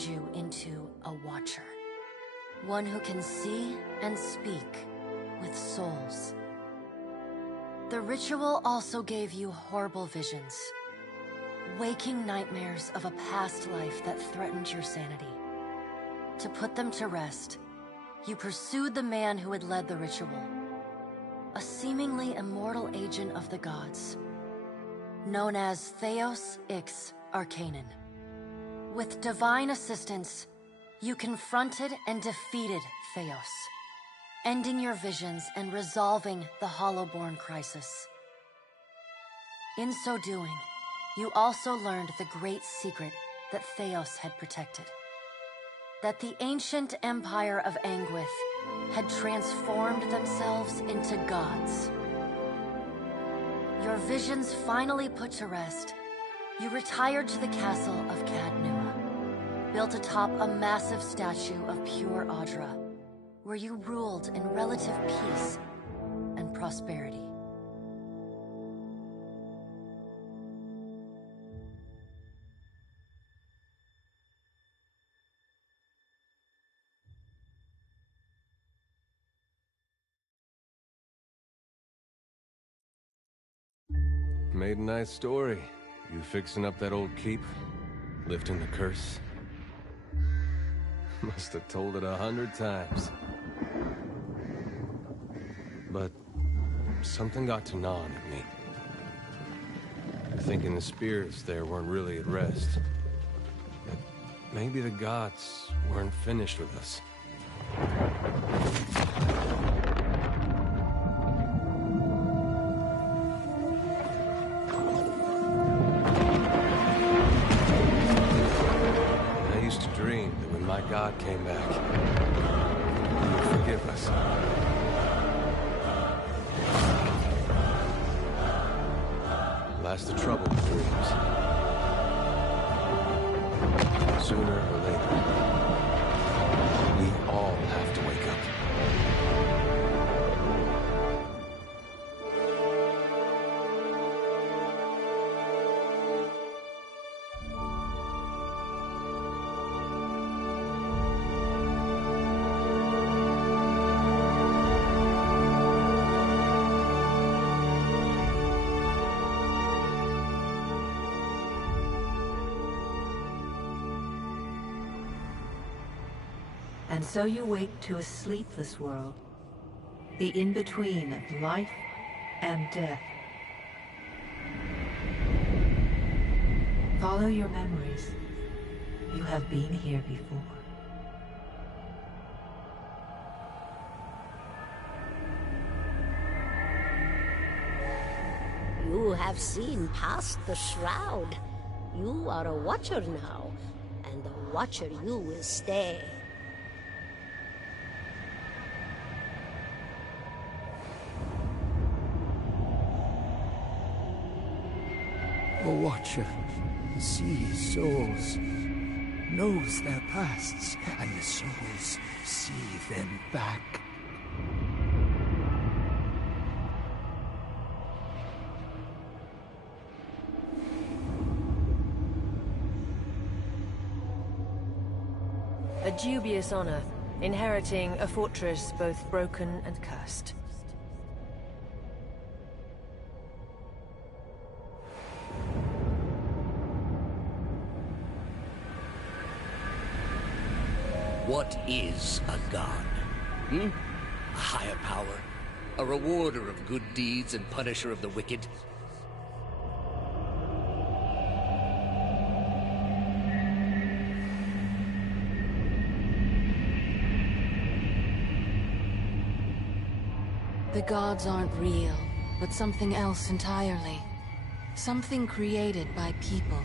turned you into a watcher. One who can see and speak with souls. The ritual also gave you horrible visions. Waking nightmares of a past life that threatened your sanity. To put them to rest, you pursued the man who had led the ritual. A seemingly immortal agent of the gods, known as Theos Ix Arcanon. With divine assistance, you confronted and defeated Theos, ending your visions and resolving the Hollowborn crisis. In so doing, you also learned the great secret that Theos had protected. That the ancient empire of Anguith had transformed themselves into gods. Your visions finally put to rest, you retired to the castle of Cadnua, built atop a massive statue of pure Audra, where you ruled in relative peace and prosperity. Made a nice story. You fixing up that old keep? Lifting the curse? Must have told it 100 times. But something got to gnawing at me. Thinking the spirits there weren't really at rest. That maybe the gods weren't finished with us. My God came back. He would forgive us. Last the trouble with dreams. Sooner or later, we all have to wake up. And so you wake to a sleepless world, the in-between of life and death. Follow your memories. You have been here before. You have seen past the shroud. You are a watcher now, and a watcher you will stay. A watcher sees souls, knows their pasts, and the souls see them back. A dubious honor, inheriting a fortress both broken and cursed. What is a god? A higher power? A rewarder of good deeds and punisher of the wicked? The gods aren't real, but something else entirely. Something created by people.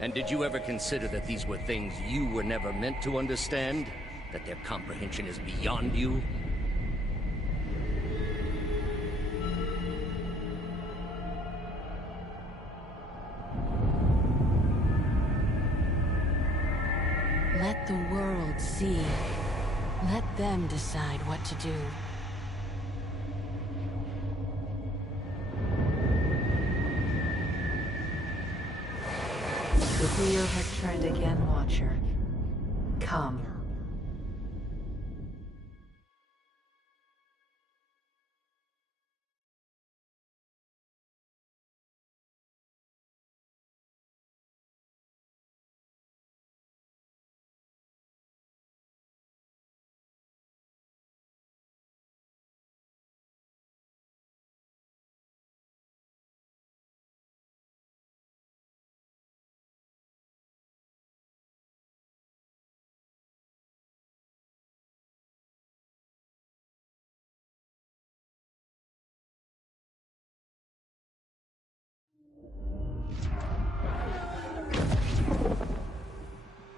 And did you ever consider that these were things you were never meant to understand? That their comprehension is beyond you? Let the world see. Let Let them decide what to do. The wheel has turned again, Watcher. Come.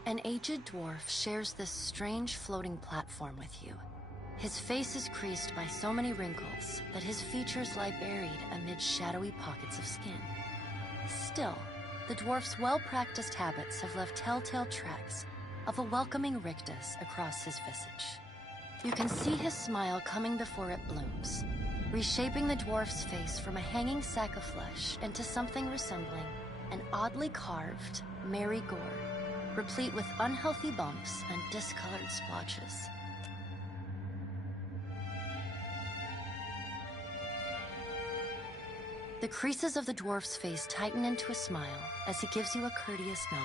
An aged dwarf shares this strange floating platform with you. His face is creased by so many wrinkles that his features lie buried amid shadowy pockets of skin. Still, the dwarf's well-practiced habits have left telltale tracks of a welcoming rictus across his visage. You can see his smile coming before it blooms, reshaping the dwarf's face from a hanging sack of flesh into something resembling an oddly carved, merry gourd, replete with unhealthy bumps and discolored splotches. The creases of the dwarf's face tighten into a smile as he gives you a courteous nod.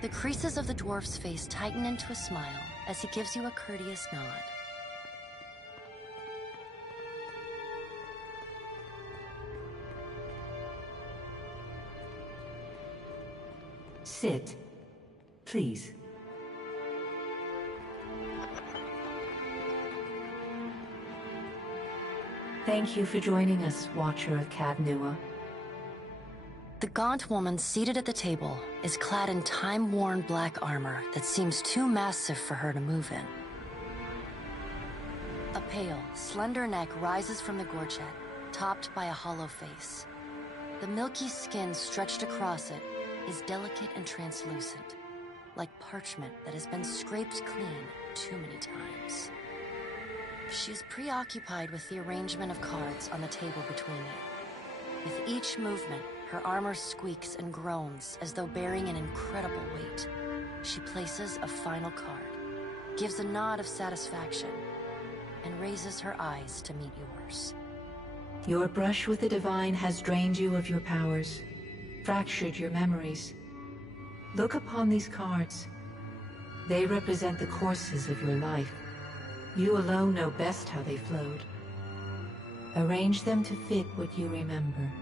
The creases of the dwarf's face tighten into a smile as he gives you a courteous nod. Sit, please. Thank you for joining us, Watcher of Cadnua. The gaunt woman seated at the table is clad in time-worn black armor that seems too massive for her to move in. A pale, slender neck rises from the gorget, topped by a hollow face. The milky skin stretched across it is delicate and translucent, like parchment that has been scraped clean too many times. She is preoccupied with the arrangement of cards on the table between you. With each movement, her armor squeaks and groans as though bearing an incredible weight. She places a final card, gives a nod of satisfaction, and raises her eyes to meet yours. Your brush with the divine has drained you of your powers, fractured your memories. Look upon these cards. They represent the courses of your life. You alone know best how they flowed. Arrange them to fit what you remember.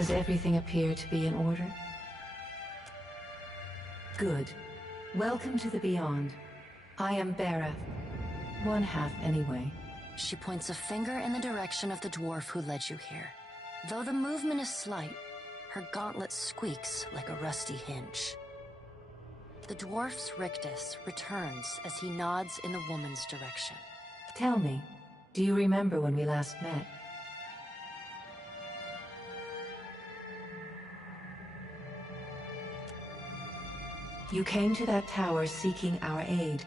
Does everything appear to be in order? Good. Welcome to the Beyond. I am Bera. One half, anyway. She points a finger in the direction of the dwarf who led you here. Though the movement is slight, her gauntlet squeaks like a rusty hinge. The dwarf's rictus returns as he nods in the woman's direction. Tell me, do you remember when we last met? You came to that tower seeking our aid.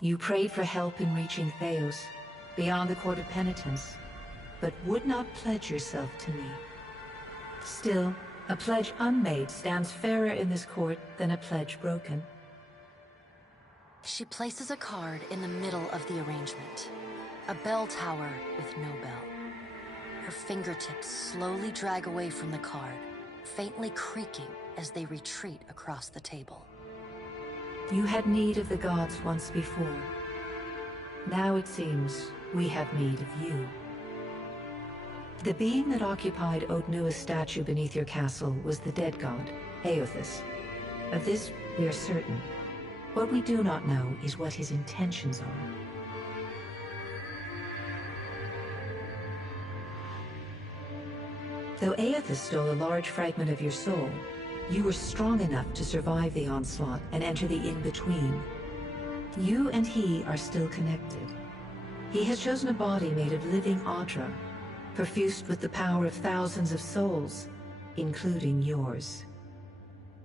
You prayed for help in reaching Theos, beyond the Court of Penitence, but would not pledge yourself to me. Still, a pledge unmade stands fairer in this court than a pledge broken. She places a card in the middle of the arrangement. A bell tower with no bell. Her fingertips slowly drag away from the card, faintly creaking as they retreat across the table. You had need of the gods once before. Now it seems we have need of you. The being that occupied Odnua's statue beneath your castle was the dead god, Aothus. Of this we are certain. What we do not know is what his intentions are. Though Aothus stole a large fragment of your soul, you were strong enough to survive the onslaught and enter the in-between. You and he are still connected. He has chosen a body made of living Audra, perfused with the power of thousands of souls, including yours.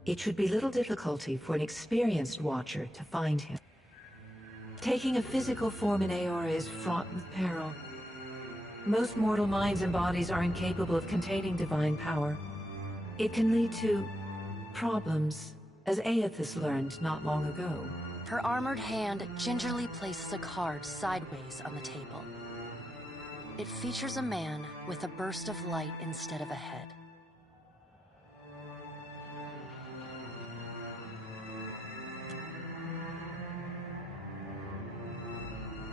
It should be little difficulty for an experienced watcher to find him. Taking a physical form in Aora is fraught with peril. Most mortal minds and bodies are incapable of containing divine power. It can lead to problems, as Aothus learned not long ago. Her armored hand gingerly places a card sideways on the table. It features a man with a burst of light instead of a head.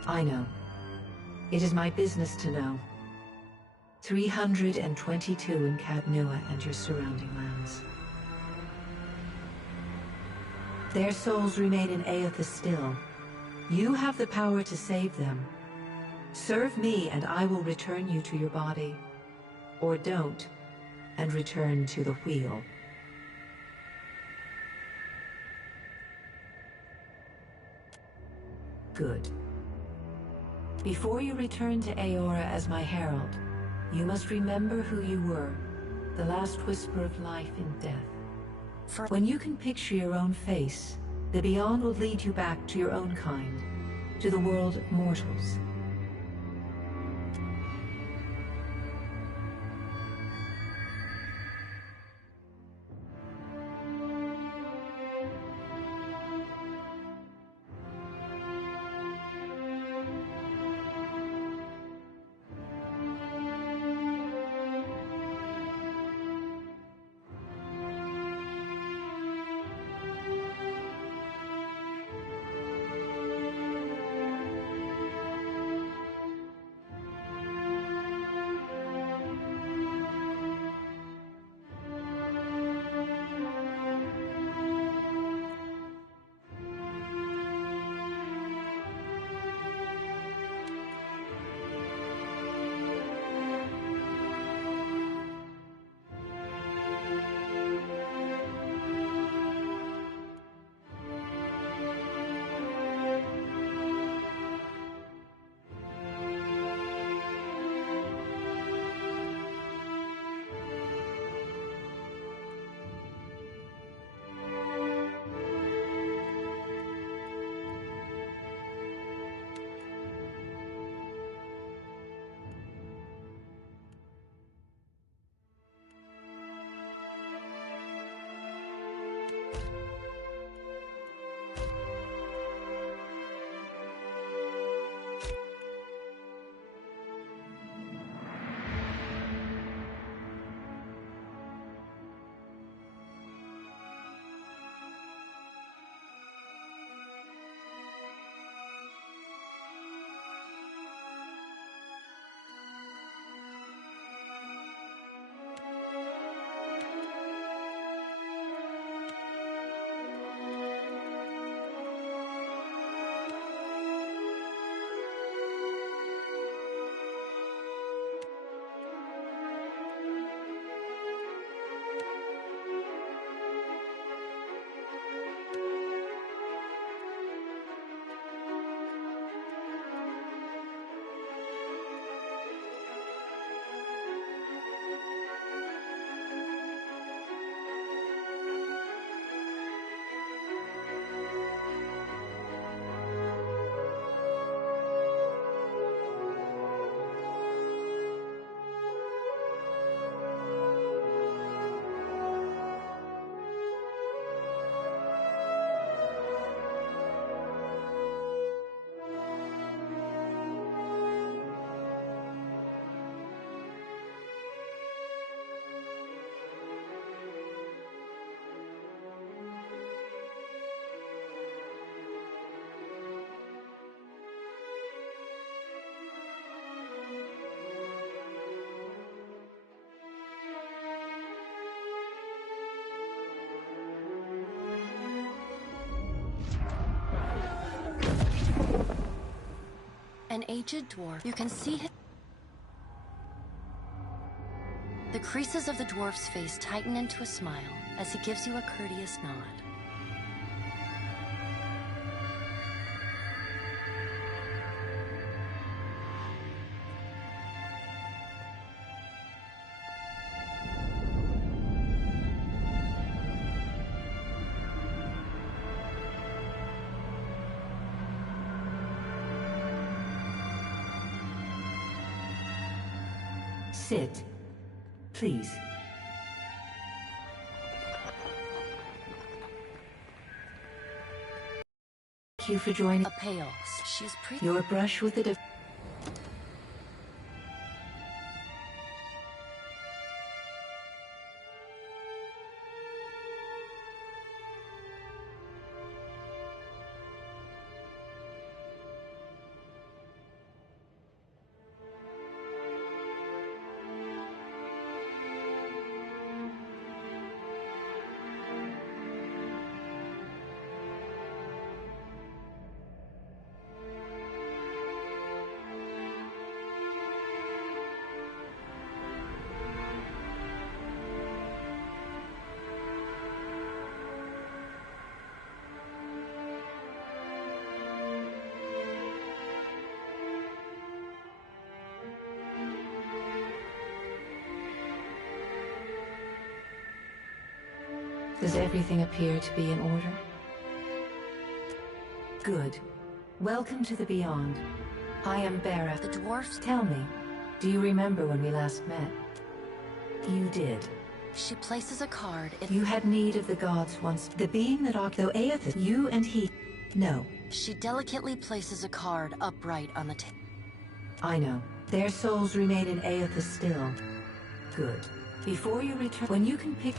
I know. It is my business to know. 322 in Cadnua and your surrounding lands. Their souls remain in Aothus still. You have the power to save them. Serve me and I will return you to your body. Or don't, and return to the wheel. Good. Before you return to Aora as my herald, you must remember who you were, the last whisper of life in death. When you can picture your own face, the Beyond will lead you back to your own kind, to the world of mortals. An aged dwarf. You can see his... The creases of the dwarf's face tighten into a smile as he gives you a courteous nod. Sit, please. Thank you for joining. A pale. She's pretty. Your brush with the Does everything appear to be in order? Good. Welcome to the Beyond. I am Barra. The dwarf's... Tell me, do you remember when we last met? You did. She places a card in... You had need of the gods once. The being that though Aethys, you and he... No. She delicately places a card upright on the table. I know. Their souls remain in Aethys still. Good. Before you return... When you can pick...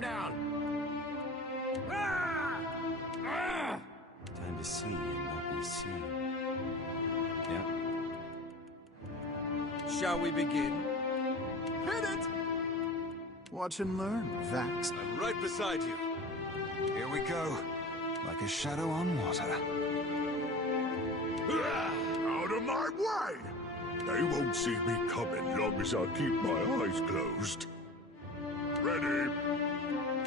him down! Time to see and not be seen. Yeah. Shall we begin? Hit it! Watch and learn, Vax. I'm right beside you. Here we go. Like a shadow on water. Out of my way! They won't see me coming long as I keep my eyes closed. Ready?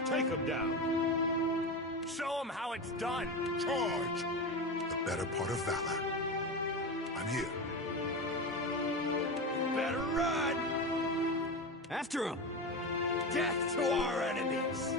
Take him down! Show him how it's done! Charge! The better part of valor. I'm here. Better run! After him! Death to our enemies!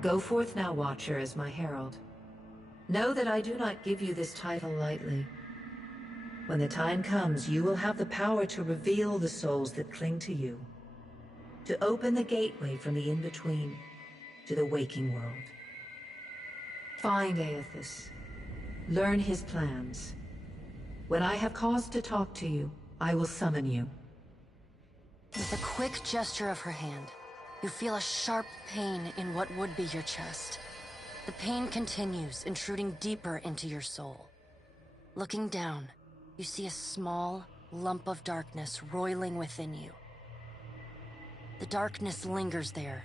Go forth now, Watcher, as my herald. Know that I do not give you this title lightly. When the time comes, you will have the power to reveal the souls that cling to you, to open the gateway from the in-between to the waking world. Find Aethys. Learn his plans. When I have cause to talk to you, I will summon you. With a quick gesture of her hand, you feel a sharp pain in what would be your chest. The pain continues, intruding deeper into your soul. Looking down, you see a small lump of darkness roiling within you. The darkness lingers there,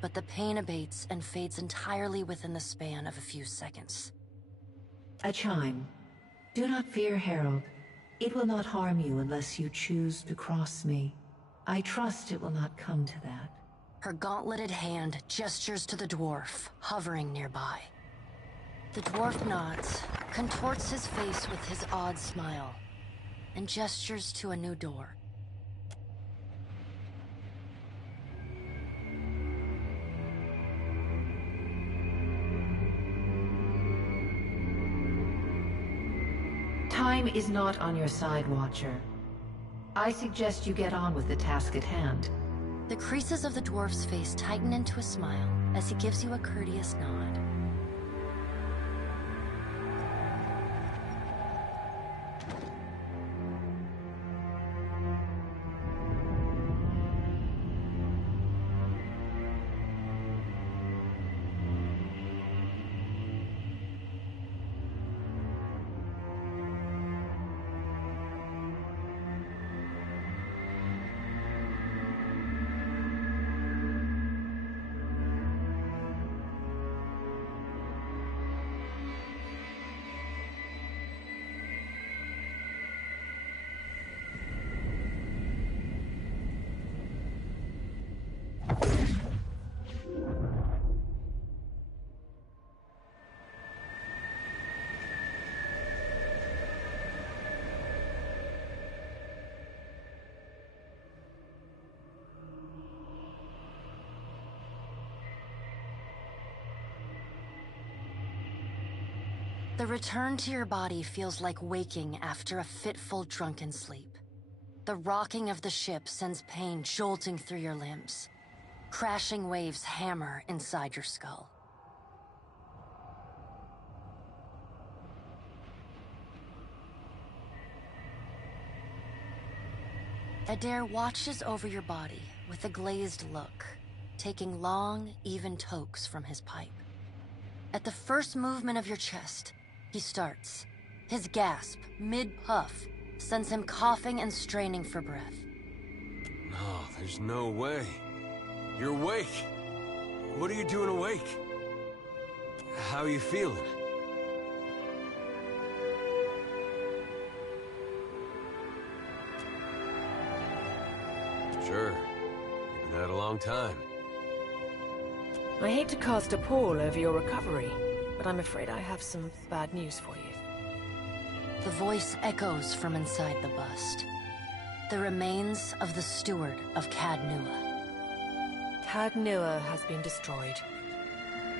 but the pain abates and fades entirely within the span of a few seconds. A chime. Do not fear, Herald. It will not harm you unless you choose to cross me. I trust it will not come to that. Her gauntleted hand gestures to the dwarf, hovering nearby. The dwarf nods, contorts his face with his odd smile, and gestures to a new door. Time is not on your side, Watcher. I suggest you get on with the task at hand. The creases of the dwarf's face tighten into a smile as he gives you a courteous nod. The return to your body feels like waking after a fitful drunken sleep. The rocking of the ship sends pain jolting through your limbs. Crashing waves hammer inside your skull. Adair watches over your body with a glazed look, taking long, even tokes from his pipe. At the first movement of your chest, he starts. His gasp, mid-puff, sends him coughing and straining for breath. No, there's no way. You're awake. What are you doing awake? How are you feeling? Sure. You've been out a long time. I hate to cast a pall over your recovery, but I'm afraid I have some bad news for you. The voice echoes from inside the bust. The remains of the steward of Cad Nua. Cad Nua has been destroyed.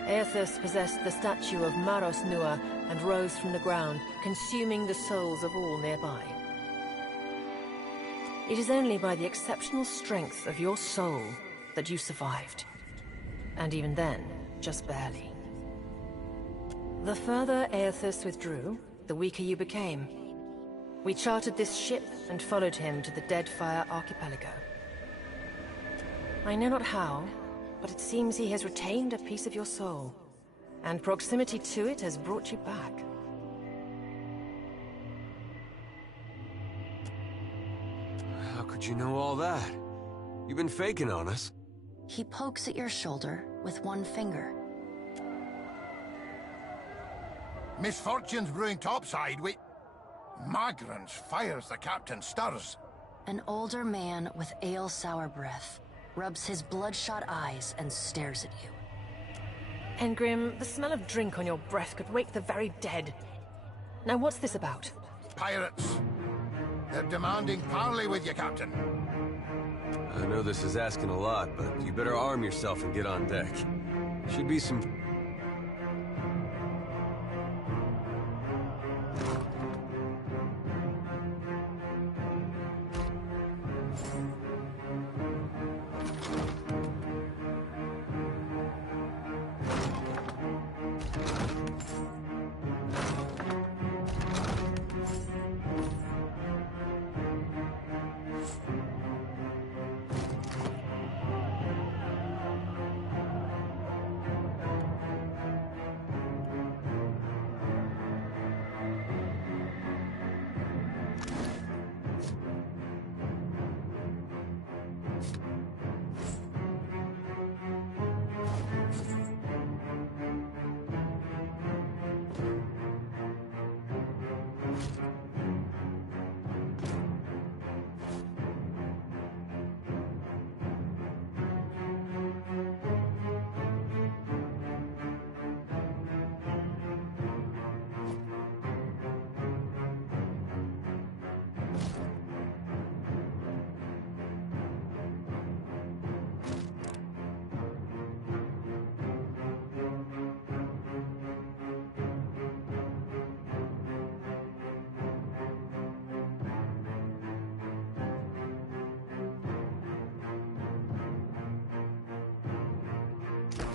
Aethys possessed the statue of Maros Nua and rose from the ground, consuming the souls of all nearby. It is only by the exceptional strength of your soul that you survived. And even then, just barely. The further Aethys withdrew, the weaker you became. We chartered this ship and followed him to the Deadfire archipelago. I know not how, but it seems he has retained a piece of your soul, and proximity to it has brought you back. How could you know all that? You've been faking on us. He pokes at your shoulder with one finger. Misfortunes brewing topside, Magrans fires the captain stirs. An older man with ale-sour breath rubs his bloodshot eyes and stares at you. Engrim, the smell of drink on your breath could wake the very dead. Now what's this about? Pirates. They're demanding parley with you, Captain. I know this is asking a lot, but you better arm yourself and get on deck. Should be some...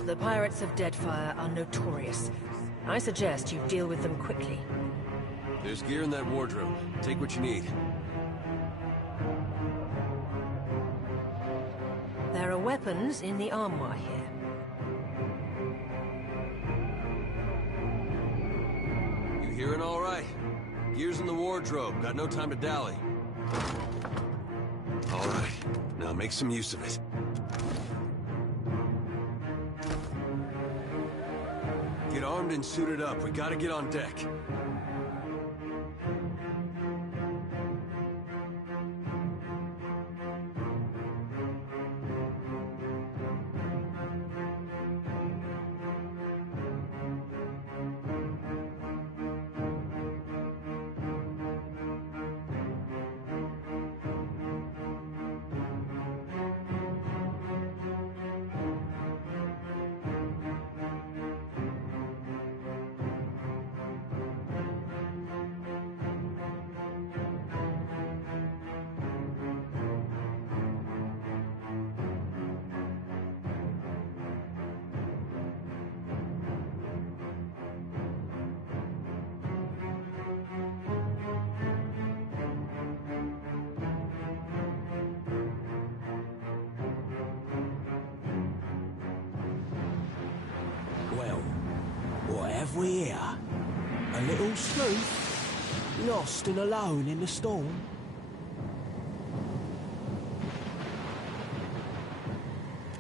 The pirates of Deadfire are notorious. I suggest you deal with them quickly. There's gear in that wardrobe. Take what you need. There are weapons in the armoire here. You hearing all right? Gear's in the wardrobe. Got no time to dally. All right. Now make some use of it. Get armed and suited up. We gotta get on deck. we here? A little sleuth? Lost and alone in the storm?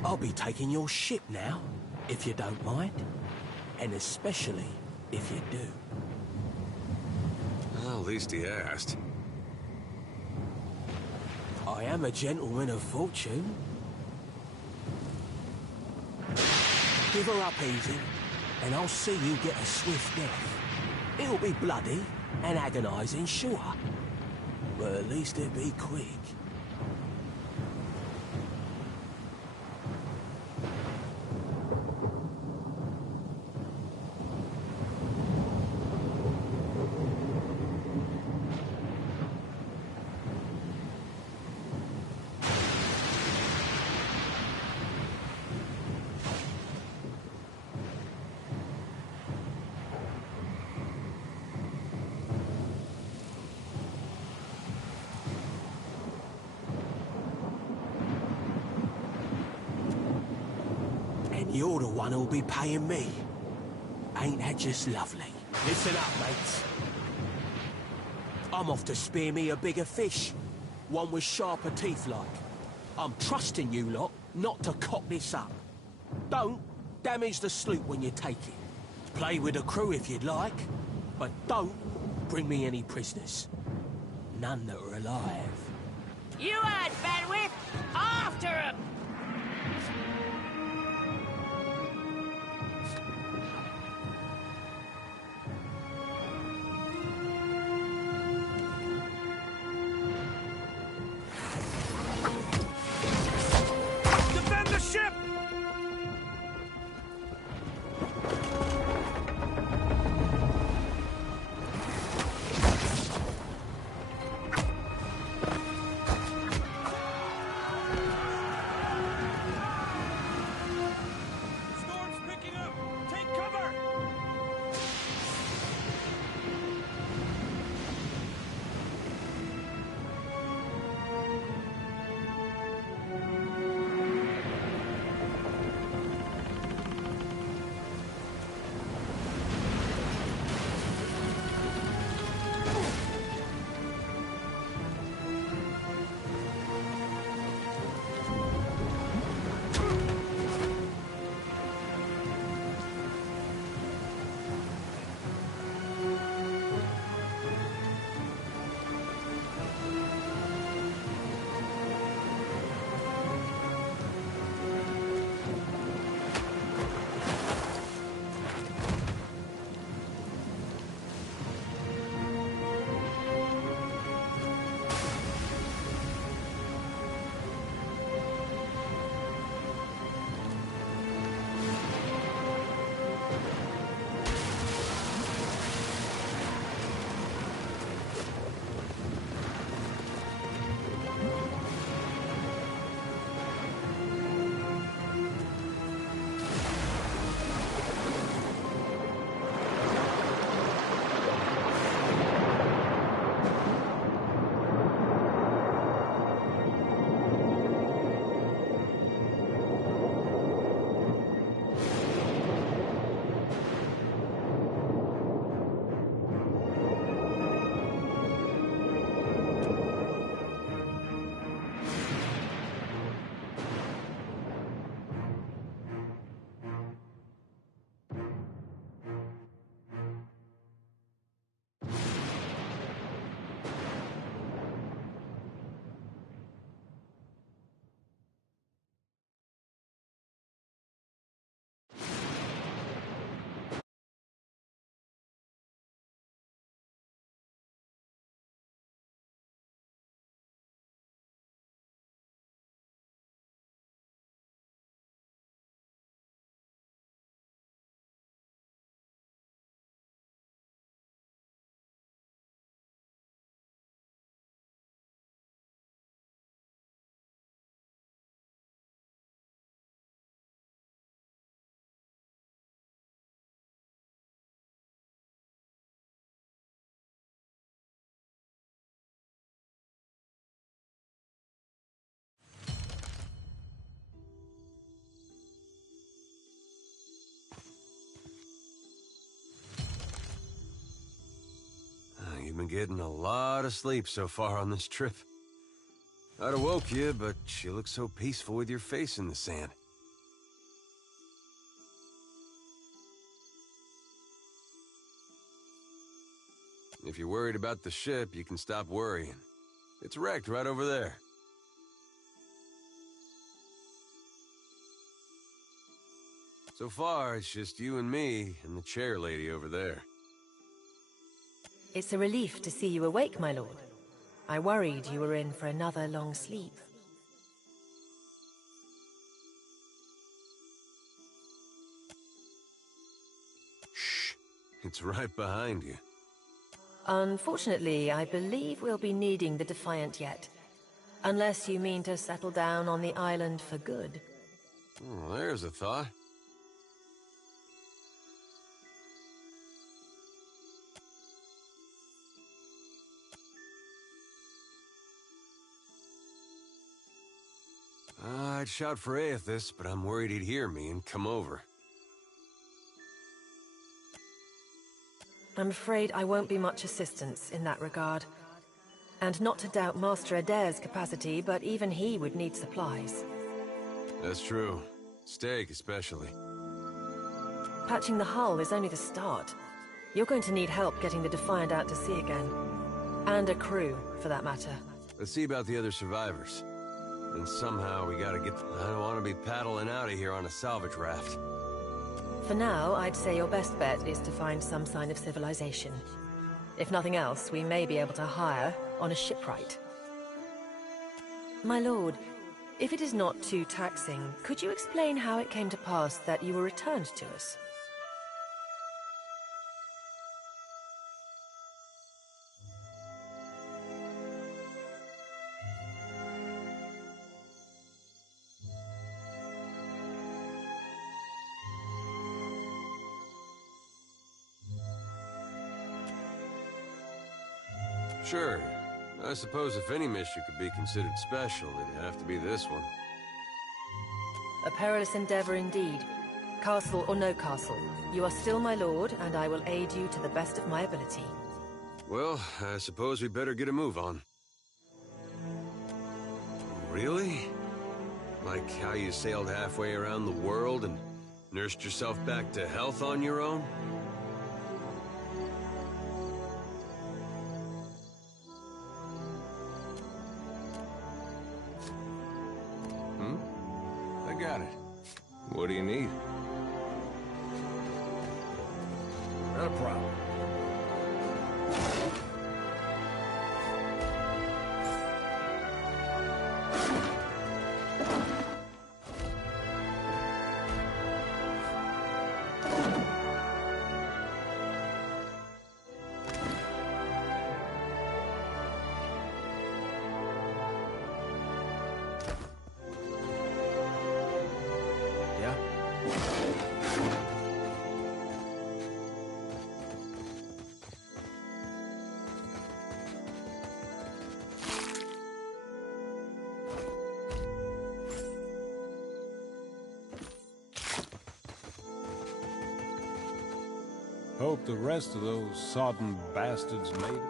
I'll be taking your ship now, if you don't mind. And especially if you do. Well, at least he asked. I am a gentleman of fortune. Give her up easy, and I'll see you get a swift death. It'll be bloody and agonizing, sure. But at least it'll be quick. You're the one who'll be paying me. Ain't that just lovely? Listen up, mates. I'm off to spear me a bigger fish. One with sharper teeth like. I'm trusting you lot not to cock this up. Don't damage the sloop when you take it. Play with the crew if you'd like, but don't bring me any prisoners. None that are alive. You heard, Fenwith! After him! been getting a lot of sleep so far on this trip. I'd have woke you, but you look so peaceful with your face in the sand. If you're worried about the ship, you can stop worrying. It's wrecked right over there. So far, it's just you and me and the chair lady over there. It's a relief to see you awake, my lord. I worried you were in for another long sleep. Shh. It's right behind you. Unfortunately, I believe we'll be needing the Defiant yet. Unless you mean to settle down on the island for good. Oh, there's a thought. I'd shout for Aethys, but I'm worried he'd hear me and come over. I'm afraid I won't be much assistance in that regard. And not to doubt Master Adair's capacity, but even he would need supplies. That's true. Steak, especially. Patching the hull is only the start. You're going to need help getting the Defiant out to sea again. And a crew, for that matter. Let's see about the other survivors. And somehow we gotta get... I don't want to be paddling out of here on a salvage raft. For now, I'd say your best bet is to find some sign of civilization. If nothing else, we may be able to hire on a shipwright. My lord, if it is not too taxing, could you explain how it came to pass that you were returned to us? Sure. I suppose if any mission could be considered special, it'd have to be this one. A perilous endeavor indeed. Castle or no castle, you are still my lord, and I will aid you to the best of my ability. Well, I suppose we better get a move on. Really? Like how you sailed halfway around the world and nursed yourself back to health on your own? Got it. What do you need? Not a problem. Hope the rest of those sodden bastards made it.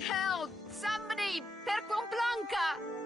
Help! Somebody! Per con Blanca!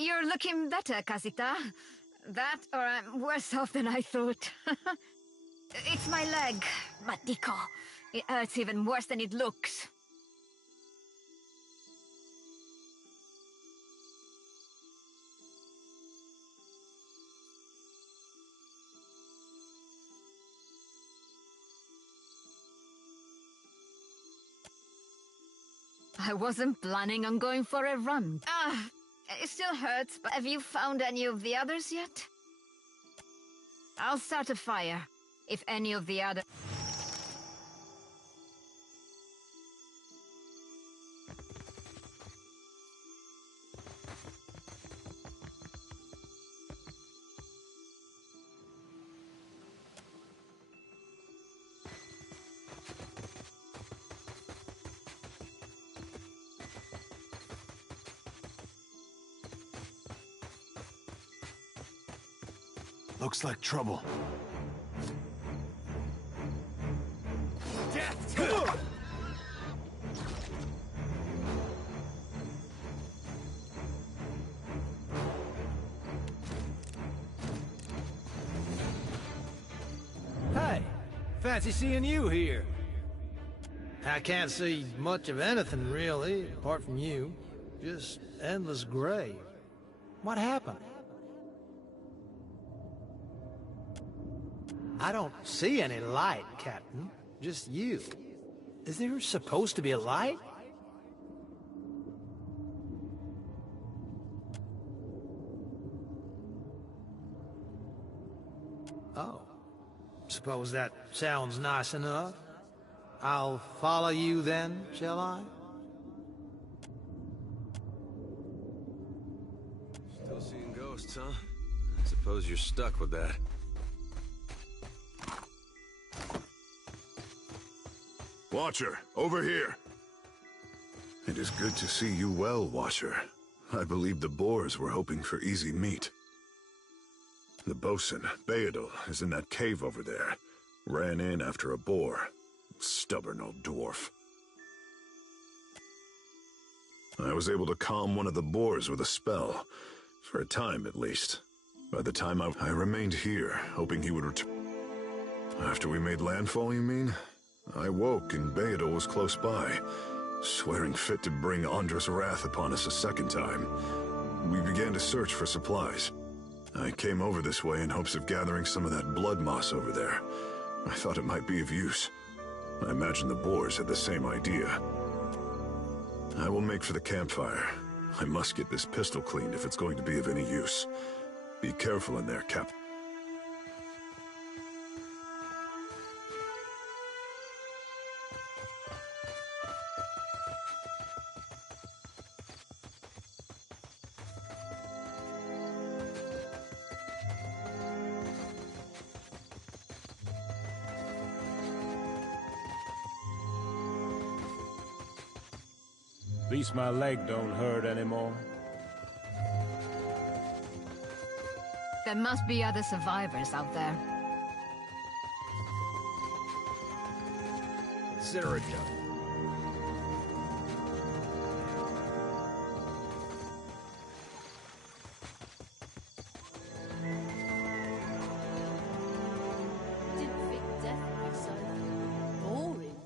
You're looking better, Casita. That, or I'm worse off than I thought. It's my leg, Matico. It hurts even worse than it looks. I wasn't planning on going for a run. It still hurts, but have you found any of the others yet? I'll start a fire, if any of the other... Looks like trouble. Hey, fancy seeing you here. I can't see much of anything, really, apart from you. Just endless gray. What happened? I don't see any light, Captain. Just you. Is there supposed to be a light? Oh. Suppose that sounds nice enough. I'll follow you then, shall I? Still seeing ghosts, huh? I suppose you're stuck with that. Watcher, over here. It is good to see you well, Watcher. I believe the Boers were hoping for easy meat. The bosun, Beadle, is in that cave over there. Ran in after a boar. Stubborn old dwarf. I was able to calm one of the boars with a spell. For a time, at least. By the time I remained here, hoping he would return. After we made landfall, you mean? I woke and Beadle was close by, swearing fit to bring Andra's wrath upon us a second time. We began to search for supplies. I came over this way in hopes of gathering some of that blood moss over there. I thought it might be of use. I imagine the Boers had the same idea. I will make for the campfire. I must get this pistol cleaned if it's going to be of any use. Be careful in there, Cap. At least my leg don't hurt anymore. There must be other survivors out there. Consider it done. Didn't think death would be so boring.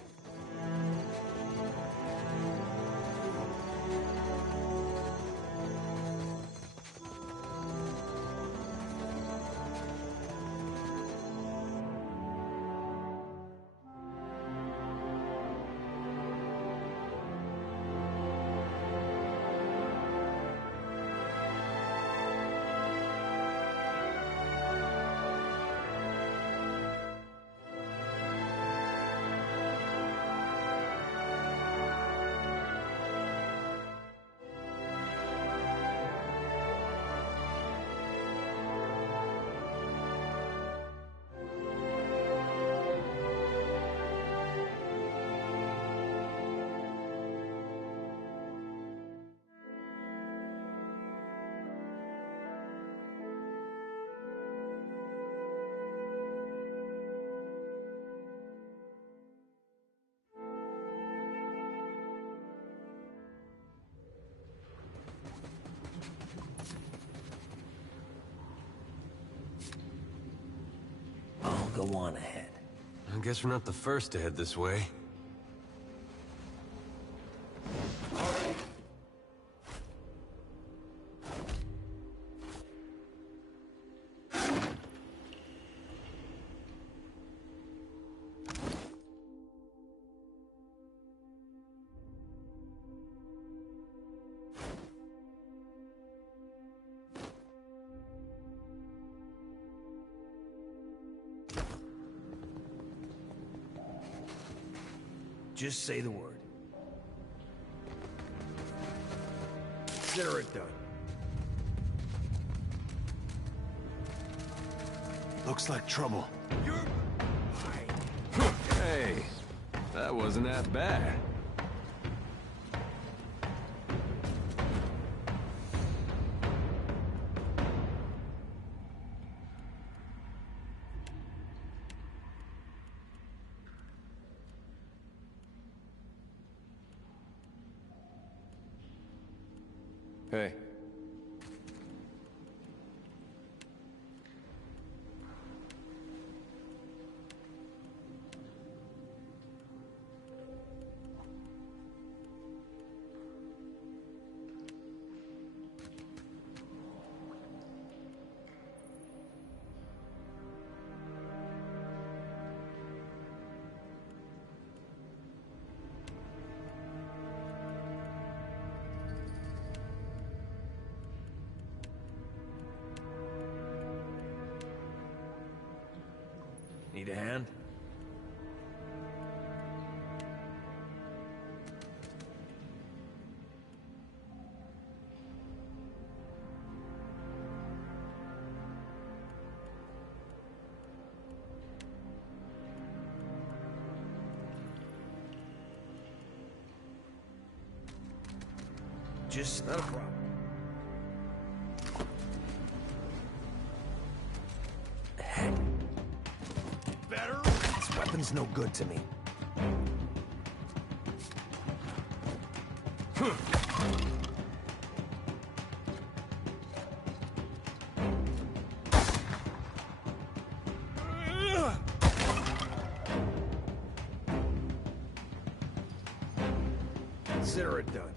Go on ahead. I guess we're not the first to head this way. Just say the word. Consider it done. Looks like trouble. Hey, that wasn't that bad. Hey. Need a hand? Just not a problem. Better? This weapon's no good to me. Consider it done.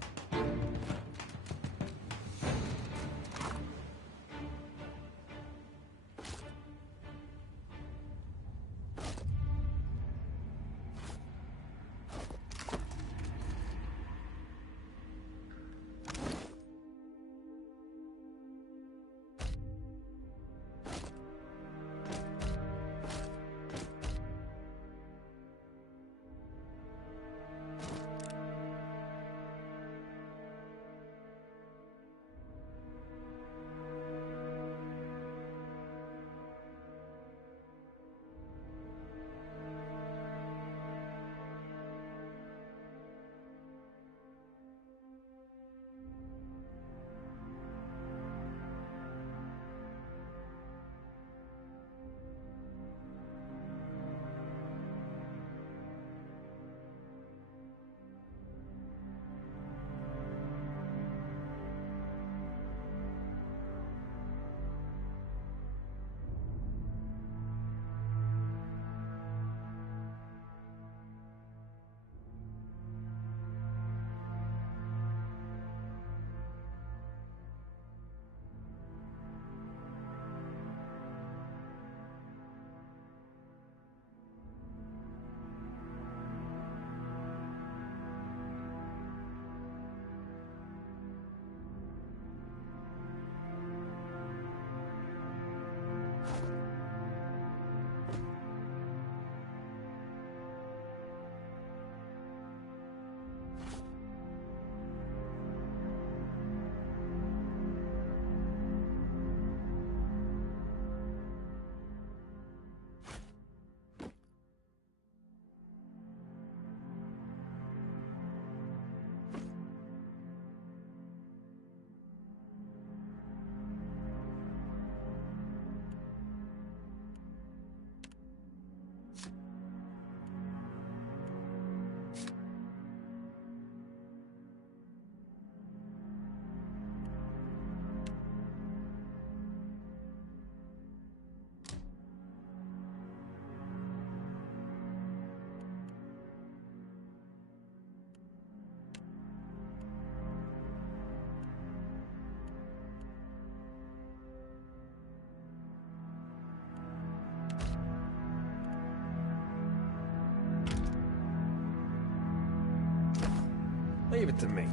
Leave it to me.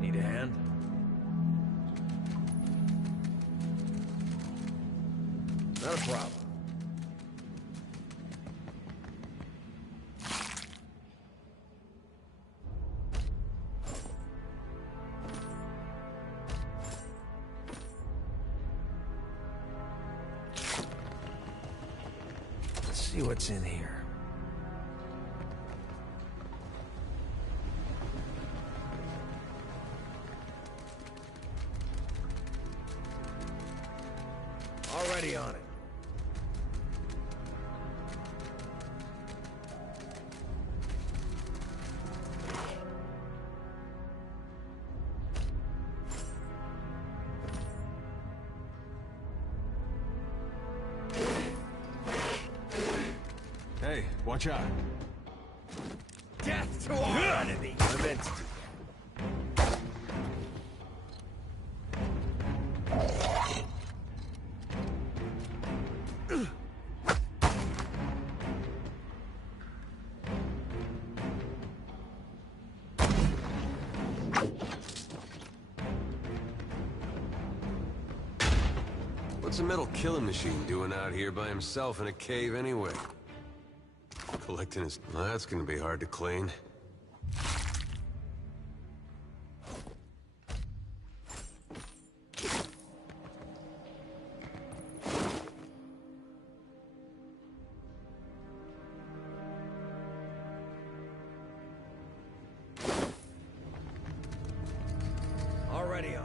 Need a hand? Not a problem. Let's see what's in here. Already on it. Hey, watch out. Death to our enemy! I meant to do that. What's a metal killing machine doing out here by himself in a cave anyway? Collecting his... Well, that's gonna be hard to clean. Already on it.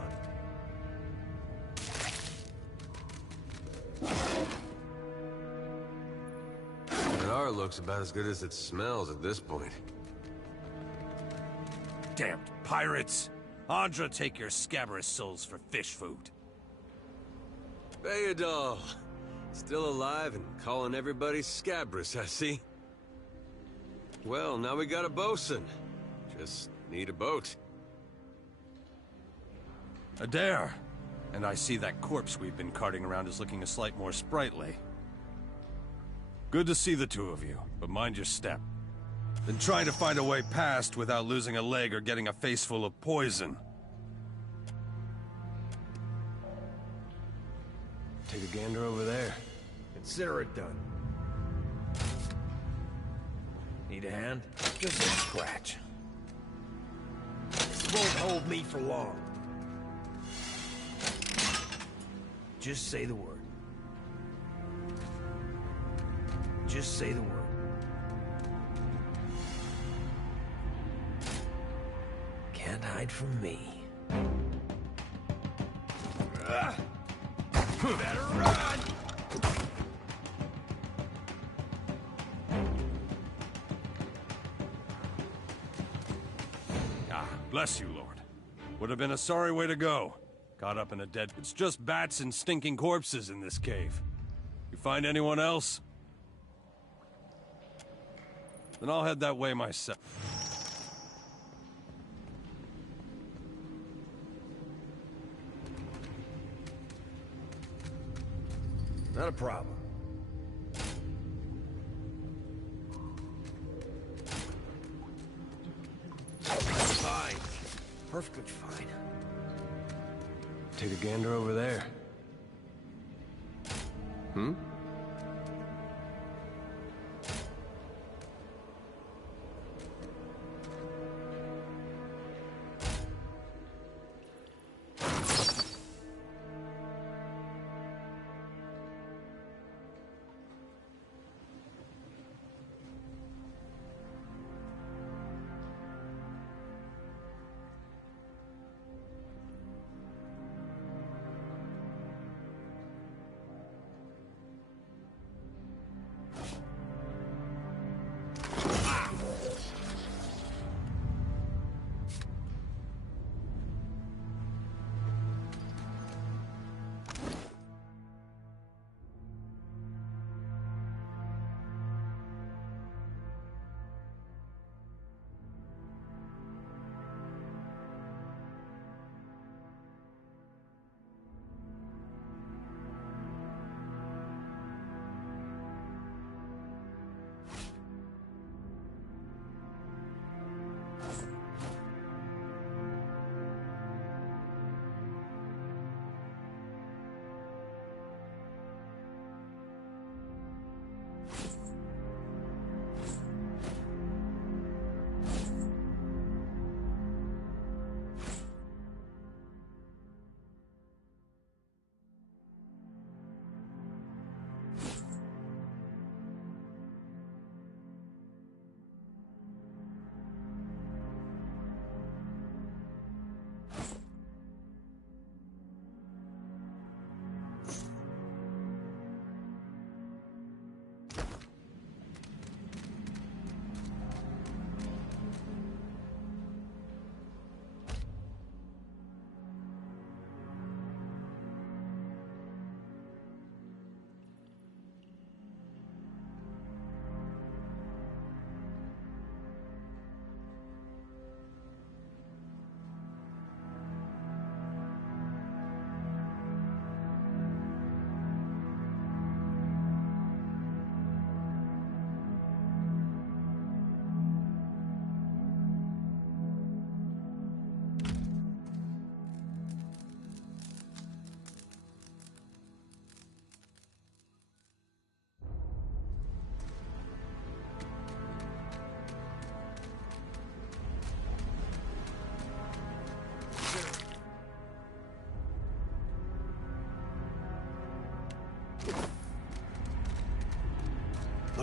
Looks about as good as it smells at this point. Damned pirates! Andra, take your scabrous souls for fish food. Bayadol! Still alive and calling everybody scabrous, I see. Well, now we got a bosun. Just need a boat. Adair! And I see that corpse we've been carting around is looking a slight more sprightly. Good to see the two of you, but mind your step. Been trying to find a way past without losing a leg or getting a face full of poison. Take a gander over there. Consider it done. Need a hand? Just a scratch. This won't hold me for long. Just say the word. Just say the word. Can't hide from me. Better run! Ah, bless you, Lord. Would have been a sorry way to go. Caught up in a dead... It's just bats and stinking corpses in this cave. You find anyone else? Then I'll head that way myself. Not a problem. Fine. Perfectly fine. Take a gander over there. Hmm?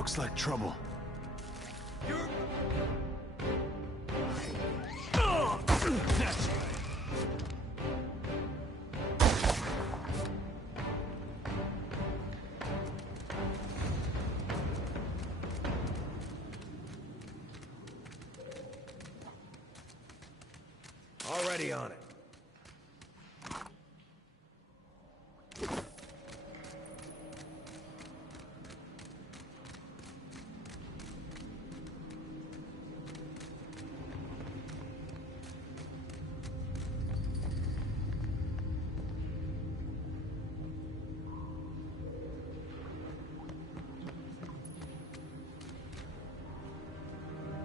Looks like trouble. That's right. Already on it.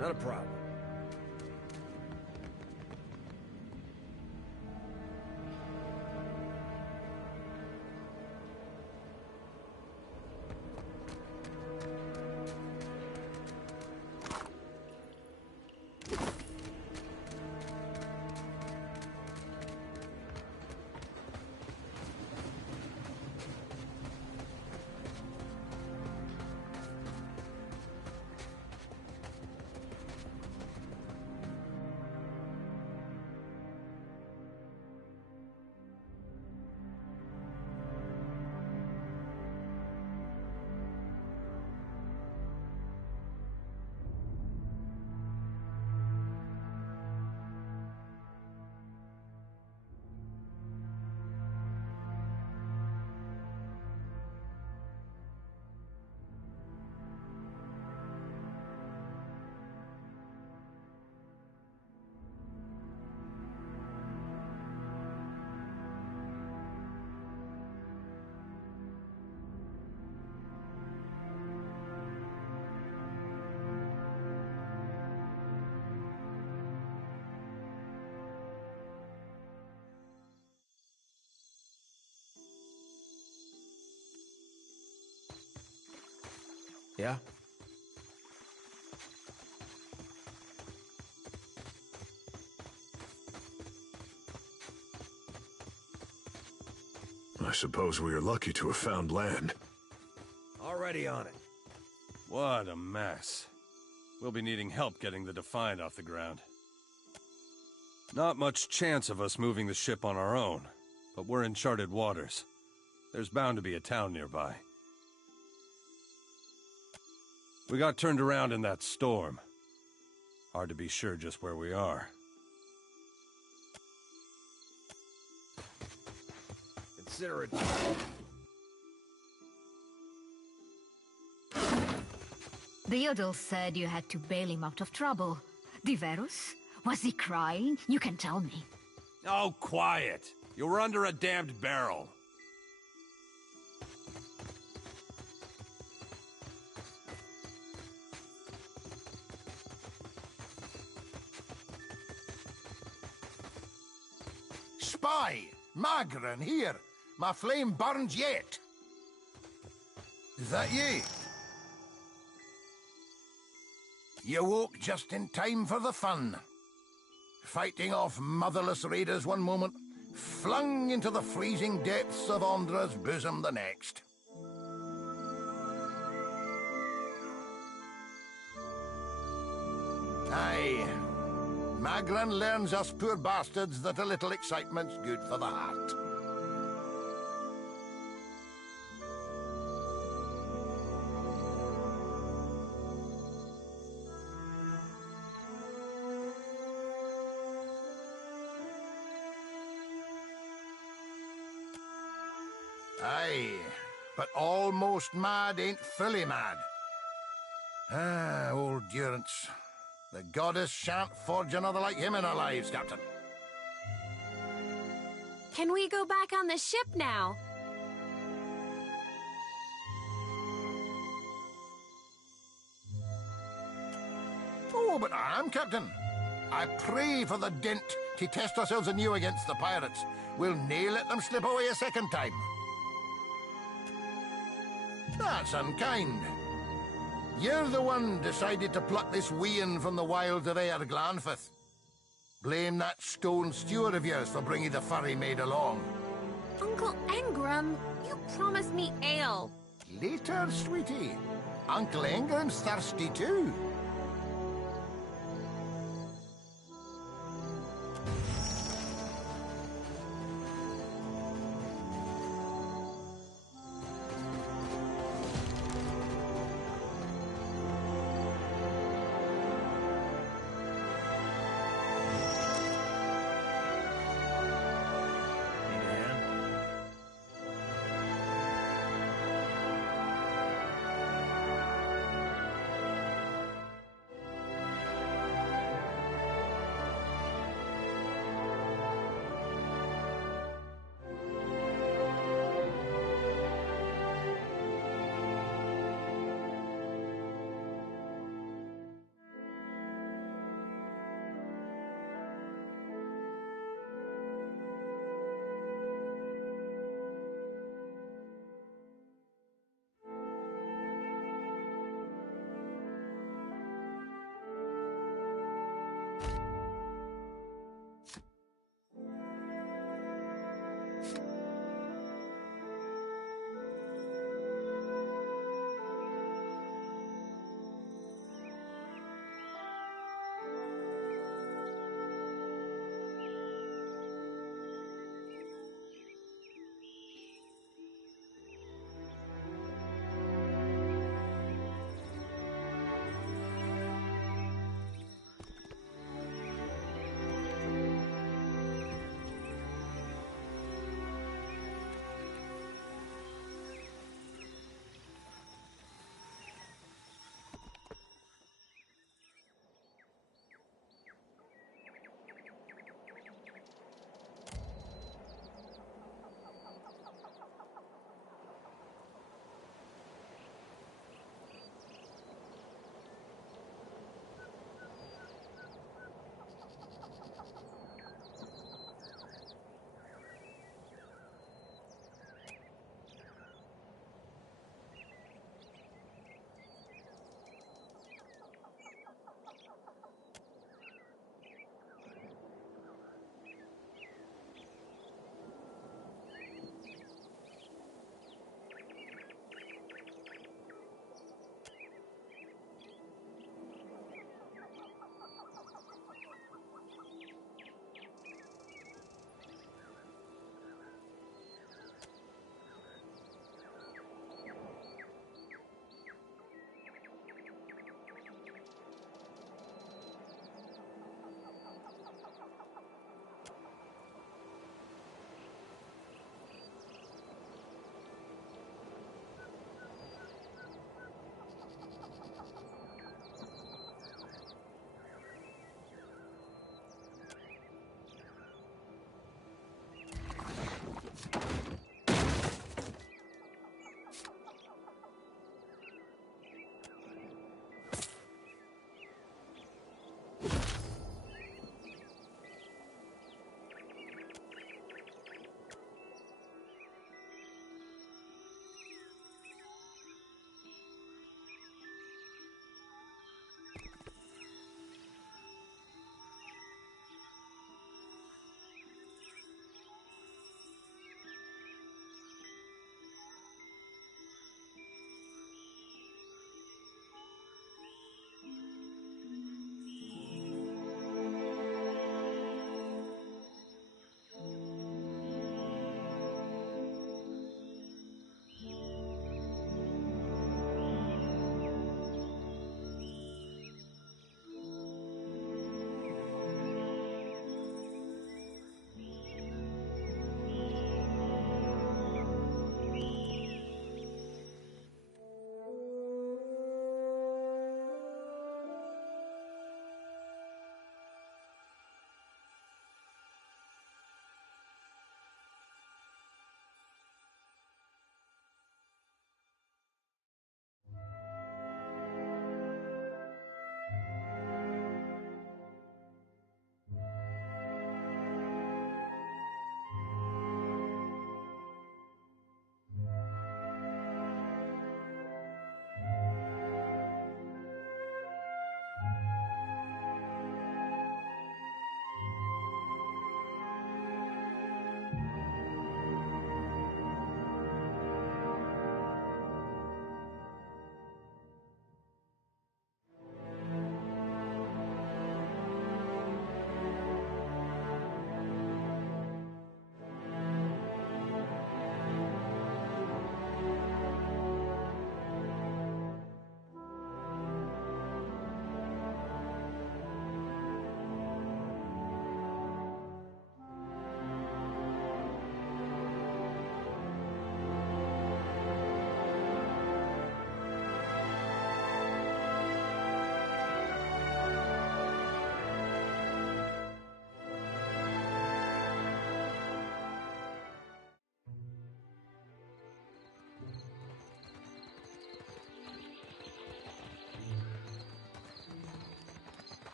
Not a problem. Yeah? I suppose we are lucky to have found land. Already on it. What a mess. We'll be needing help getting the Defiant off the ground. Not much chance of us moving the ship on our own, but we're in charted waters. There's bound to be a town nearby. We got turned around in that storm. Hard to be sure just where we are. Consider it. The Yodel said you had to bail him out of trouble. Diverus? Was he crying? You can tell me. Oh, quiet! You were under a damned barrel. Spy! Magran, here! My flame burns yet! Is that ye? You woke just in time for the fun. Fighting off motherless raiders one moment, flung into the freezing depths of Ondra's bosom the next. Aye. Magran learns us poor bastards that a little excitement's good for the heart. Aye, but almost mad ain't fully mad. Ah, old Durance. The goddess shan't forge another like him in our lives, Captain. Can we go back on the ship now? Oh, but I am, Captain. I pray for the dint to test ourselves anew against the pirates. We'll nae let them slip away a second time. That's unkind. You're the one decided to pluck this wean from the wilds of Aer Glanfith. Blame that stone steward of yours for bringing the furry maid along. Uncle Engram, you promised me ale. Later, sweetie. Uncle Ingram's thirsty too.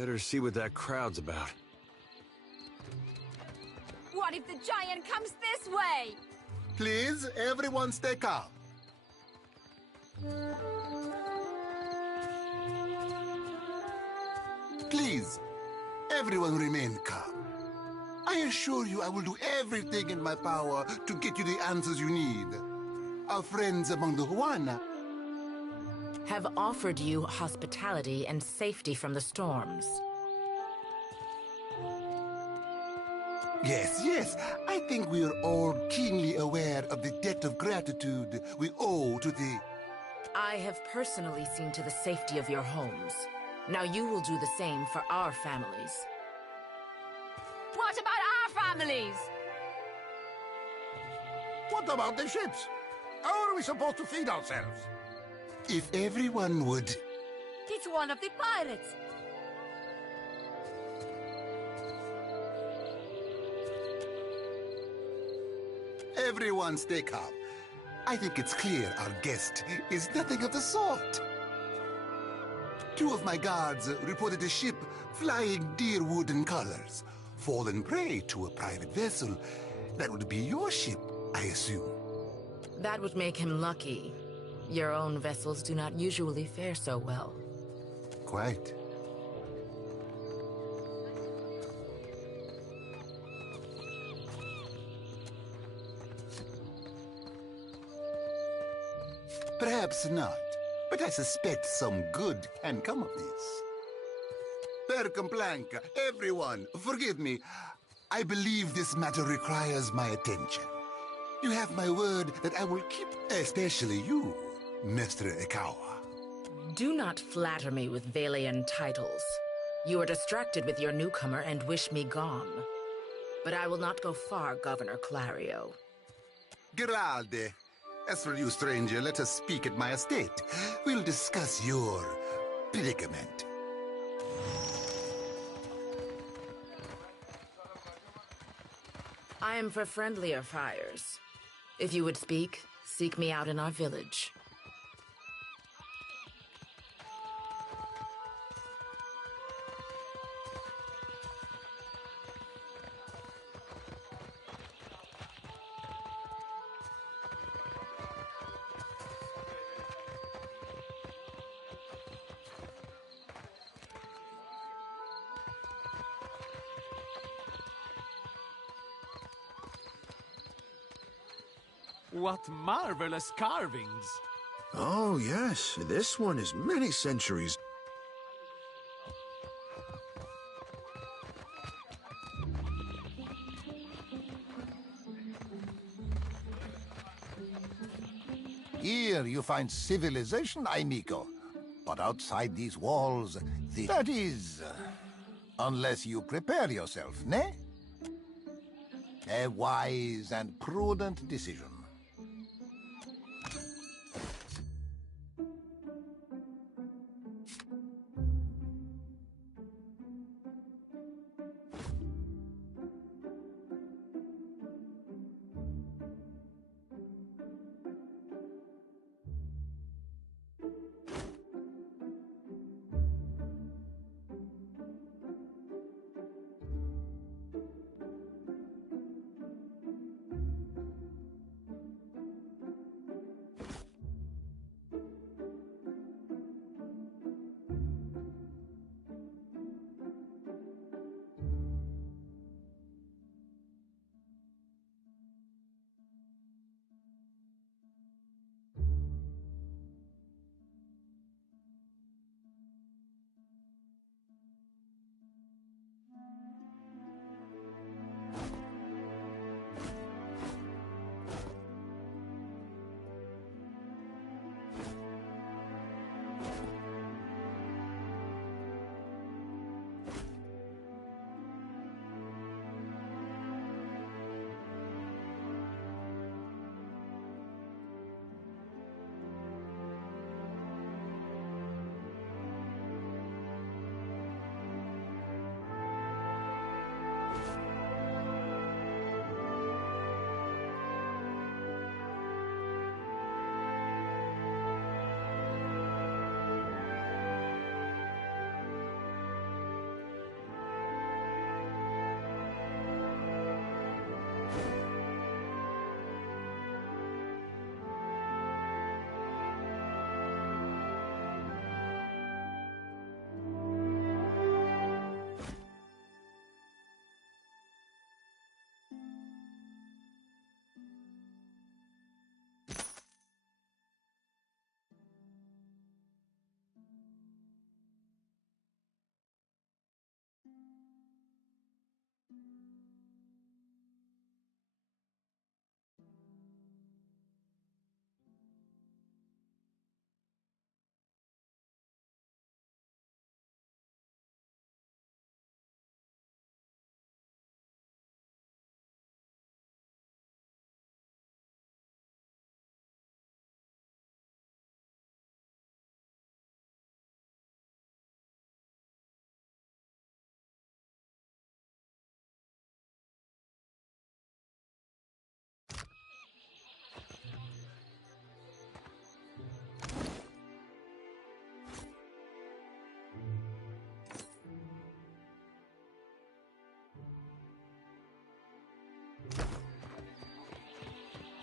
Better see what that crowd's about. What if the giant comes this way? Please, everyone stay calm. Please, everyone remain calm. I assure you I will do everything in my power to get you the answers you need. Our friends among the Huana have offered you hospitality and safety from the storms. Yes, yes. I think we are all keenly aware of the debt of gratitude we owe to the... I have personally seen to the safety of your homes. Now you will do the same for our families. What about our families? What about the ships? How are we supposed to feed ourselves? If everyone would... It's one of the pirates. Everyone stay calm. I think it's clear our guest is nothing of the sort. 2 of my guards reported a ship flying deer wooden colors, fallen prey to a private vessel. That would be your ship, I assume. That would make him lucky. Your own vessels do not usually fare so well. Quite. Perhaps not, but I suspect some good can come of this. Per Complanca, everyone, forgive me. I believe this matter requires my attention. You have my word that I will keep, especially you, Mr. Ikawa. Do not flatter me with Valian titles. You are distracted with your newcomer and wish me gone. But I will not go far, Governor Clario. Geralde. As for you, stranger, let us speak at my estate. We'll discuss your predicament. I am for friendlier fires. If you would speak, seek me out in our village. What marvelous carvings! Oh, yes. This one is many centuries. Here you find civilization, amigo. But outside these walls, that is... unless you prepare yourself, ne? A wise and prudent decision.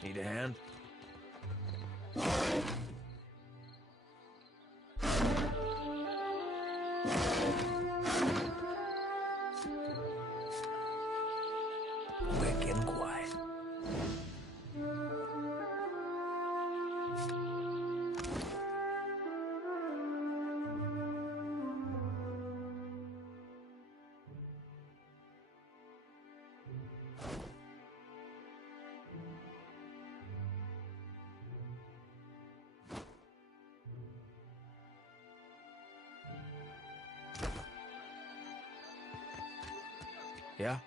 Need a hand? Quick and quiet. Yeah?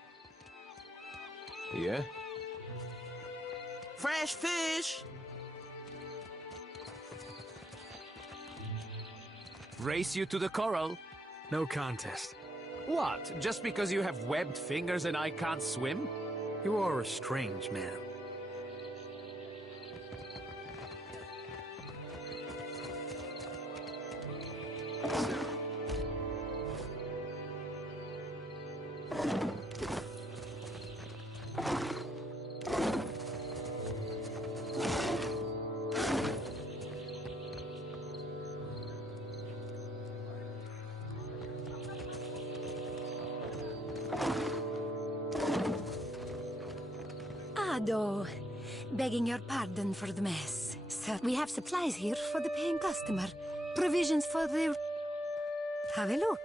Yeah? Fresh fish! Race you to the coral. No contest. What? Just because you have webbed fingers and I can't swim? You are a strange man. Ado, begging your pardon for the mess. Sir, we have supplies here for the paying customer. Provisions for the... Have a look.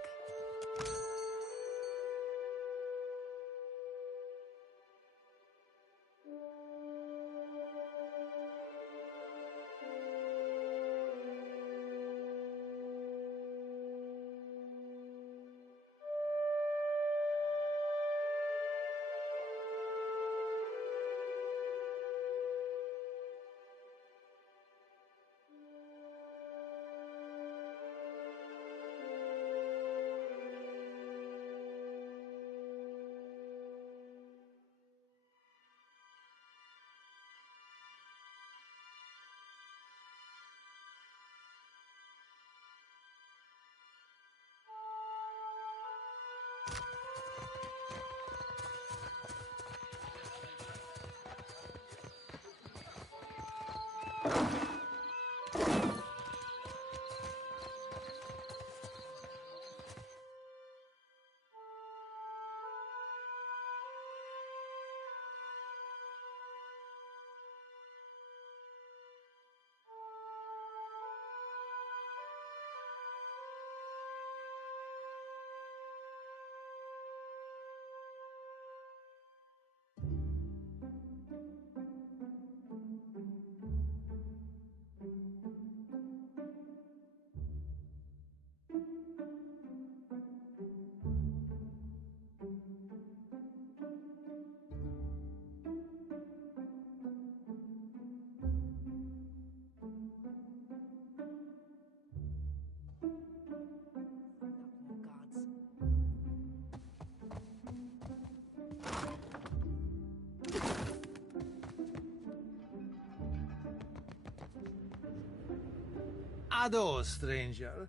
Ado, stranger.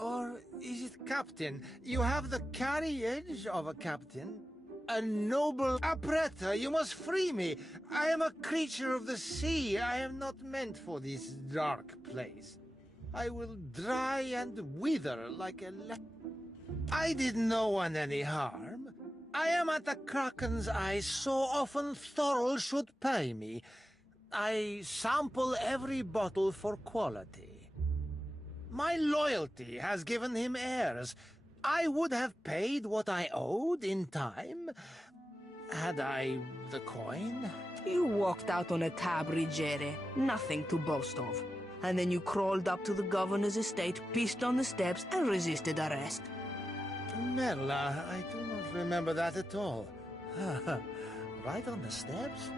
Or is it captain? You have the carriage of a captain. A noble appreta, you must free me. I am a creature of the sea. I am not meant for this dark place. I will dry and wither like a I did no one any harm. I am at the Kraken's eye so often Thorol should pay me. I sample every bottle for quality. My loyalty has given him heirs. I would have paid what I owed in time, had I the coin. You walked out on a tab, Rigere. Nothing to boast of. And then you crawled up to the governor's estate, pissed on the steps, and resisted arrest. Merla, I do not remember that at all. Right on the steps?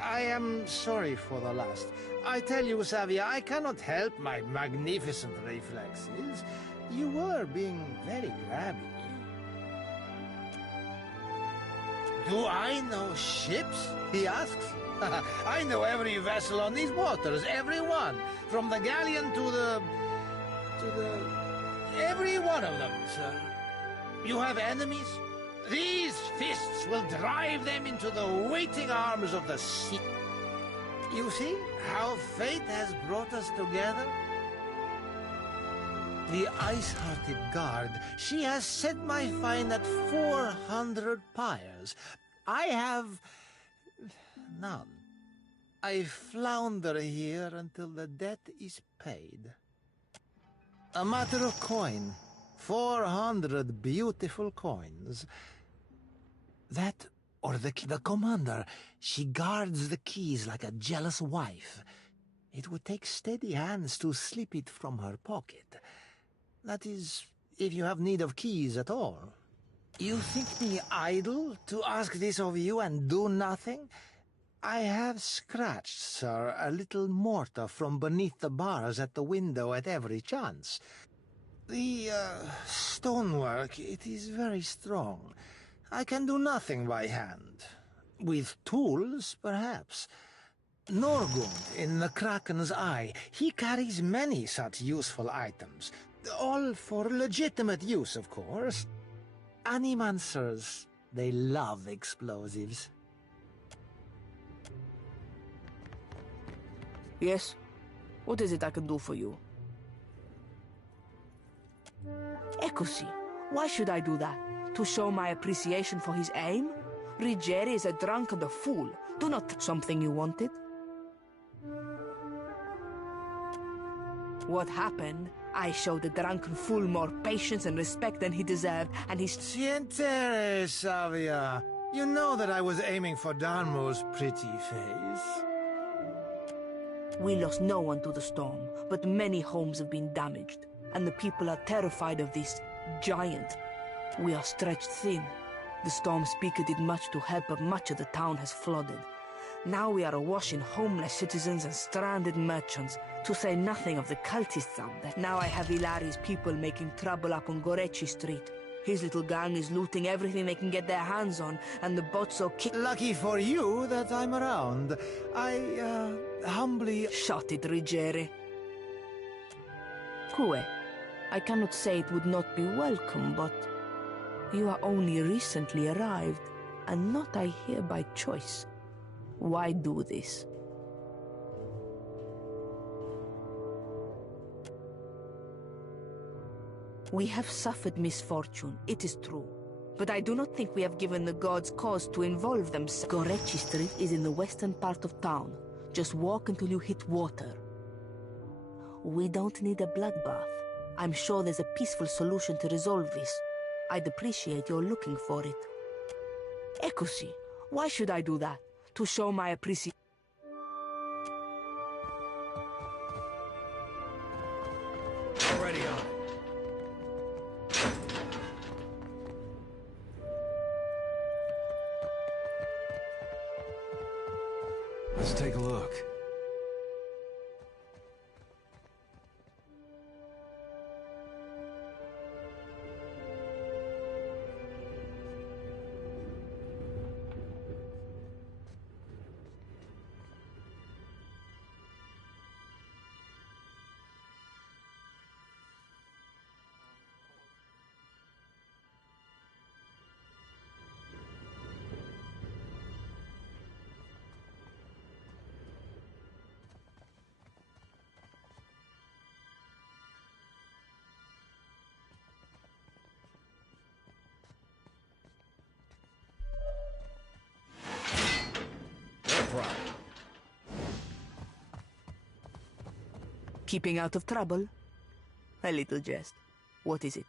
I am sorry for the last. I tell you, Savia, I cannot help my magnificent reflexes. You were being very grabby. Do I know ships? He asks. I know every vessel on these waters, every one. From the galleon to the... every one of them, sir. You have enemies? These fists will drive them into the waiting arms of the sea. You see how fate has brought us together? The ice-hearted guard, she has set my fine at 400 pyres. I have none. I flounder here until the debt is paid. A matter of coin. 400 beautiful coins. That, or the commander, she guards the keys like a jealous wife. It would take steady hands to slip it from her pocket. That is, if you have need of keys at all. You think me idle to ask this of you and do nothing? I have scratched, sir, a little mortar from beneath the bars at the window at every chance. The stonework, it is very strong. I can do nothing by hand. With tools, perhaps. Norgund, in the Kraken's Eye, he carries many such useful items. All for legitimate use, of course. Animancers, they love explosives. Yes? What is it I can do for you? Eccoci. Why should I do that? To show my appreciation for his aim? Ruggieri is a drunk and a fool. Do not something you wanted. What happened? I showed the drunken fool more patience and respect than he deserved, and he's... Sientere, Savia. You know that I was aiming for Darmo's pretty face. We lost no one to the storm, but many homes have been damaged, and the people are terrified of this giant. We are stretched thin. The storm speaker did much to help, but much of the town has flooded. Now we are awash in homeless citizens and stranded merchants, to say nothing of the cultists out there. Now I have Ilari's people making trouble up on Gorechi Street. His little gang is looting everything they can get their hands on, and the Bozzo Lucky for you that I'm around. I, humbly... Shut it, Ruggieri. Cue, I cannot say it would not be welcome, but... You are only recently arrived, and not I here by choice. Why do this? We have suffered misfortune, it is true. But I do not think we have given the gods cause to involve themselves. Gorechi Street is in the western part of town. Just walk until you hit water. We don't need a bloodbath. I'm sure there's a peaceful solution to resolve this. I'd appreciate your looking for it. Eccoci. Why should I do that? To show my appreciation. Already on. Let's take a look. Keeping out of trouble? A little jest. What is it?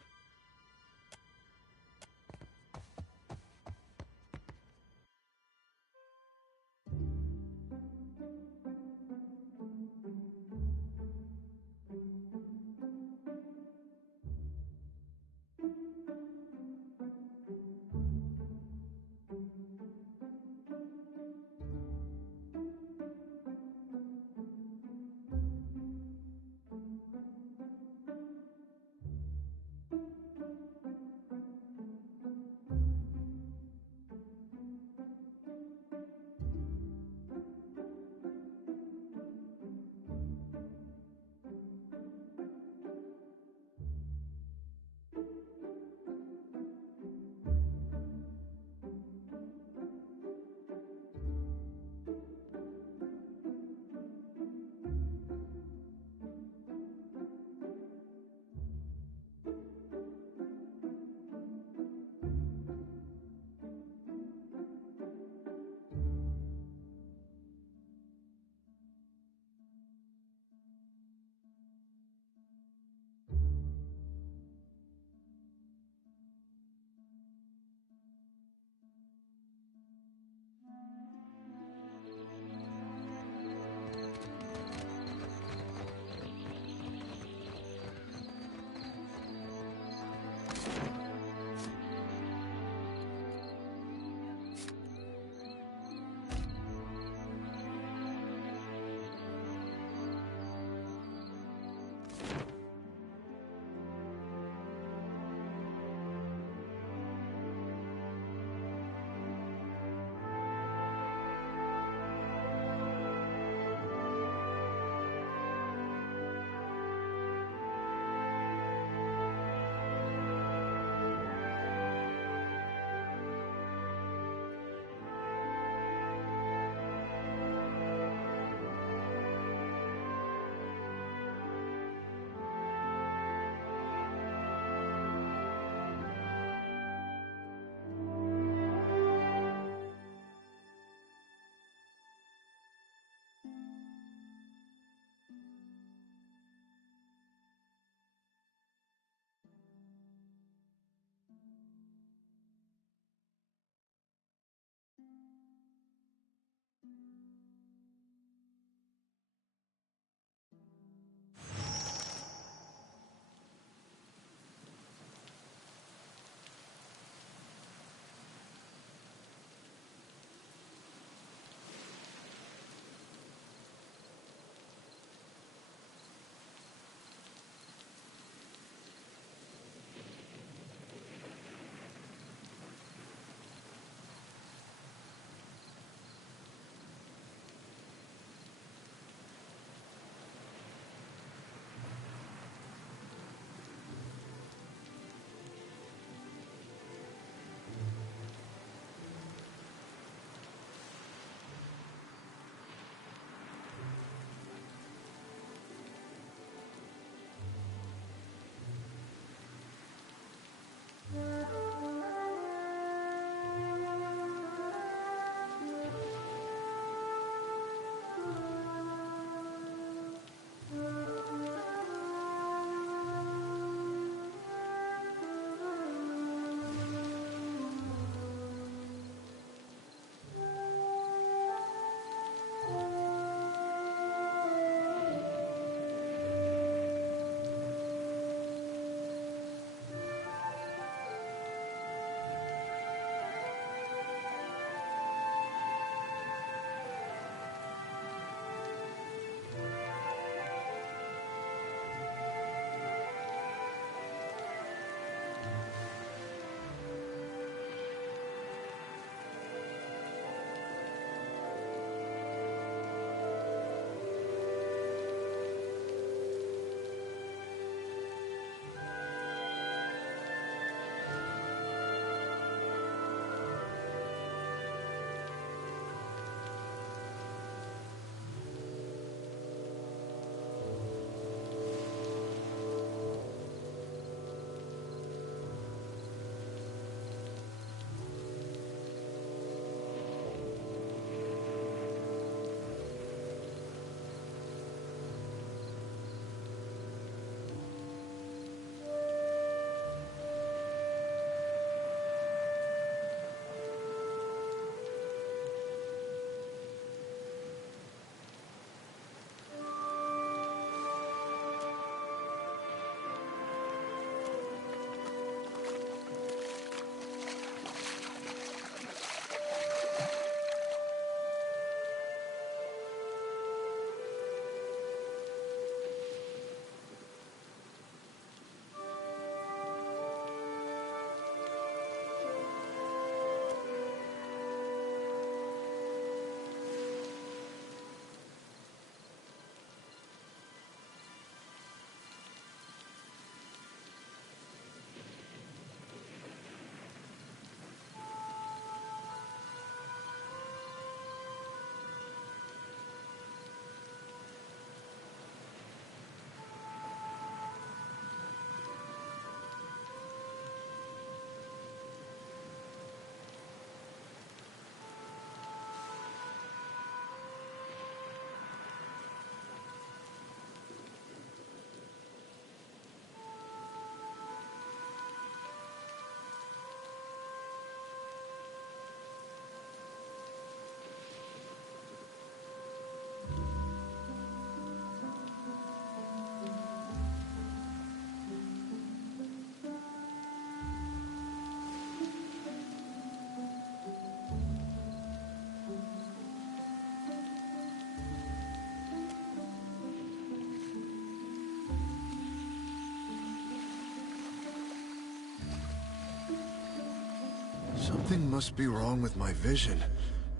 Something must be wrong with my vision.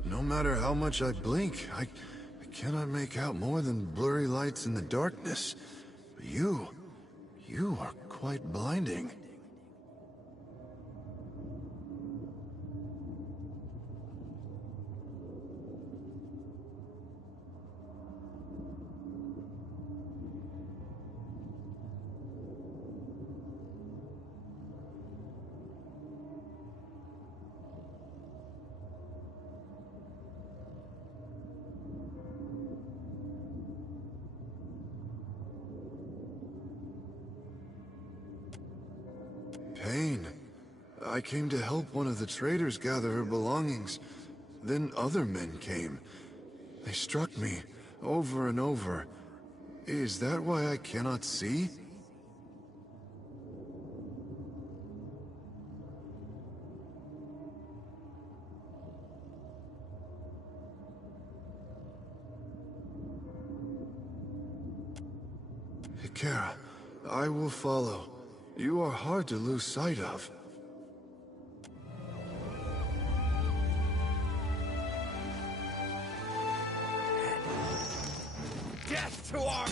No matter how much I blink, I cannot make out more than blurry lights in the darkness. You are quite blinding. Pain. I came to help one of the traders gather her belongings. Then other men came. They struck me over and over. Is that why I cannot see? Hikara, I will follow. You are hard to lose sight of. Death to our...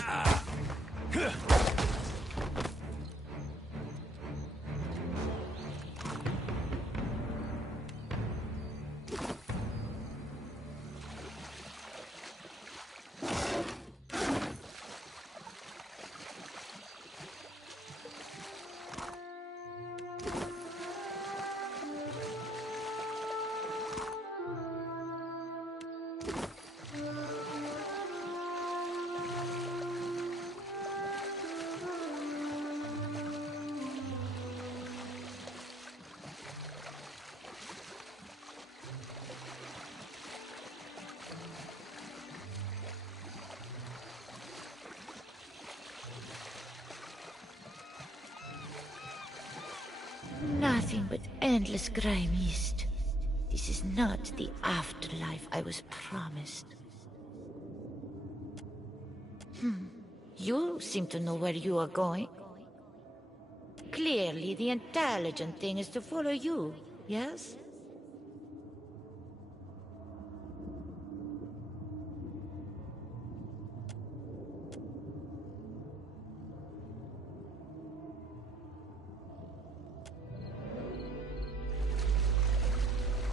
Nothing but endless grey mist. This is not the afterlife I was promised. You seem to know where you are going. Clearly, the intelligent thing is to follow you, yes?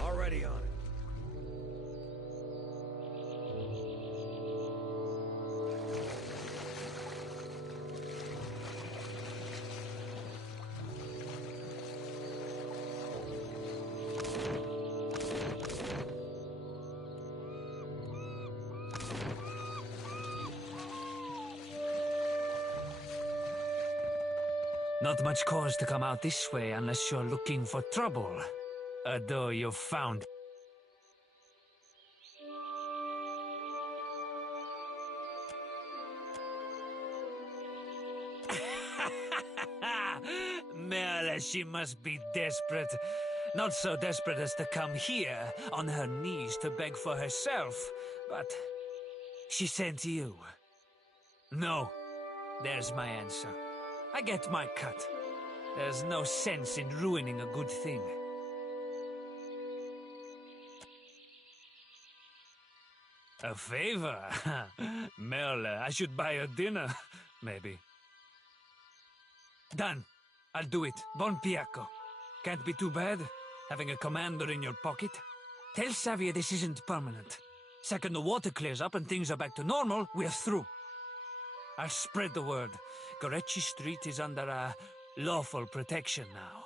Already on it. Not much cause to come out this way unless you're looking for trouble. Although you've found... Merle, she must be desperate. Not so desperate as to come here, on her knees to beg for herself, but... she sent you. No. There's my answer. I get my cut. There's no sense in ruining a good thing. A favor? Merle, I should buy her dinner, maybe. Done. I'll do it. Bon Piacco. Can't be too bad, having a commander in your pocket. Tell Xavier this isn't permanent. Second the water clears up and things are back to normal, we're through. I'll spread the word. Gorechi Street is under lawful protection now.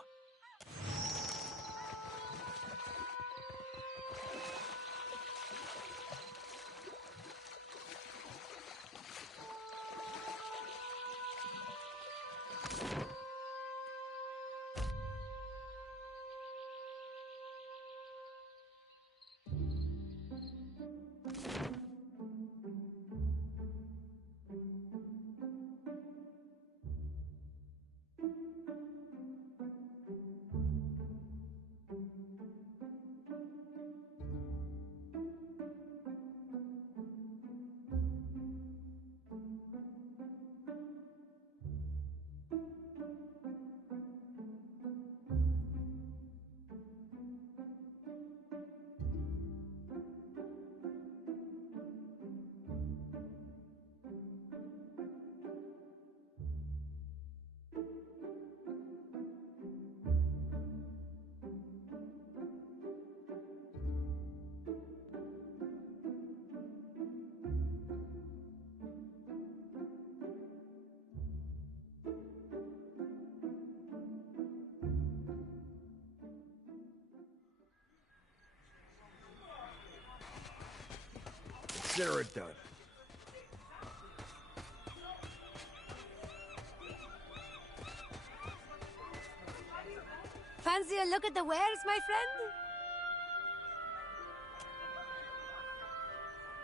consider it done. Fancy a look at the wares, my friend?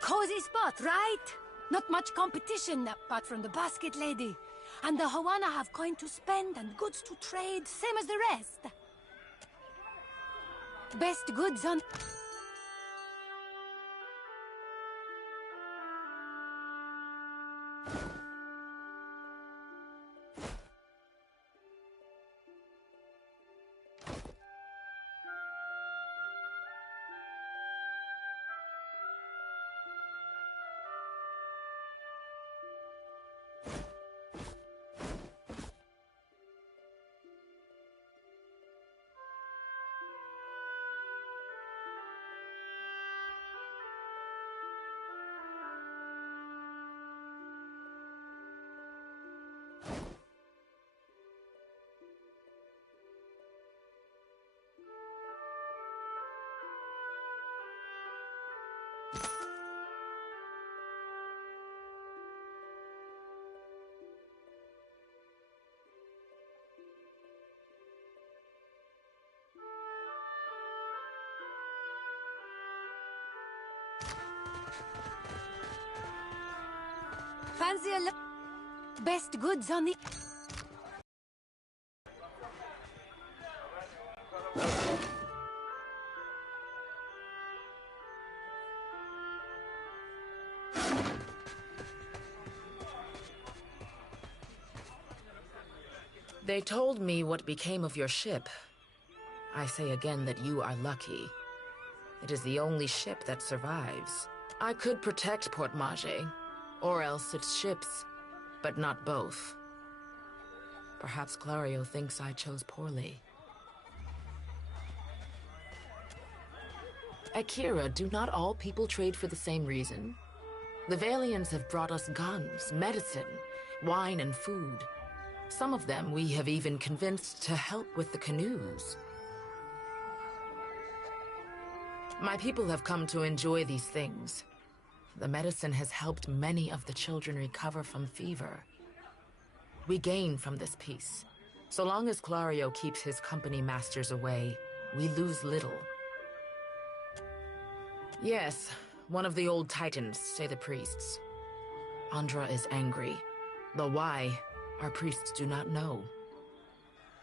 Cozy spot, right? Not much competition apart from the basket lady. And the Hawana have coin to spend and goods to trade, same as the rest. Best goods on... Fancy a look... Best goods on the... They told me what became of your ship. I say again that you are lucky. It is the only ship that survives. I could protect Port Mage, or else its ships, but not both. Perhaps Clario thinks I chose poorly. Akira, do not all people trade for the same reason? The Valians have brought us guns, medicine, wine, and food. Some of them we have even convinced to help with the canoes. My people have come to enjoy these things. The medicine has helped many of the children recover from fever. We gain from this peace. So long as Clario keeps his company masters away, we lose little. Yes, one of the old titans, say the priests. Andra is angry. The why, our priests do not know.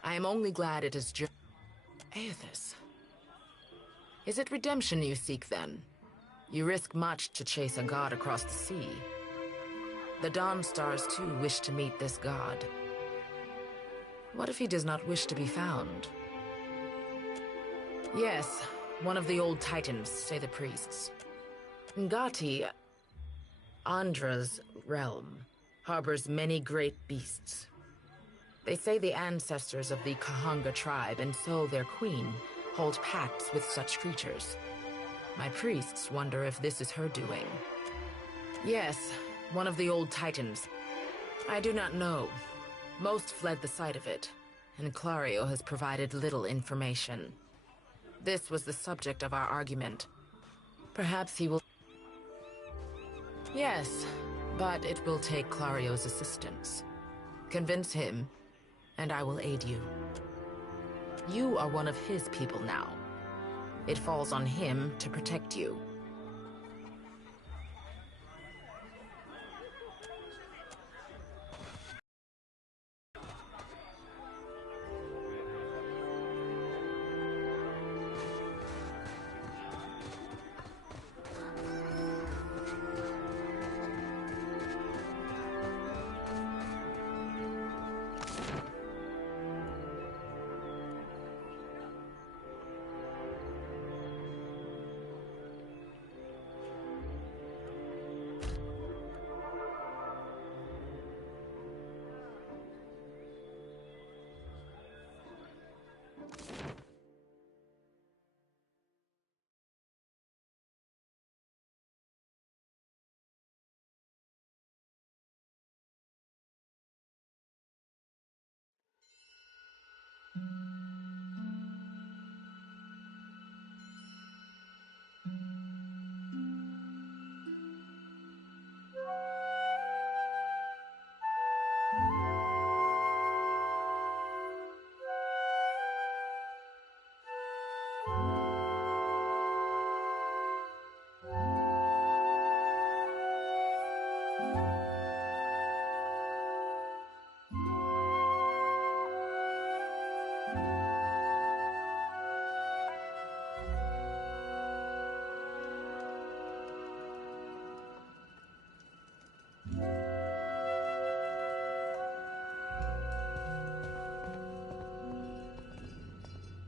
I am only glad it is Aethys. Is it redemption you seek, then? You risk much to chase a god across the sea. The Dawn Stars, too, wish to meet this god. What if he does not wish to be found? Yes, one of the old titans, say the priests. Ngati, Andra's realm, harbors many great beasts. They say the ancestors of the Kahanga tribe, and so their queen, hold pacts with such creatures. My priests wonder if this is her doing. Yes, one of the old titans. I do not know. Most fled the sight of it, and Clario has provided little information. This was the subject of our argument. Perhaps he will... Yes, but it will take Clario's assistance. Convince him, and I will aid you. You are one of his people now. It falls on him to protect you.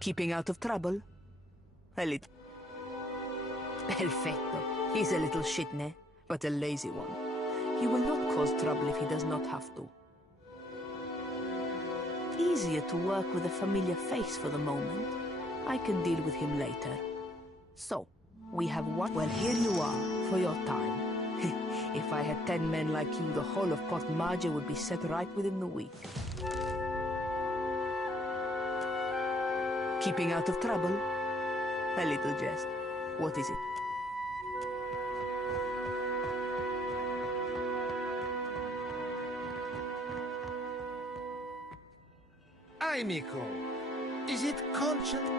Keeping out of trouble? A little. Perfecto. He's a little shitne, but a lazy one. He will not cause trouble if he does not have to. Easier to work with a familiar face for the moment. I can deal with him later. So, we have one. Well, here you are, for your time. If I had 10 men like you, the whole of Port Marja would be set right within the week. Keeping out of trouble? A little jest. What is it? Ay, Miko. Is it conscience?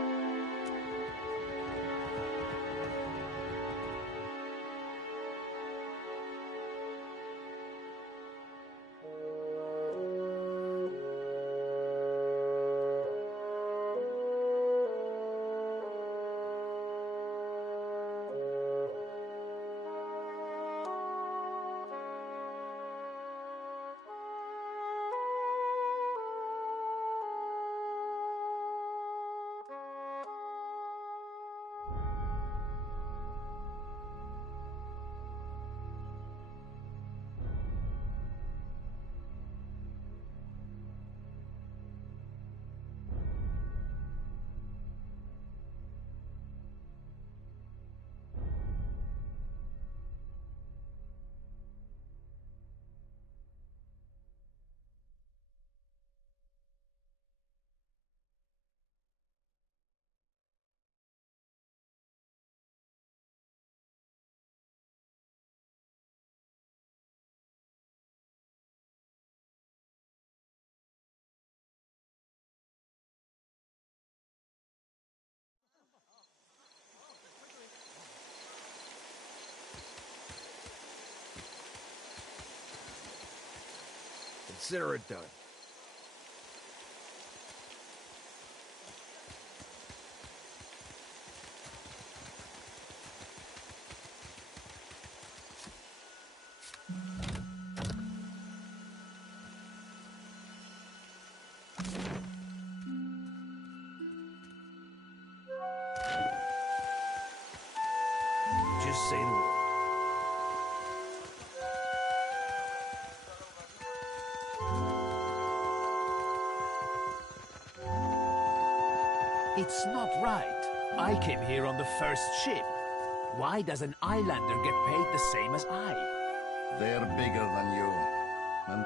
Consider it done. Just say the word. It's not right. I came here on the first ship. Why does an islander get paid the same as I? They're bigger than you. And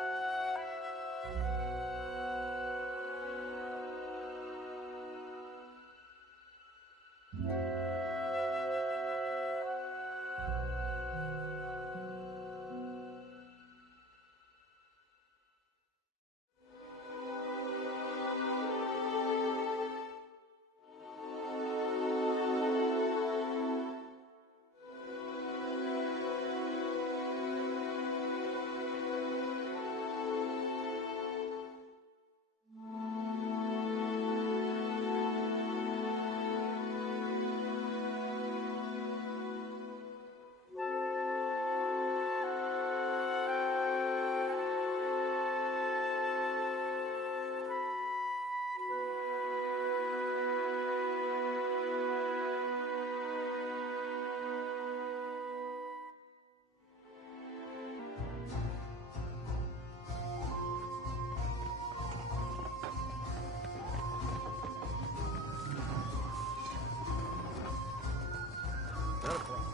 Not a problem.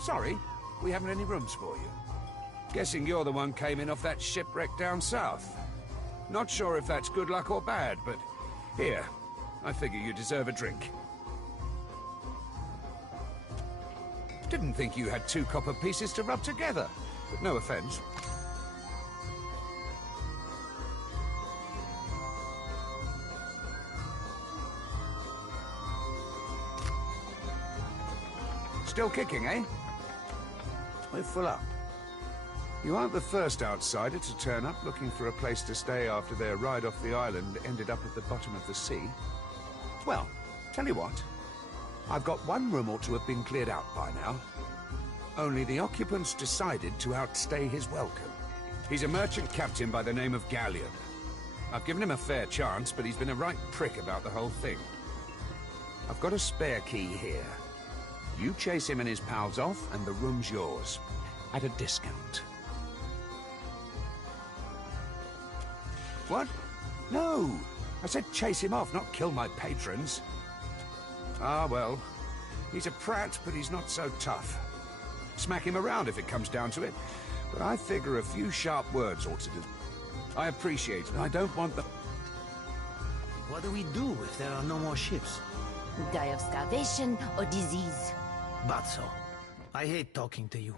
Sorry, we haven't any rooms for you. Guessing you're the one came in off that shipwreck down south. Not sure if that's good luck or bad, but here, I figure you deserve a drink. Didn't think you had 2 copper pieces to rub together, but no offense. Still kicking, eh? We're full up. You aren't the first outsider to turn up looking for a place to stay after their ride off the island ended up at the bottom of the sea. Well, tell you what. I've got one room ought to have been cleared out by now. Only the occupants decided to outstay his welcome. He's a merchant captain by the name of Galleon. I've given him a fair chance, but he's been a right prick about the whole thing. I've got a spare key here. You chase him and his pals off, and the room's yours. At a discount. What? No! I said chase him off, not kill my patrons. Ah, well. He's a prat, but he's not so tough. Smack him around if it comes down to it. But I figure a few sharp words ought to do. I appreciate it. I don't want the... What do we do if there are no more ships? Die of starvation or disease. Batso, I hate talking to you.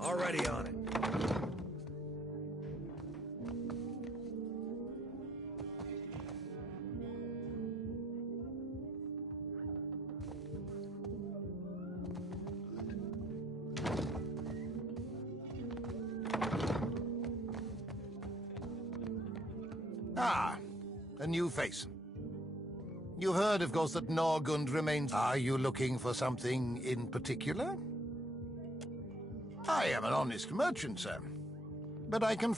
Already on it. Ah, a new face. You've heard, of course, that Norgund remains... Are you looking for something in particular? I am an honest merchant, sir. But I can...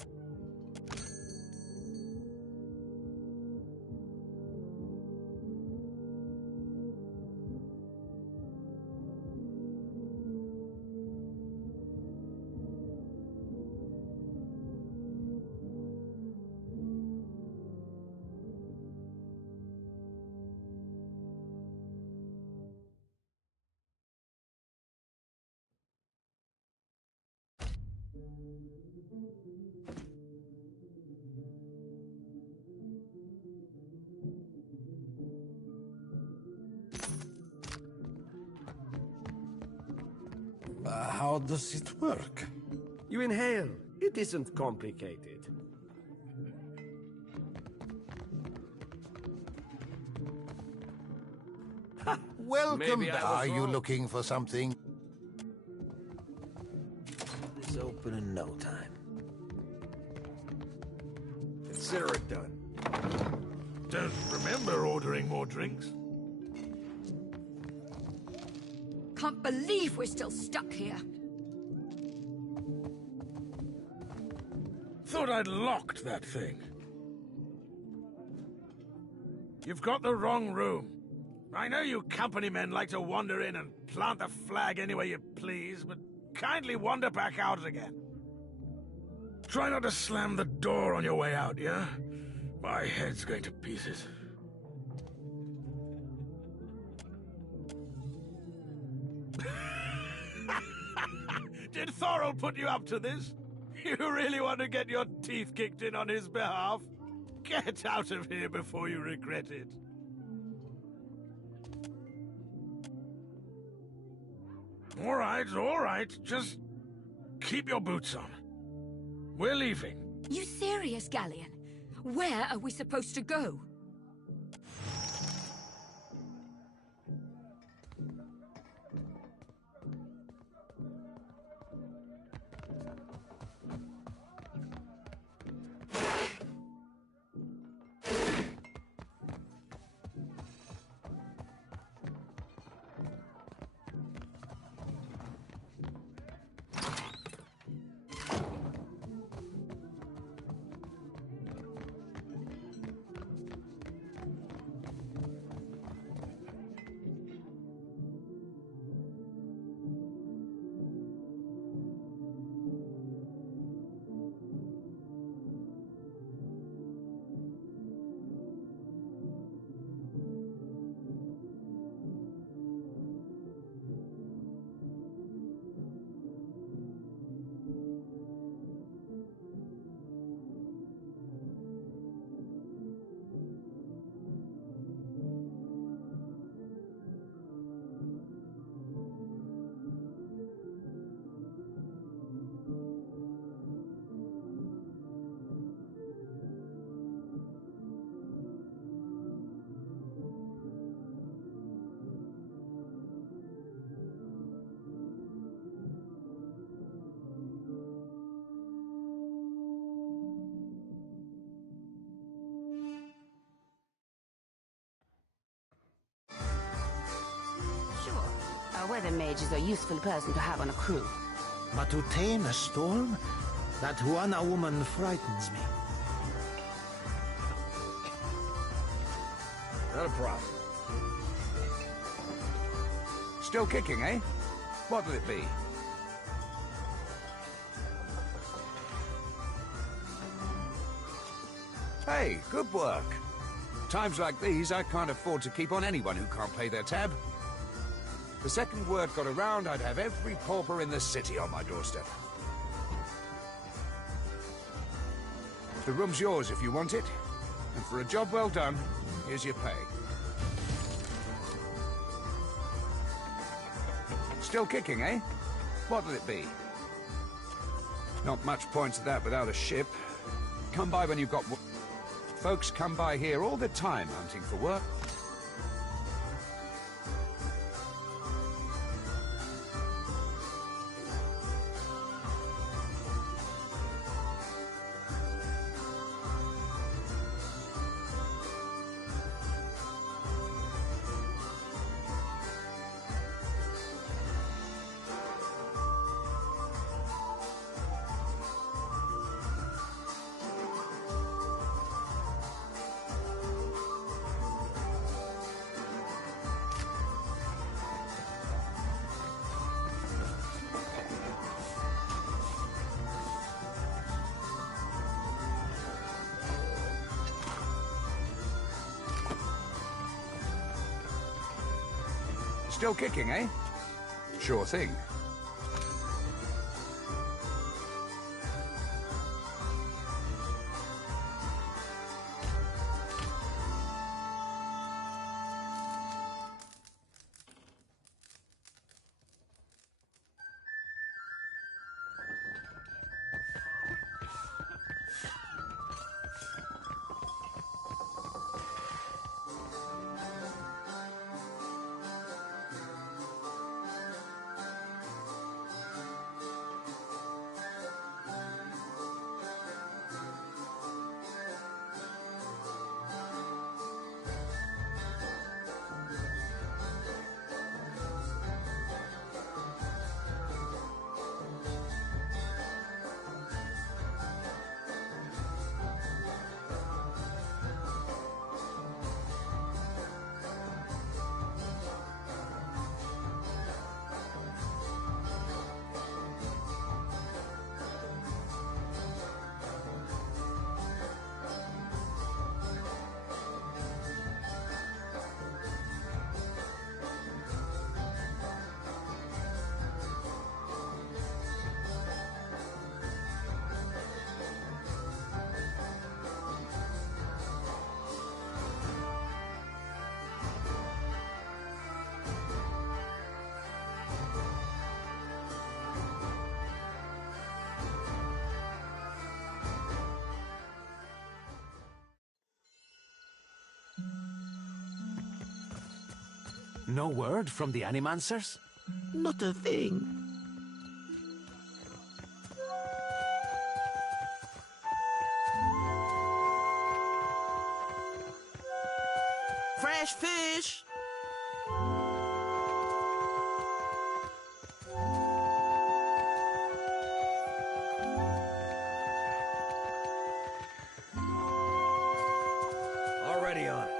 How does it work? You inhale. It isn't complicated. Welcome. Are you looking for something? It's open in no time. Consider it done. Don't remember ordering more drinks. Can't believe we're still stuck here. Thought I'd locked that thing. You've got the wrong room. I know you company men like to wander in and plant the flag anywhere you please, but kindly wander back out again. Try not to slam the door on your way out, yeah? My head's going to pieces. Did Thorol put you up to this? You really want to get your teeth kicked in on his behalf? Get out of here before you regret it. All right. Just keep your boots on. We're leaving. You serious, Galleon? Where are we supposed to go? A weather mage is a useful person to have on a crew. But to tame a storm? That Huana woman frightens me. Not a problem. Still kicking, eh? What'll it be? Hey, good work. Times like these, I can't afford to keep on anyone who can't pay their tab. The second word got around, I'd have every pauper in the city on my doorstep. The room's yours if you want it. And for a job well done, here's your pay. Still kicking, eh? What'll it be? Not much point to that without a ship. Come by when you've got... Folks come by here all the time hunting for work. Still kicking, eh? Sure thing. No word from the Animancers? Not a thing. Fresh fish! Already on it.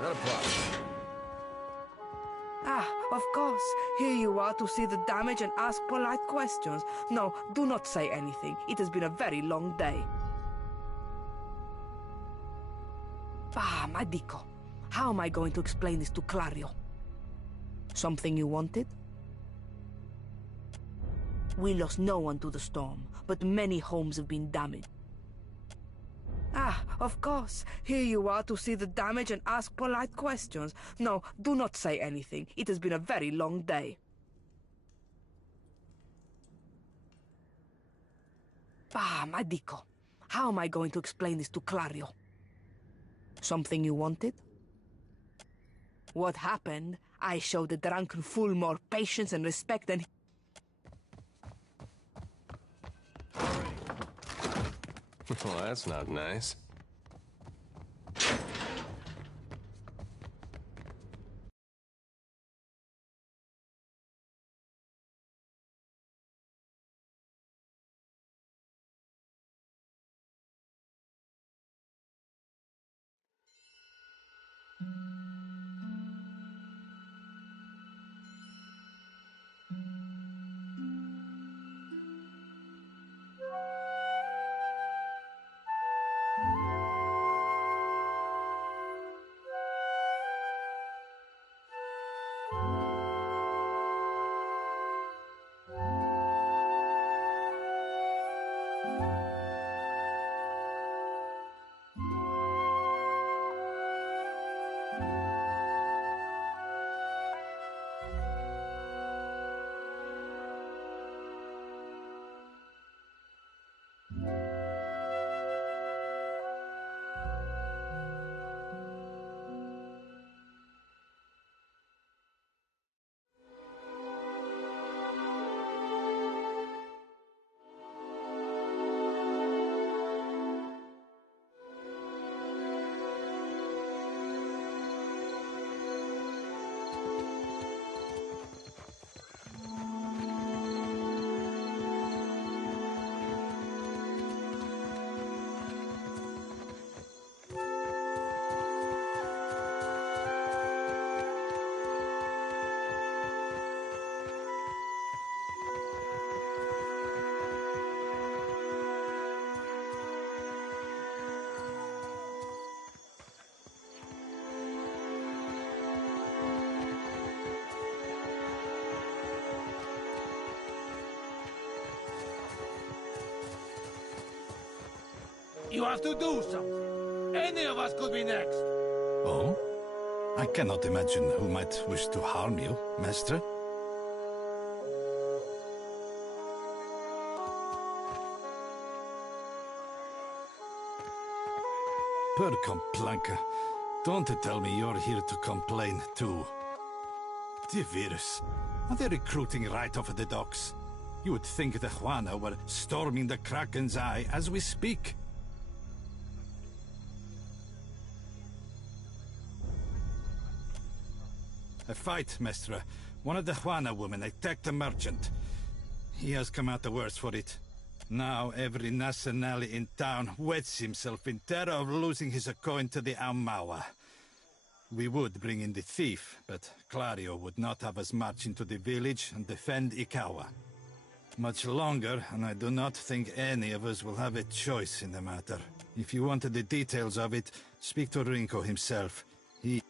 Not a problem. Ah, of course. Here you are to see the damage and ask polite questions. No, do not say anything. It has been a very long day. Ah, my Dico. How am I going to explain this to Clario? Something you wanted? We lost no one to the storm, but many homes have been damaged. Ah, of course. Here you are to see the damage and ask polite questions. No, do not say anything. It has been a very long day. Ah, my Dico. How am I going to explain this to Clario? Something you wanted? What happened? I showed the drunken fool more patience and respect than... Well, that's not nice. You have to do something. Any of us could be next. Oh? I cannot imagine who might wish to harm you, Master. Per complanka. Don't tell me you're here to complain, too. The virus. Are they recruiting right off of the docks? You would think the Juana were storming the Kraken's Eye as we speak. A fight, Mestra. One of the Juana women attacked a merchant. He has come out the worse for it. Now every nationale in town wets himself in terror of losing his coin to the Aumaua. We would bring in the thief, but Clario would not have us march into the village and defend Ikawa. Much longer, and I do not think any of us will have a choice in the matter. If you wanted the details of it, speak to Rinko himself. He...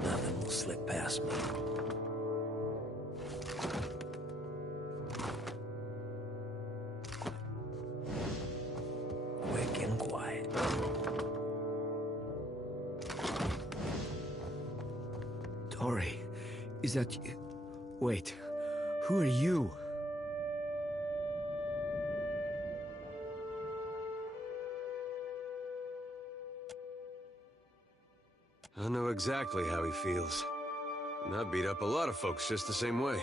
Nothing will slip past me. Quick and quiet. Tori, is that you? Wait, who are you? I know exactly how he feels. And I beat up a lot of folks just the same way.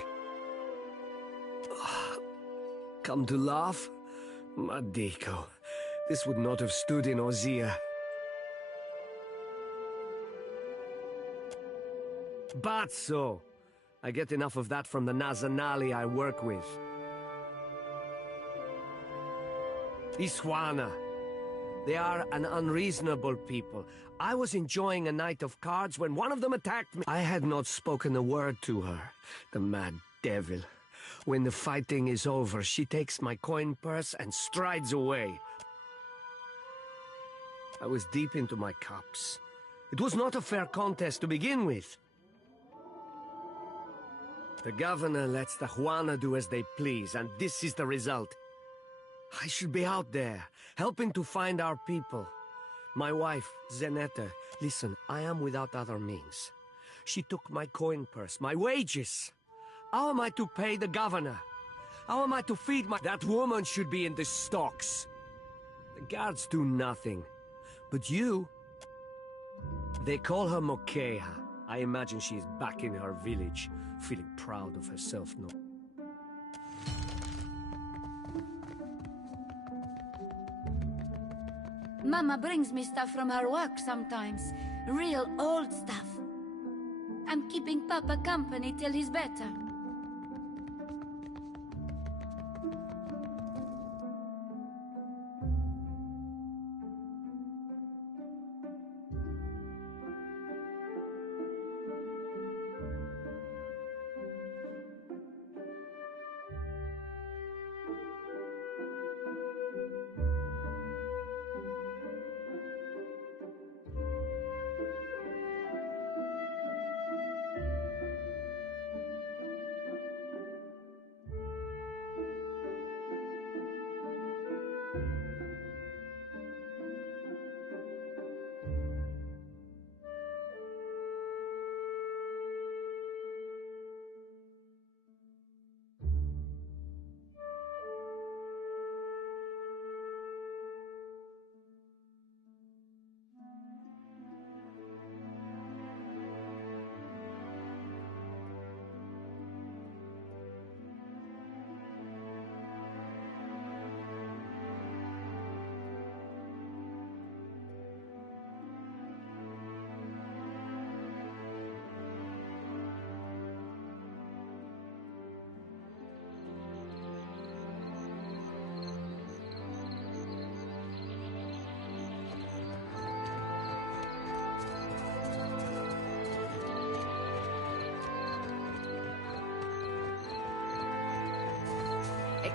Come to laugh? Madiko, this would not have stood in Ozia. Bazzo! I get enough of that from the Nazanali I work with. Iswana. They are an unreasonable people. I was enjoying a night of cards when one of them attacked me. I had not spoken a word to her, the mad devil. When the fighting is over, she takes my coin purse and strides away. I was deep into my cups. It was not a fair contest to begin with. The governor lets the Juana do as they please, and this is the result. I should be out there, helping to find our people. My wife, Zenetta, listen, I am without other means. She took my coin purse, my wages. How am I to pay the governor? How am I to feed my... That woman should be in the stocks. The guards do nothing. But you... They call her Mokeha. I imagine she's back in her village, feeling proud of herself, no? Mama brings me stuff from her work sometimes. Real old stuff. I'm keeping Papa company till he's better.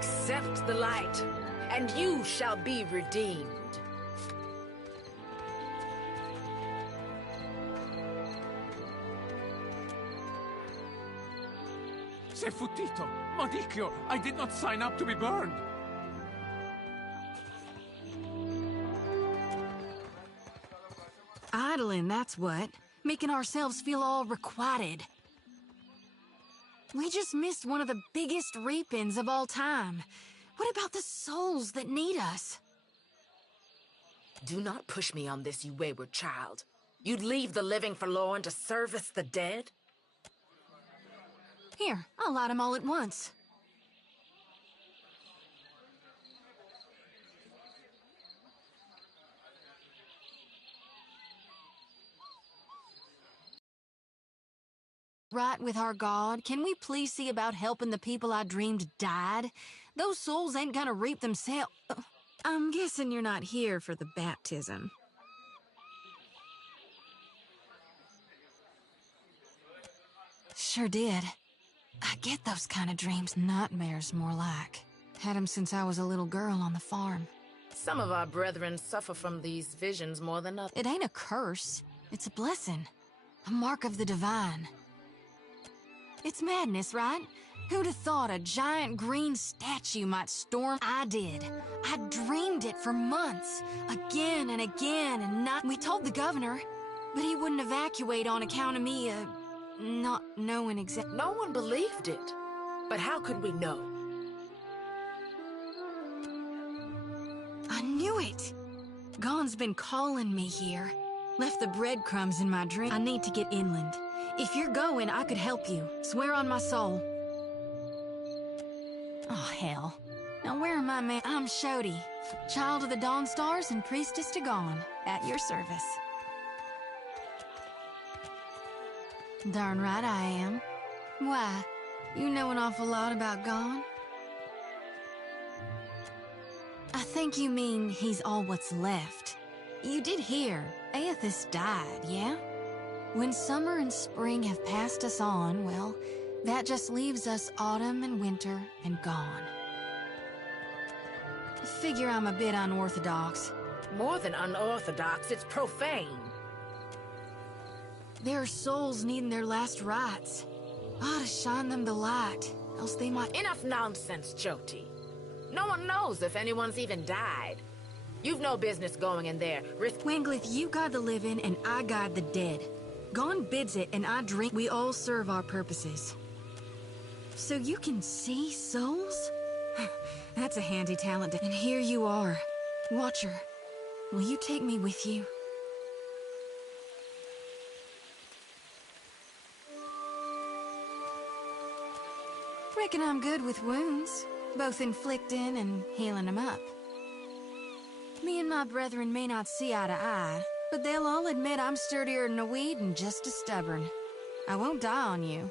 Accept the light, and you shall be redeemed. Se futito! Maudicchio! I did not sign up to be burned! Idling, that's what. Making ourselves feel all requited. We just missed one of the biggest reapings of all time. What about the souls that need us? Do not push me on this, you wayward child. You'd leave the living forlorn to service the dead? Here, I'll light them all at once. Right with our God, can we please see about helping the people I dreamed died? Those souls ain't gonna reap themselves. I'm guessing you're not here for the baptism. Sure did. I get those kind of dreams. Nightmares, more like. Had them since I was a little girl on the farm. Some of our brethren suffer from these visions more than others. It ain't a curse. It's a blessing. A mark of the divine. It's madness, right? Who'd have thought a giant green statue might storm? I did. I dreamed it for months. Again and again and not... We told the governor, but he wouldn't evacuate on account of me, not knowing exactly. No one believed it. But how could we know? I knew it. Gon's been calling me here. Left the breadcrumbs in my drink. I need to get inland. If you're going, I could help you. Swear on my soul. Oh, hell. Now where am I, man? I'm Shodi, child of the Dawn Stars and priestess to Gon, at your service. Darn right I am. Why? You know an awful lot about Gon? I think you mean he's all what's left. You did hear, Aethys died, yeah? When summer and spring have passed us on, well, that just leaves us autumn and winter and gone. Figure I'm a bit unorthodox. More than unorthodox, it's profane. There are souls needing their last rites. Ought to shine them the light, else they might— Enough nonsense, Jyoti. No one knows if anyone's even died. You've no business going in there. Wingleth, you guide the living and I guide the dead. Gon bids it and I drink. We all serve our purposes. So you can see souls? That's a handy talent. And here you are, Watcher. Will you take me with you? Reckon I'm good with wounds, both inflicting and healing them up. Me and my brethren may not see eye to eye, but they'll all admit I'm sturdier than a weed and just as stubborn. I won't die on you.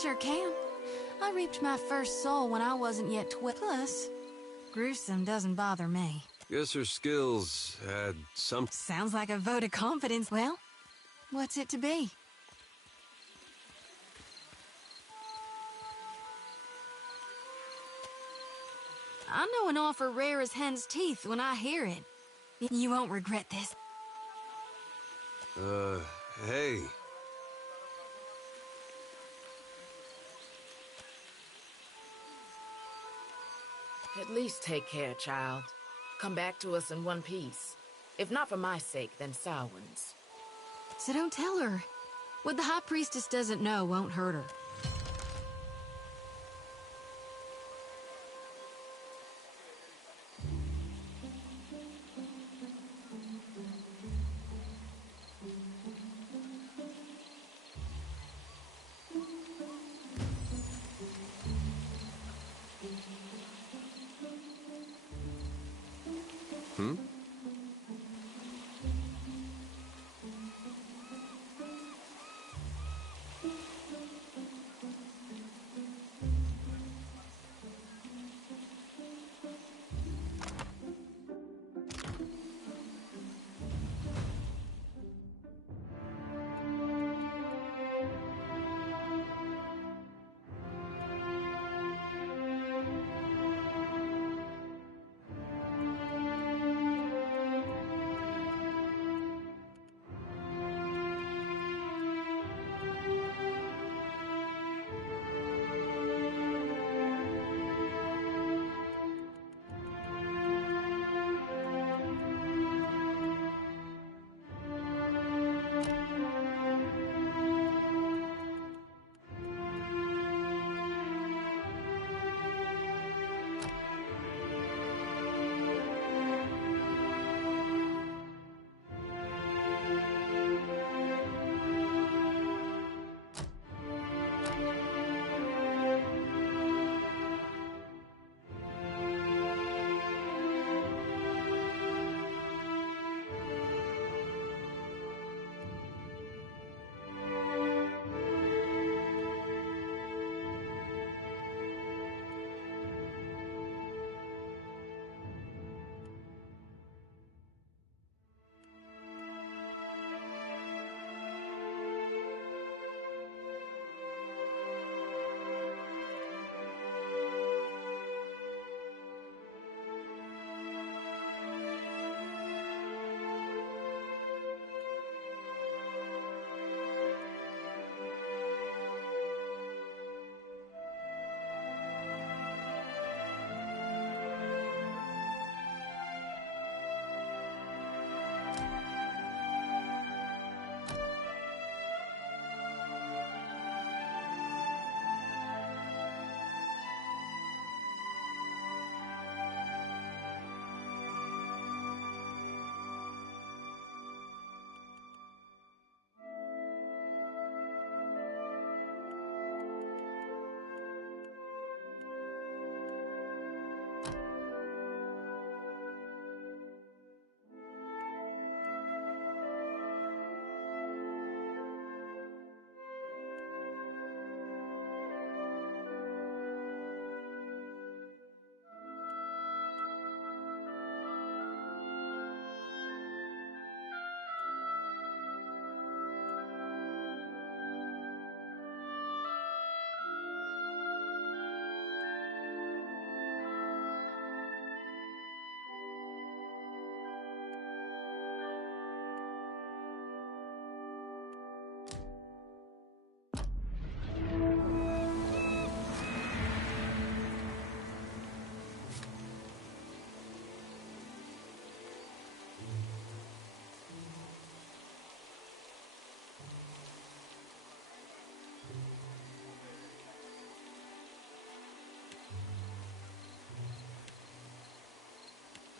Sure can. I reaped my first soul when I wasn't yet 12. Plus, gruesome doesn't bother me. Guess her skills had some... Sounds like a vote of confidence. Well, what's it to be? I know an offer rare as hen's teeth when I hear it. You won't regret this. Hey. At least take care, child. Come back to us in one piece. If not for my sake, then Samhain's. So don't tell her. What the High Priestess doesn't know won't hurt her.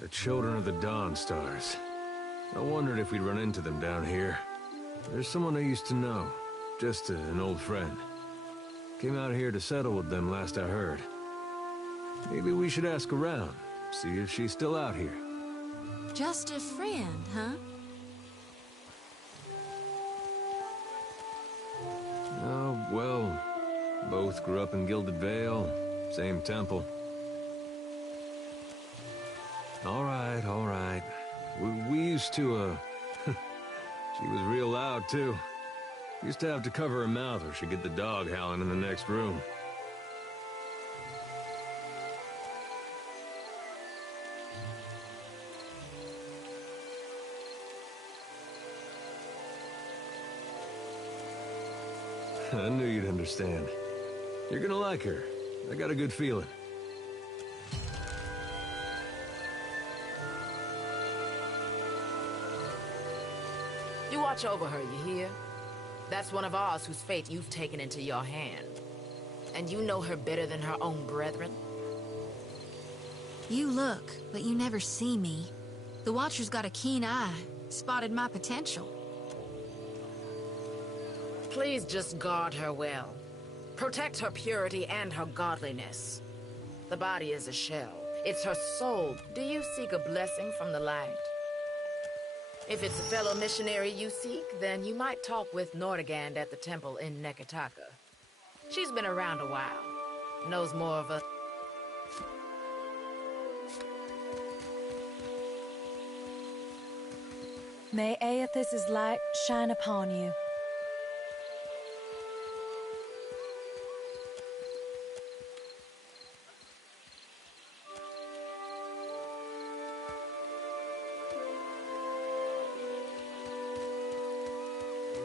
The Children of the Dawn Stars. I wondered if we'd run into them down here. There's someone I used to know. Just an old friend. Came out here to settle with them last I heard. Maybe we should ask around, see if she's still out here. Just a friend, huh? Oh, well, both grew up in Gilded Vale, same temple. All right. We used to, she was real loud, too. Used to have to cover her mouth or she'd get the dog howling in the next room. I knew you'd understand. You're gonna like her. I got a good feeling. You watch over her, you hear? That's one of ours whose fate you've taken into your hand. And you know her better than her own brethren. You look, but you never see me. The Watcher's got a keen eye, spotted my potential. Please just guard her well. Protect her purity and her godliness. The body is a shell. It's her soul. Do you seek a blessing from the light? If it's a fellow missionary you seek, then you might talk with Nordegand at the temple in Nekataka. She's been around a while. Knows more of us. May Aethys' light shine upon you.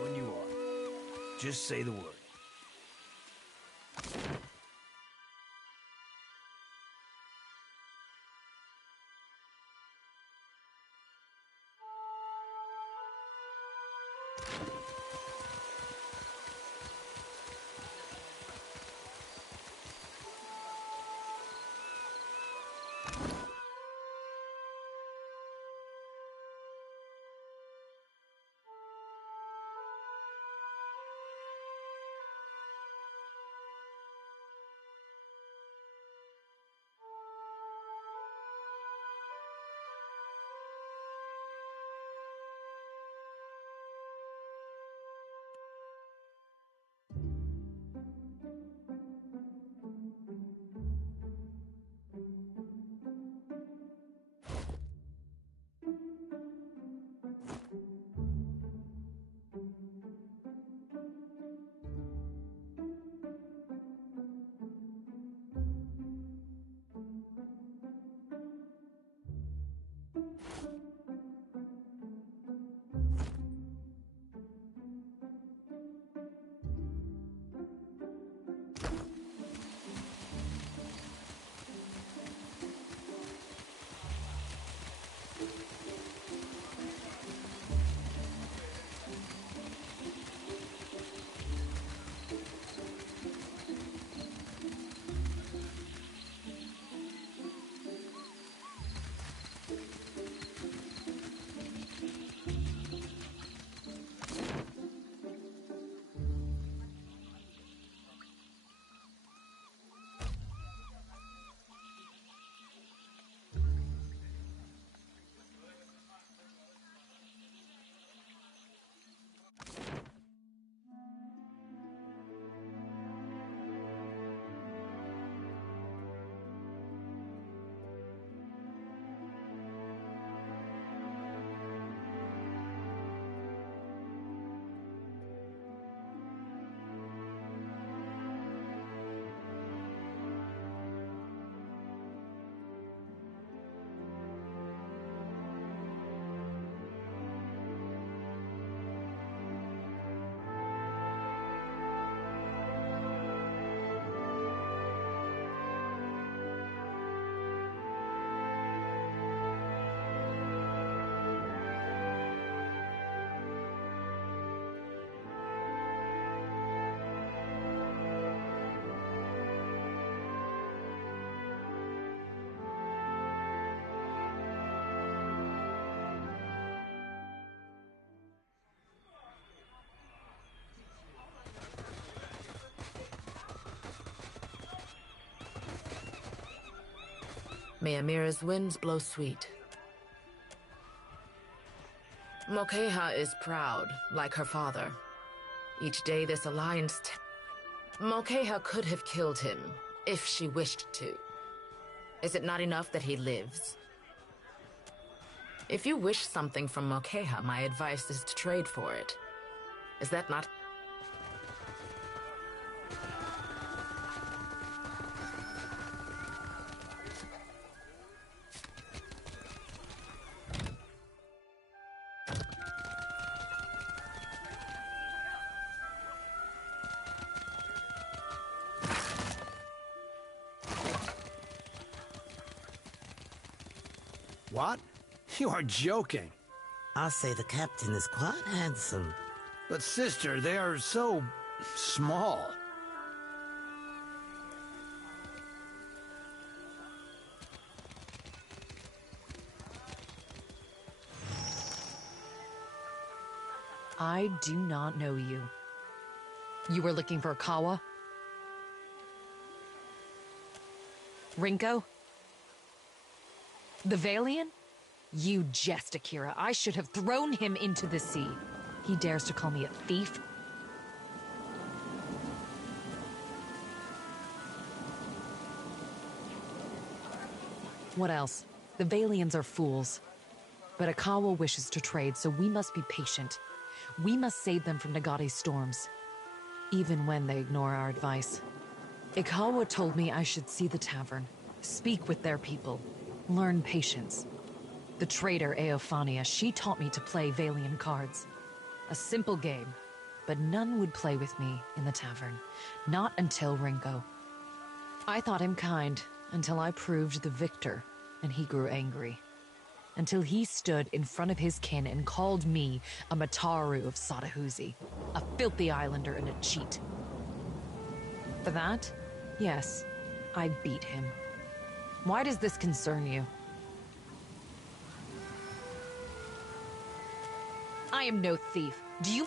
When you are, just say the word. May Amira's winds blow sweet. Mokeha is proud, like her father. Each day this alliance... Mokeha could have killed him, if she wished to. Is it not enough that he lives? If you wish something from Mokeha, my advice is to trade for it. Is that not... What? You are joking. I'll say the captain is quite handsome. But sister, they are so... small. I do not know you. You were looking for Kawa? Rinko? The Valian? You jest, Akira. I should have thrown him into the sea. He dares to call me a thief? What else? The Valians are fools. But Akawa wishes to trade, so we must be patient. We must save them from Nagate's storms, even when they ignore our advice. Ikawa told me I should see the tavern, speak with their people, learn patience. The trader Eophania, she taught me to play Valian cards. A simple game, but none would play with me in the tavern. Not until Rinko. I thought him kind until I proved the victor, and he grew angry. Until he stood in front of his kin and called me a Mataru of Sadahuzi, a filthy islander and a cheat. For that, yes, I beat him. Why does this concern you? I am no thief.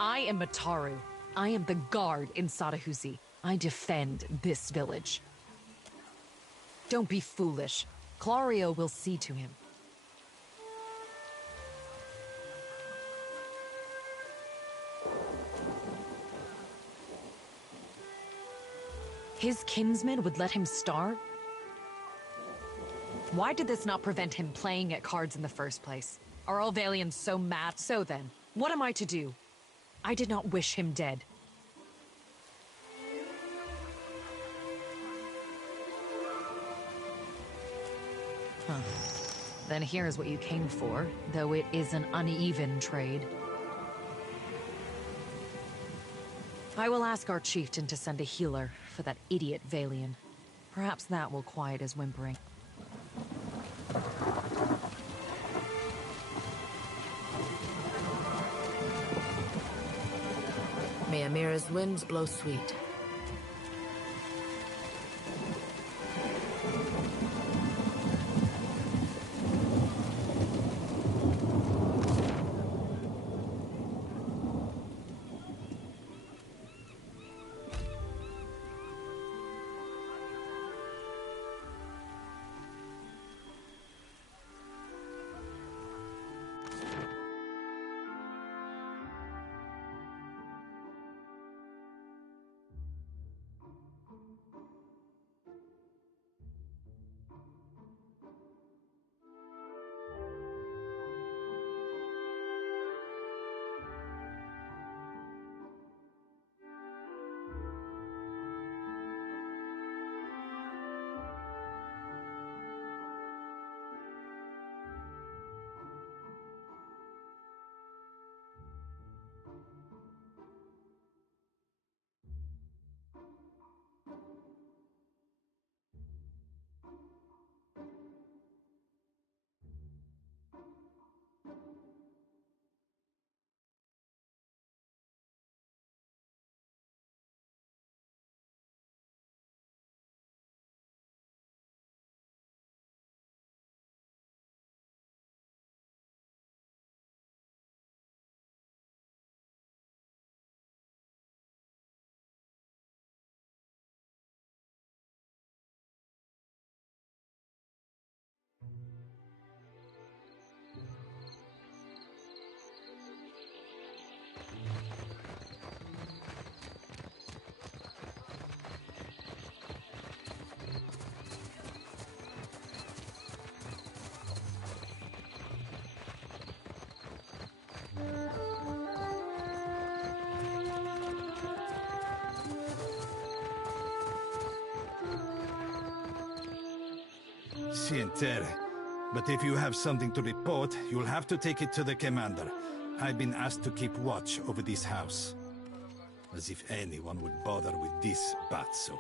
I am Mataru. I am the guard in Sadahuzi. I defend this village. Don't be foolish. Clario will see to him. His kinsmen would let him starve? Why did this not prevent him playing at cards in the first place? Are all Valians so mad? So then, what am I to do? I did not wish him dead. Huh. Then here's what you came for, though it is an uneven trade. I will ask our chieftain to send a healer for that idiot Valian. Perhaps that will quiet his whimpering. May Amira's winds blow sweet. Sientere. But if you have something to report, you'll have to take it to the commander. I've been asked to keep watch over this house. As if anyone would bother with this pazzo.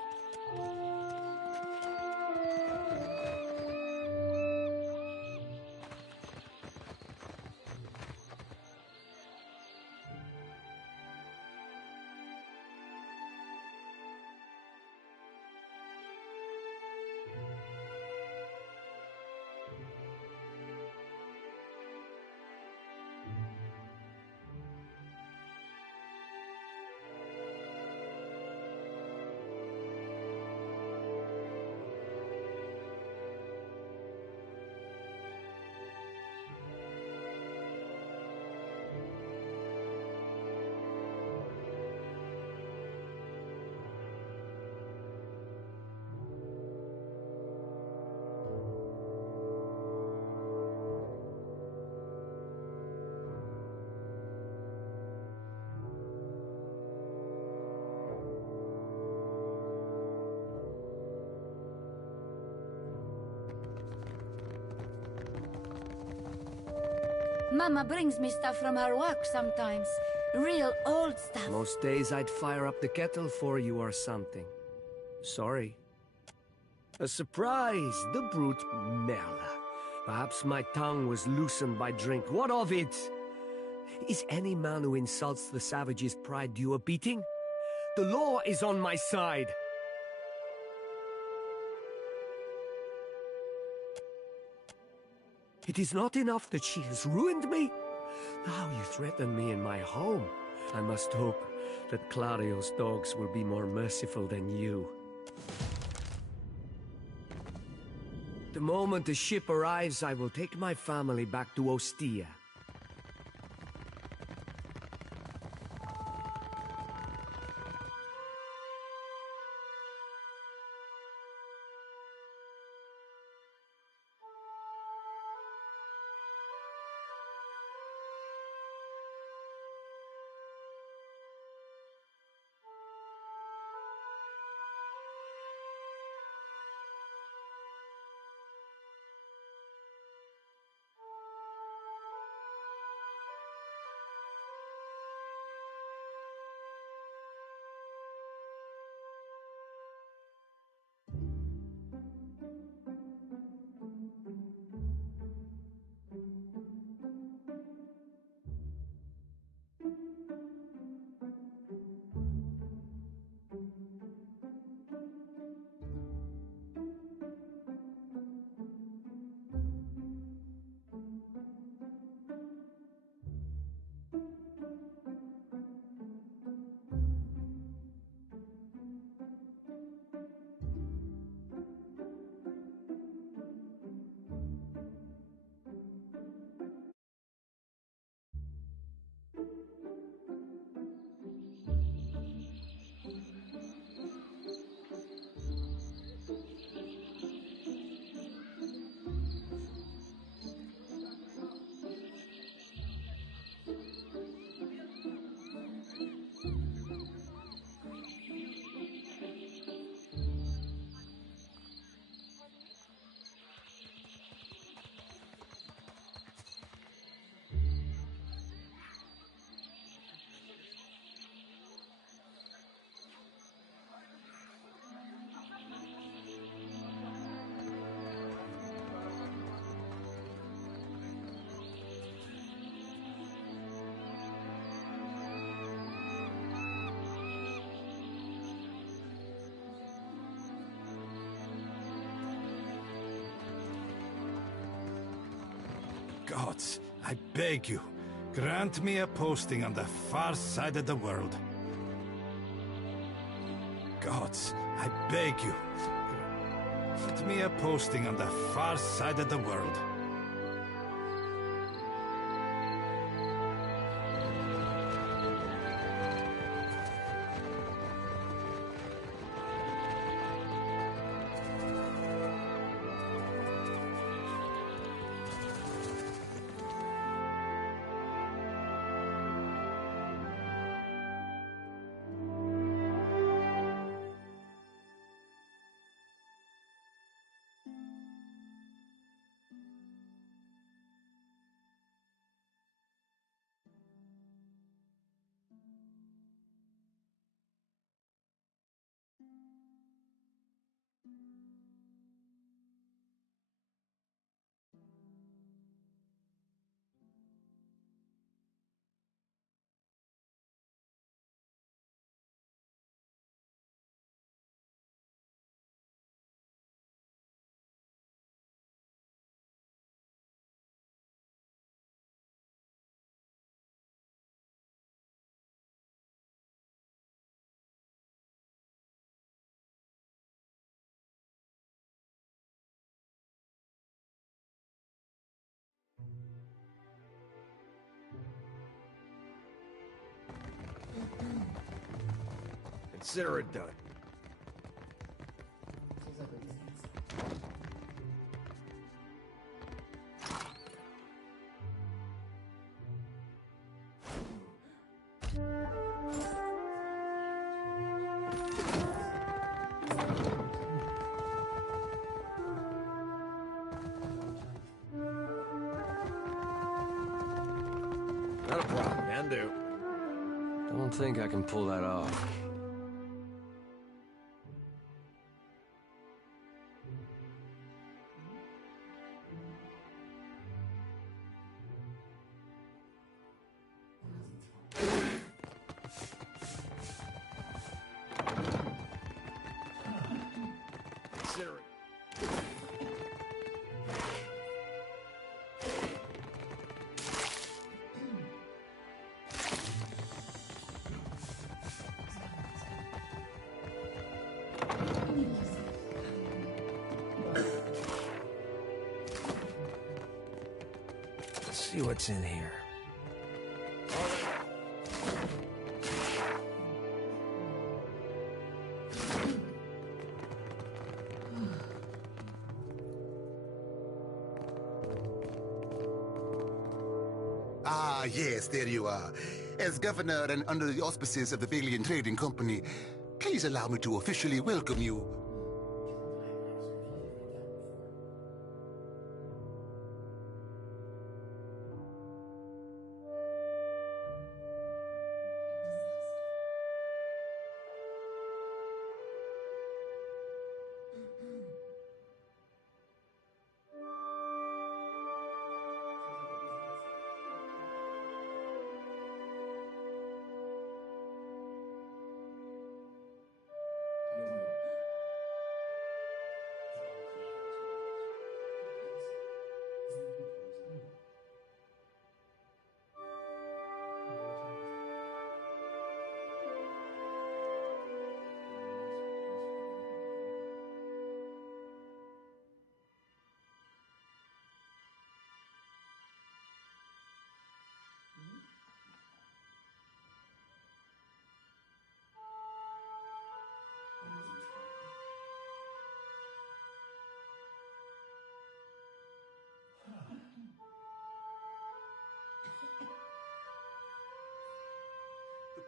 Mama brings me stuff from her work sometimes. Real old stuff. Most days I'd fire up the kettle for you or something. Sorry. A surprise! The brute Merla. Perhaps my tongue was loosened by drink. What of it? Is any man who insults the savage's pride due a beating? The law is on my side. It is not enough that she has ruined me. Now you threaten me in my home. I must hope that Clario's dogs will be more merciful than you. The moment the ship arrives, I will take my family back to Ostia. Gods, I beg you, grant me a posting on the far side of the world. Gods, I beg you, grant me a posting on the far side of the world. Consider it done. Not a problem, can do. Don't think I can pull that off. Consider it. Let's see what's in here. Ah, yes, there you are. As governor and under the auspices of the Valiant Trading Company, please allow me to officially welcome you.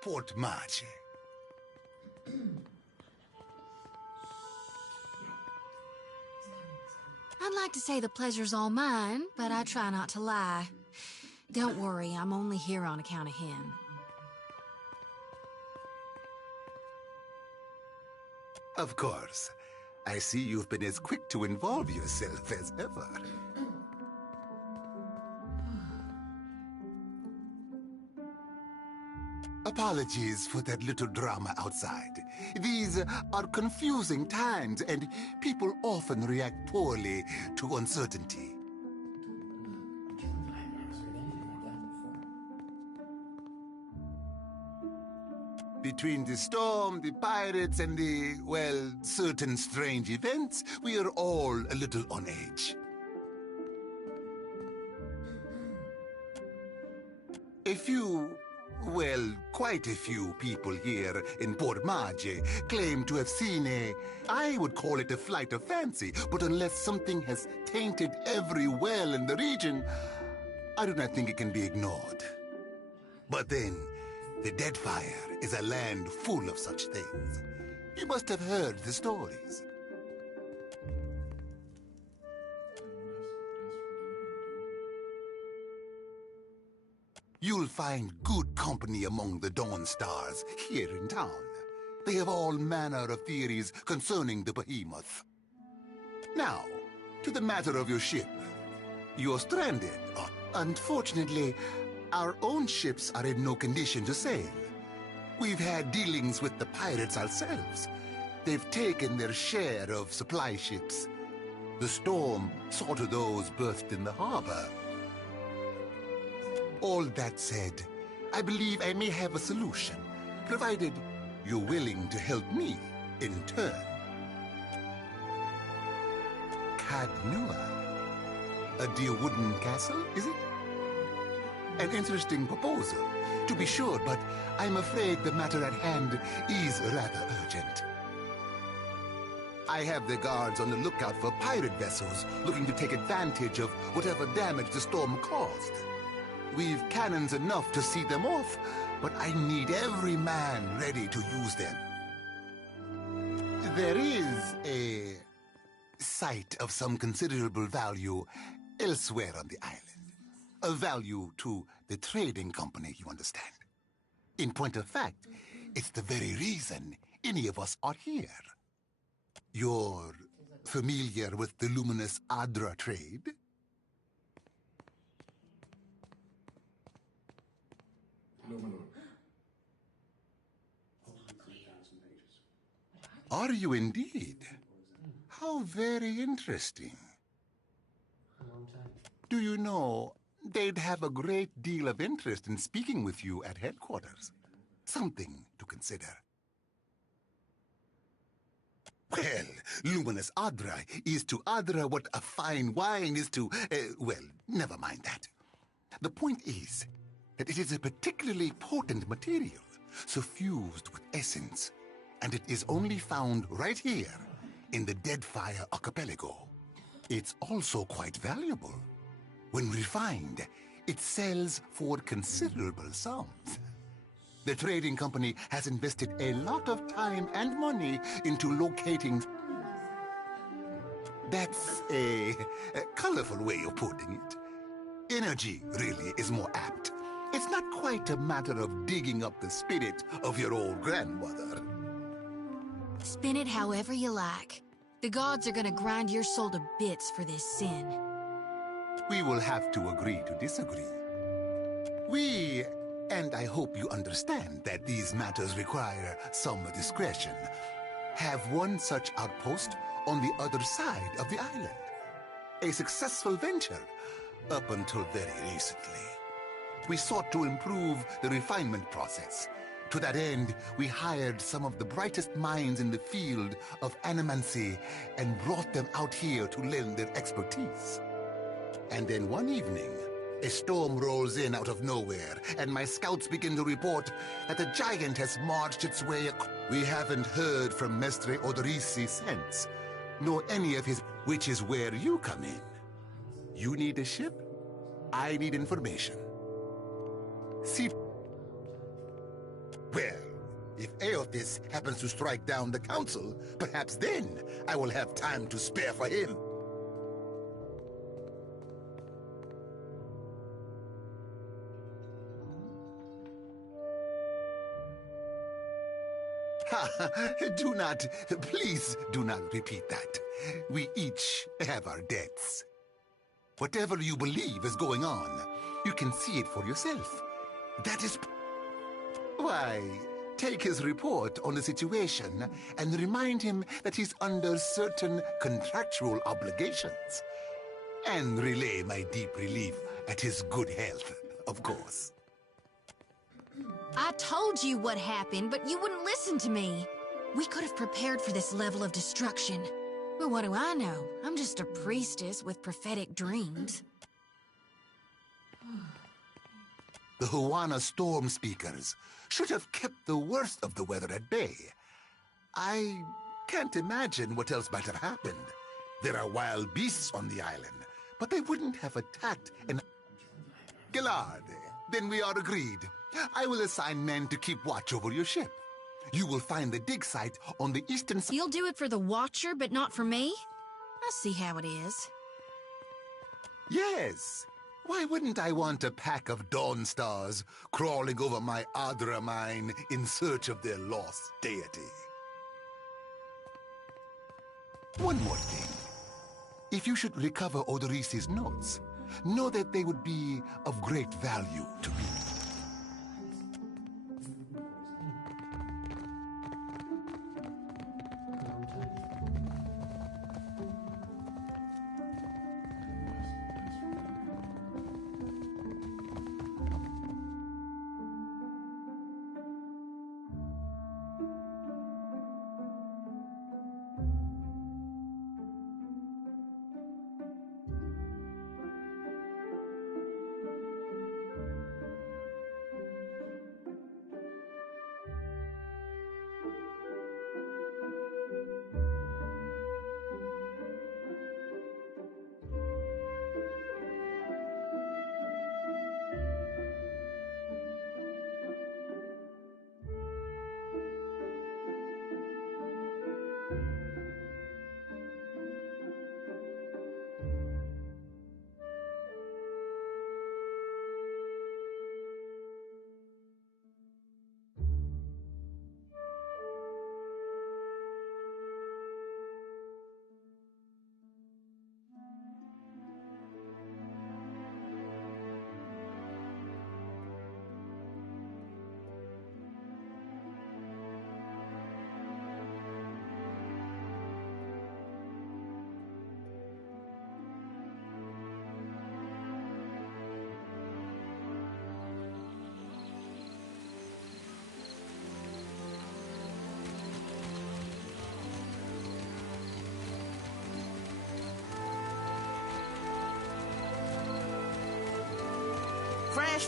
Port Marche. I'd like to say the pleasure's all mine, but I try not to lie. Don't worry, I'm only here on account of him. Of course. I see you've been as quick to involve yourself as ever. Apologies for that little drama outside. These are confusing times, and people often react poorly to uncertainty. Between the storm, the pirates, and the, well, certain strange events, we are all a little on edge. A few, well, quite a few people here in Port Marche claim to have seen I would call it a flight of fancy, but unless something has tainted every well in the region, I do not think it can be ignored. But then, the Deadfire is a land full of such things. You must have heard the stories. You'll find good company among the Dawn Stars here in town. They have all manner of theories concerning the behemoth. Now, to the matter of your ship. You're stranded. Unfortunately, our own ships are in no condition to sail. We've had dealings with the pirates ourselves. They've taken their share of supply ships. The storm saw to those berthed in the harbor. All that said, I believe I may have a solution, provided you're willing to help me in turn. Cadnua? A dear wooden castle, is it? An interesting proposal, to be sure, but I'm afraid the matter at hand is rather urgent. I have the guards on the lookout for pirate vessels looking to take advantage of whatever damage the storm caused. We've cannons enough to see them off, but I need every man ready to use them. There is a site of some considerable value elsewhere on the island. A value to the trading company, you understand. In point of fact, it's the very reason any of us are here. You're familiar with the luminous Adra trade? Are you indeed? How very interesting. Do you know, they'd have a great deal of interest in speaking with you at headquarters. Something to consider. Well, luminous Adra is to Adra what a fine wine is to... well, never mind that. The point is that it is a particularly potent material, suffused with essence, and it is only found right here in the Deadfire archipelago. It's also quite valuable. When refined, it sells for considerable sums. The trading company has invested a lot of time and money into locating... That's a colorful way of putting it. Energy, really, is more apt. It's not quite a matter of digging up the spirit of your old grandmother. Spin it however you like. The gods are gonna grind your soul to bits for this sin. We will have to agree to disagree. We, and I hope you understand that these matters require some discretion, have one such outpost on the other side of the island. A successful venture, up until very recently. We sought to improve the refinement process. To that end, we hired some of the brightest minds in the field of animancy and brought them out here to lend their expertise. And then one evening, a storm rolls in out of nowhere, and my scouts begin to report that the giant has marched its way across. We haven't heard from Mestre Odorisi since, nor any of his, which is where you come in. You need a ship? I need information. See... Well, if Aothis happens to strike down the council, perhaps then I will have time to spare for him. Do not, please do not repeat that. We each have our debts. Whatever you believe is going on, you can see it for yourself. That is... Why, take his report on the situation and remind him that he's under certain contractual obligations. And relay my deep relief at his good health, of course. I told you what happened, but you wouldn't listen to me. We could have prepared for this level of destruction. But what do I know? I'm just a priestess with prophetic dreams. The Huana storm speakers should have kept the worst of the weather at bay. I can't imagine what else might have happened. There are wild beasts on the island, but they wouldn't have attacked an... Gillard, then we are agreed. I will assign men to keep watch over your ship. You will find the dig site on the eastern side. You'll do it for the Watcher, but not for me? I see how it is. Yes. Why wouldn't I want a pack of Dawn Stars crawling over my Adra mine in search of their lost deity? One more thing. If you should recover Odorisi's notes, know that they would be of great value to me.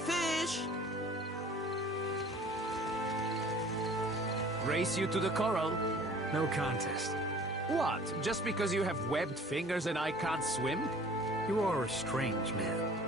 fish! Race you to the coral? No contest. What? Just because you have webbed fingers and I can't swim? You are a strange man.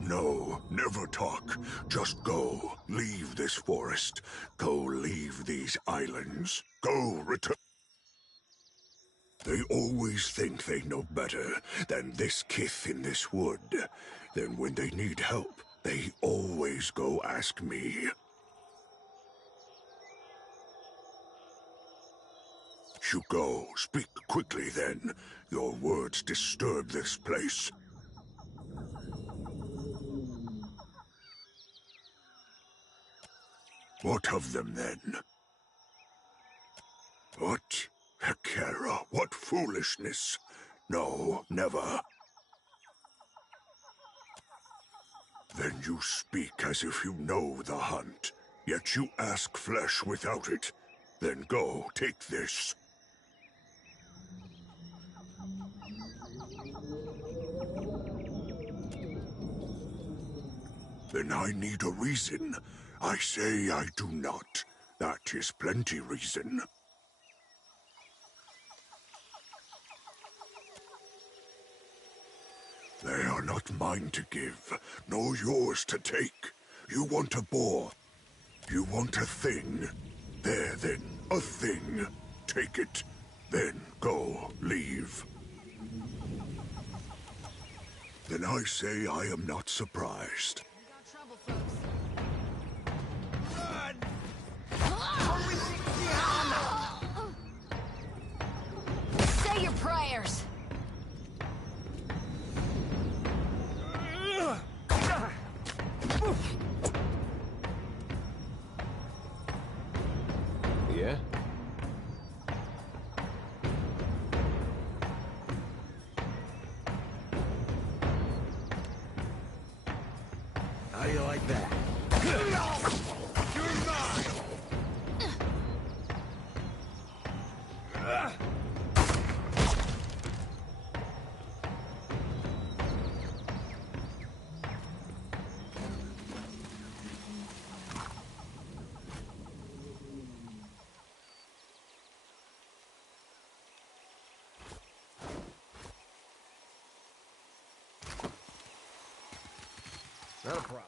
No, never talk. Just go. Leave this forest. Go leave these islands. Go return. They always think they know better than this kith in this wood. Then when they need help, they always go ask me. You go. Speak quickly then. Your words disturb this place. What of them then? What? Hekara, what foolishness. No, never. Then you speak as if you know the hunt, yet you ask flesh without it. Then go, take this. Then I need a reason. I say I do not. That is plenty reason. They are not mine to give, nor yours to take. You want a boar. You want a thing. There then, a thing. Take it. Then go, leave. Then I say I am not surprised. Say your prayers. Yeah? How you like that? You're mine! Not a problem.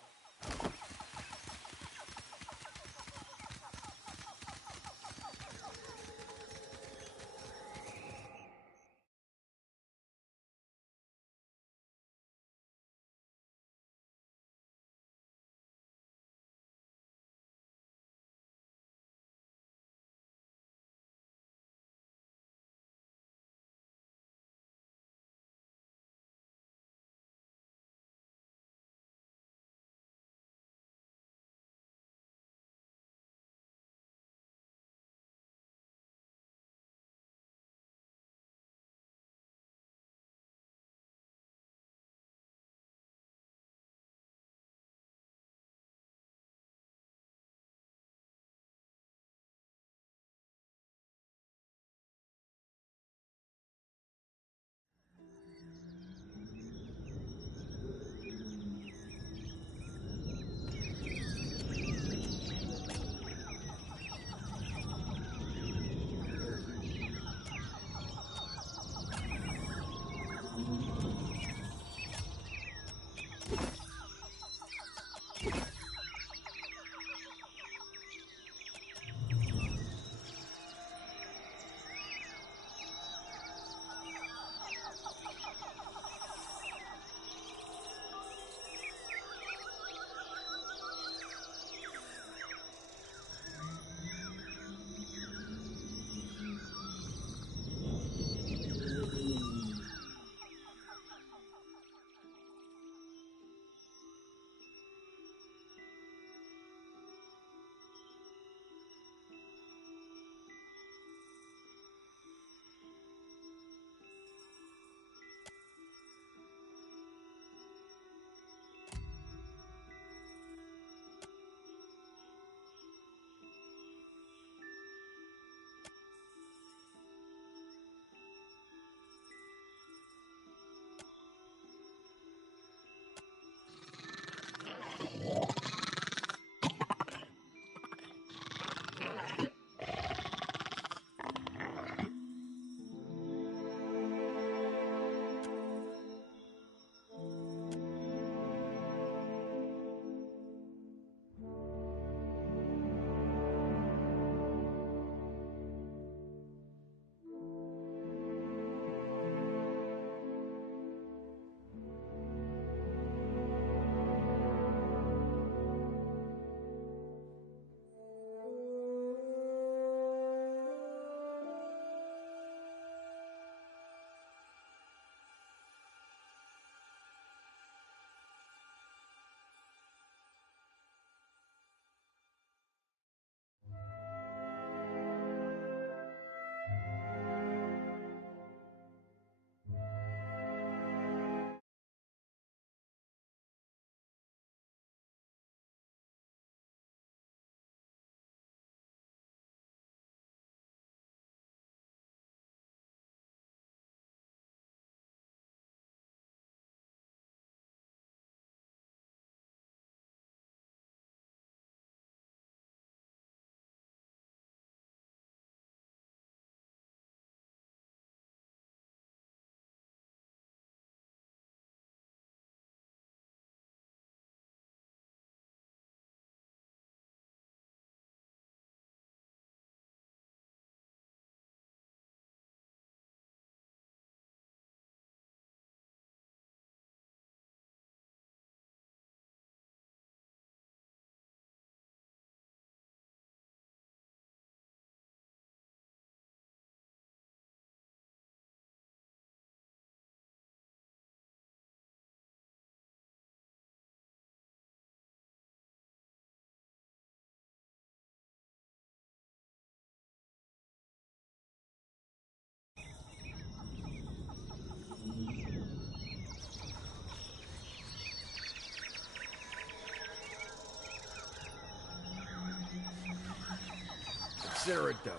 consider it done.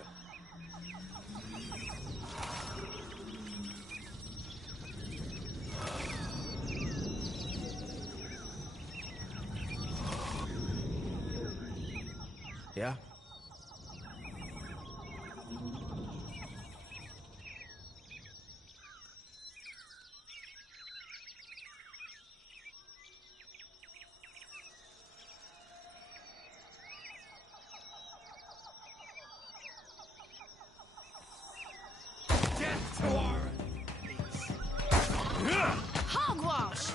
Yeah? Death to our enemies! Hogwash!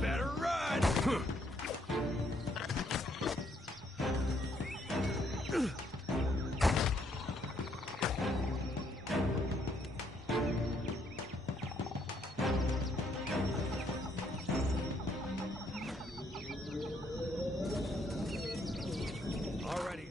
Better run! Already.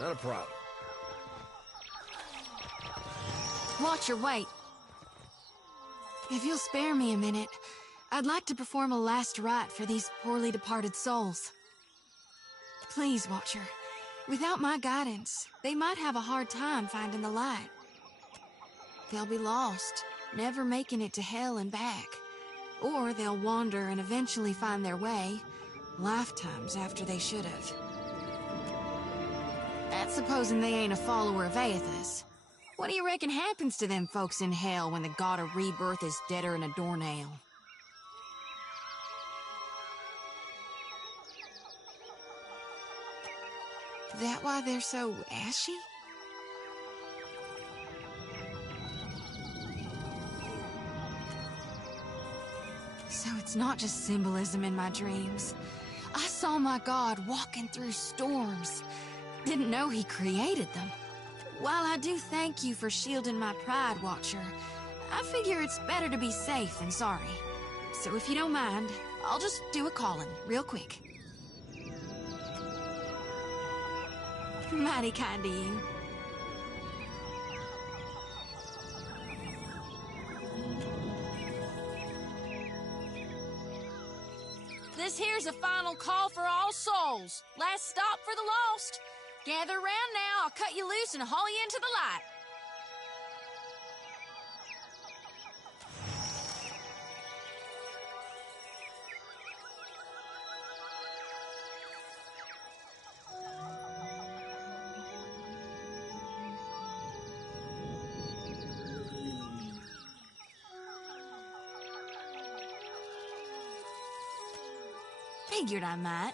Not a problem. Watch your weight. If you'll spare me a minute, I'd like to perform a last rite for these poorly departed souls. Please, Watcher. Without my guidance, they might have a hard time finding the light. They'll be lost, never making it to hell and back. Or they'll wander and eventually find their way, lifetimes after they should have. That's supposing they ain't a follower of Aethys. What do you reckon happens to them folks in hell when the god of rebirth is deader than a doornail? That why they're so ashy? So it's not just symbolism in my dreams. I saw my god walking through storms. Didn't know he created them. While I do thank you for shielding my pride, Watcher, I figure it's better to be safe than sorry. So if you don't mind, I'll just do a calling real quick. Mighty kind of you. This here's a final call for all souls. Last stop for the lost. Gather round now, I'll cut you loose and haul you into the light. Figured I might.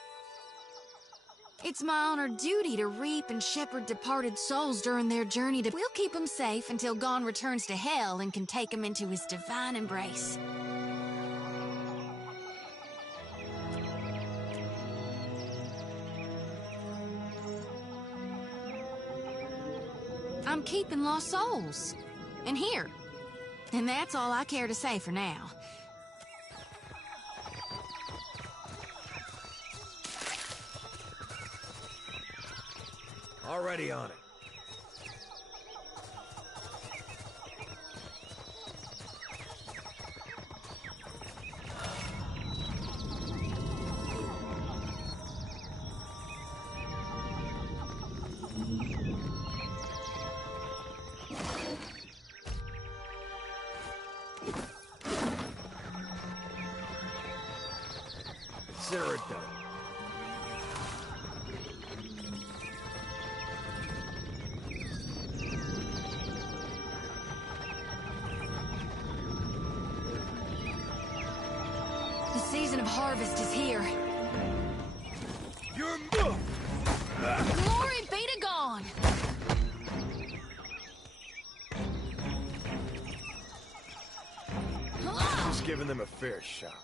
It's my honored duty to reap and shepherd departed souls during their journey to... We'll keep them safe until Gon returns to hell and can take them into his divine embrace. I'm keeping lost souls. And here. And that's all I care to say for now. Already on it. Consider it done. The season of harvest is here. You're... Glory be to God! Just giving them a fair shot.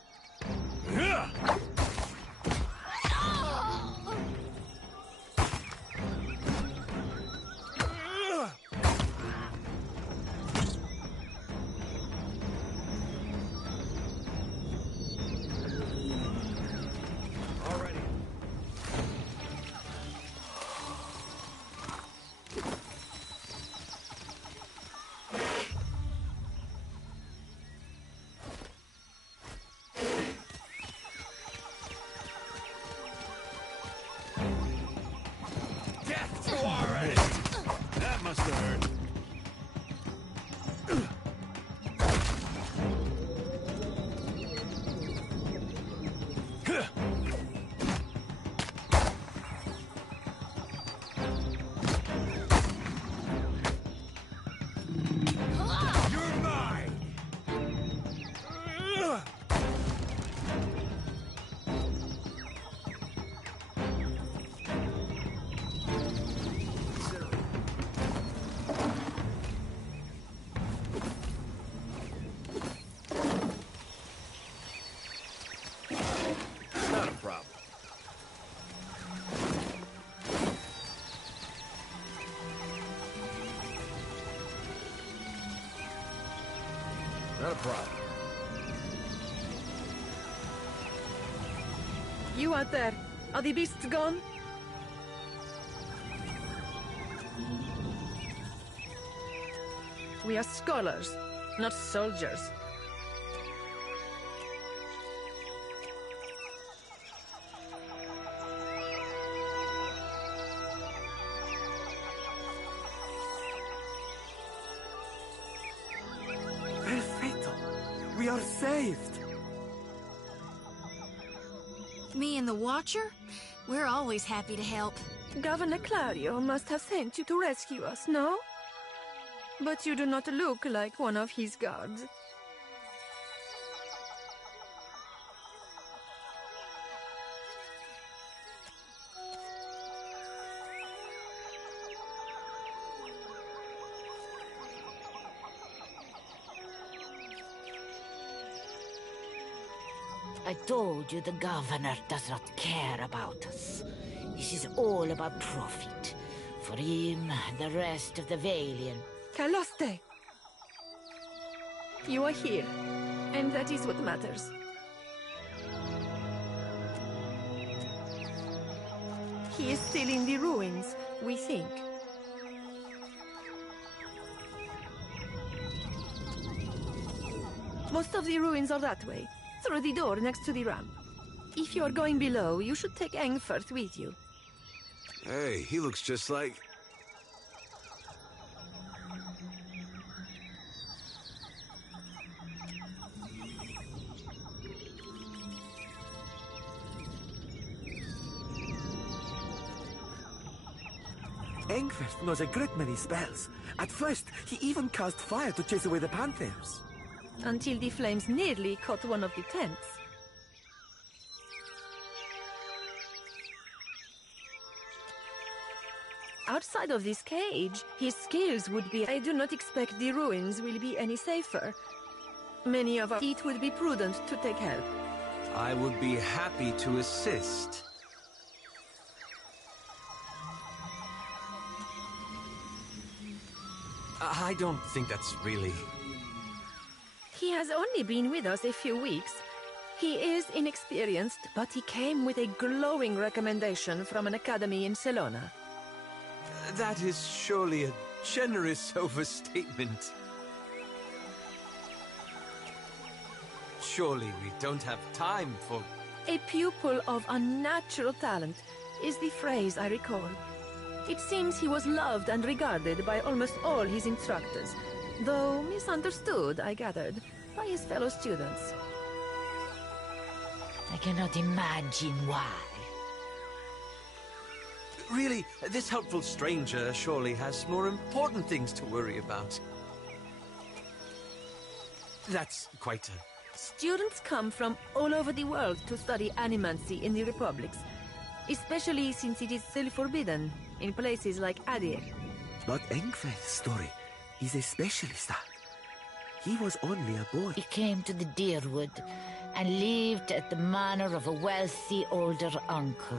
That must have hurt. You're mine! Not a problem. Not a problem. You out there, are the beasts gone? We are scholars, not soldiers. Perfetto! We are saved! Me and the Watcher? We're always happy to help. Governor Claudio must have sent you to rescue us, no? But you do not look like one of his guards. I told you the governor does not care about us. This is all about profit. For him and the rest of the Valiant. Caloste! You are here, and that is what matters. He is still in the ruins, we think. Most of the ruins are that way, through the door next to the ramp. If you are going below, you should take Engfert with you. Hey, he looks just like... Engfest knows a great many spells. At first, he even cast fire to chase away the panthers. Until the flames nearly caught one of the tents. Outside of this cage, his skills would be... I do not expect the ruins will be any safer. Many of us... It would be prudent to take help. I would be happy to assist. I don't think that's really... He has only been with us a few weeks. He is inexperienced, but he came with a glowing recommendation from an academy in Celona. That is surely a generous overstatement. Surely we don't have time for... A pupil of unnatural talent is the phrase I recall. It seems he was loved and regarded by almost all his instructors, though misunderstood, I gathered, by his fellow students. I cannot imagine why. Really, this helpful stranger surely has more important things to worry about. That's quite a... Students come from all over the world to study animancy in the Republics, especially since it is still forbidden in places like Adir. But Engfeld's story is a specialist. He was only a boy. He came to the Deerwood and lived at the manor of a wealthy older uncle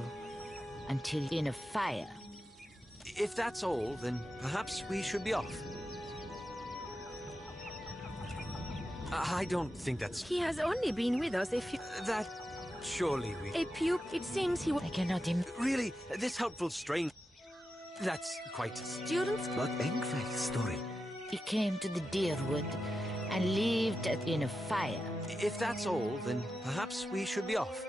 until in a fire. If that's all, then perhaps we should be off. I don't think that's... He has only been with us a few... That... surely we... A pupil... It seems he... I cannot Really, this helpful stranger... That's quite... Students... But Engfeld's story... He came to the Deerwood and lived in a fire. If that's all, then perhaps we should be off.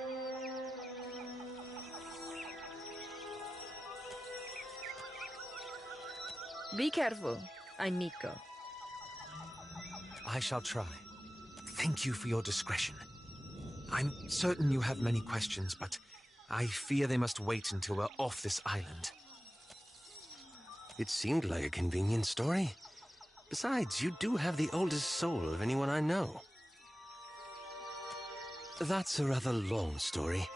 Be careful. I'm Miko. I shall try. Thank you for your discretion. I'm certain you have many questions, but I fear they must wait until we're off this island. It seemed like a convenient story. Besides, you do have the oldest soul of anyone I know. That's a rather long story.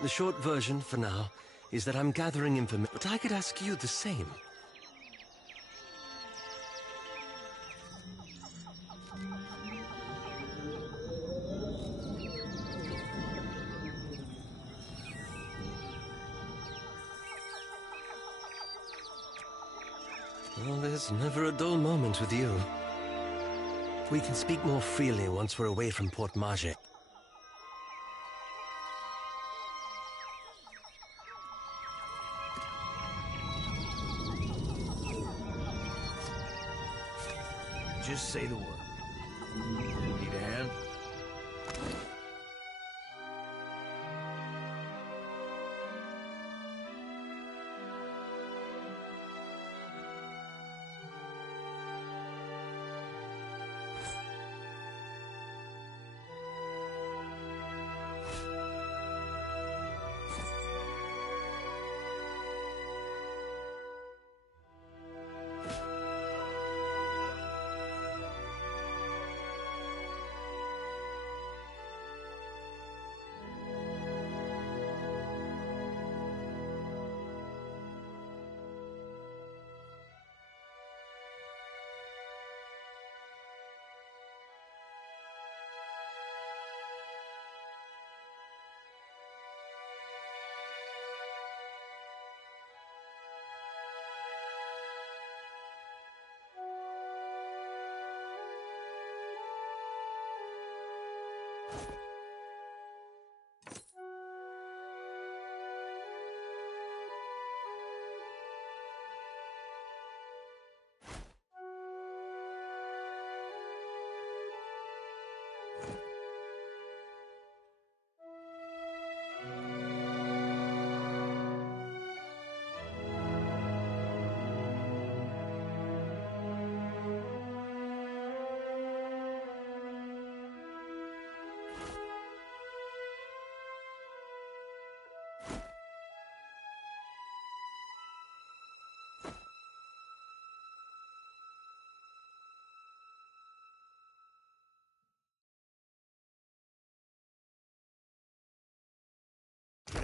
The short version, for now, is that I'm gathering information, but I could ask you the same. Well, there's never a dull moment with you. We can speak more freely once we're away from Port Mage. Just say the word. Need a hand?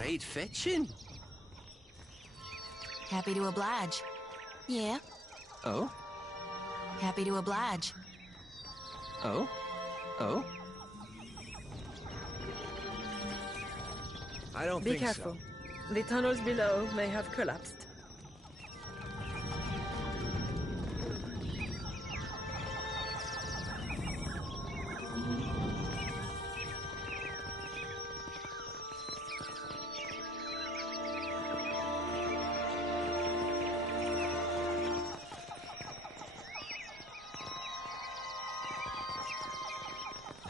Great fetching. Happy to oblige. Yeah. Oh? Happy to oblige. Oh? Oh? I don't Be think careful. so. The tunnels below may have collapsed.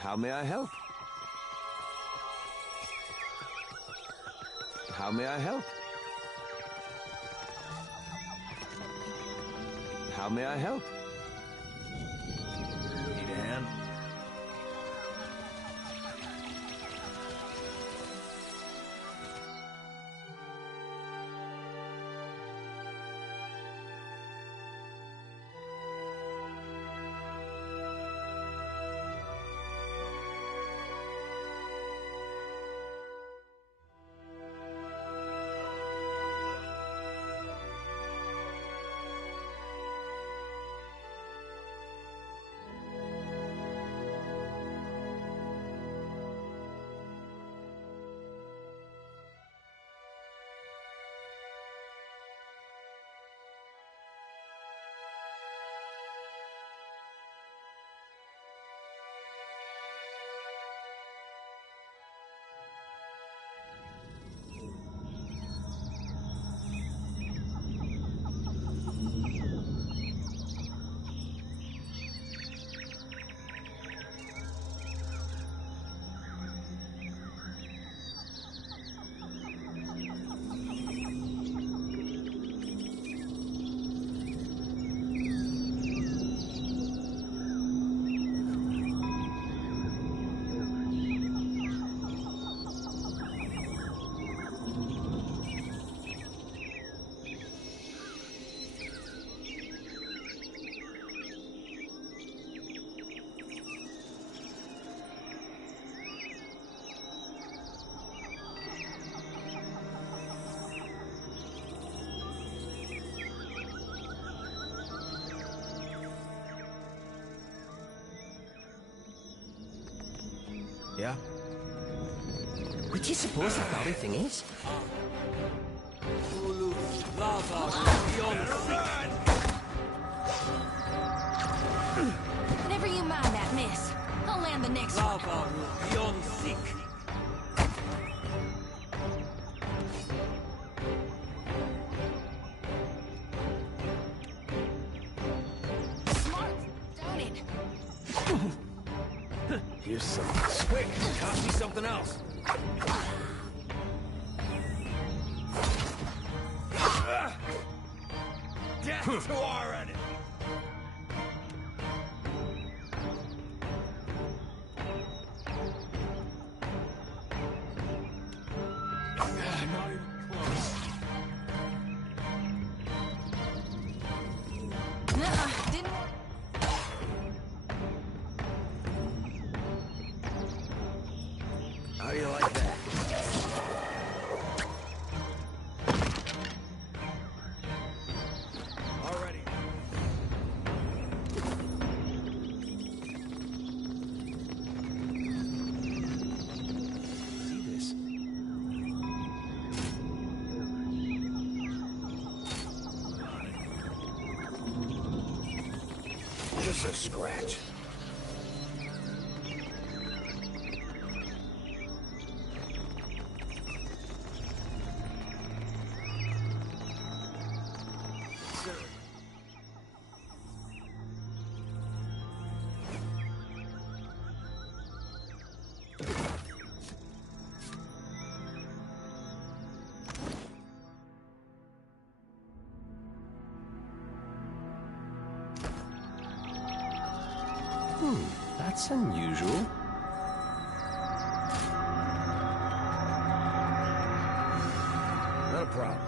How may I help? How may I help? How may I help? Need a hand? Yeah? Where do you suppose that bloody thing is? Never you mind that, miss. I'll land the next one. Smart, don't it? Here's some. Quick, toss me something else. Death to our enemy. Not even close. Nuh-uh, didn't... How do you like that? Already. See this? Just a scratch. That's unusual. Not a problem.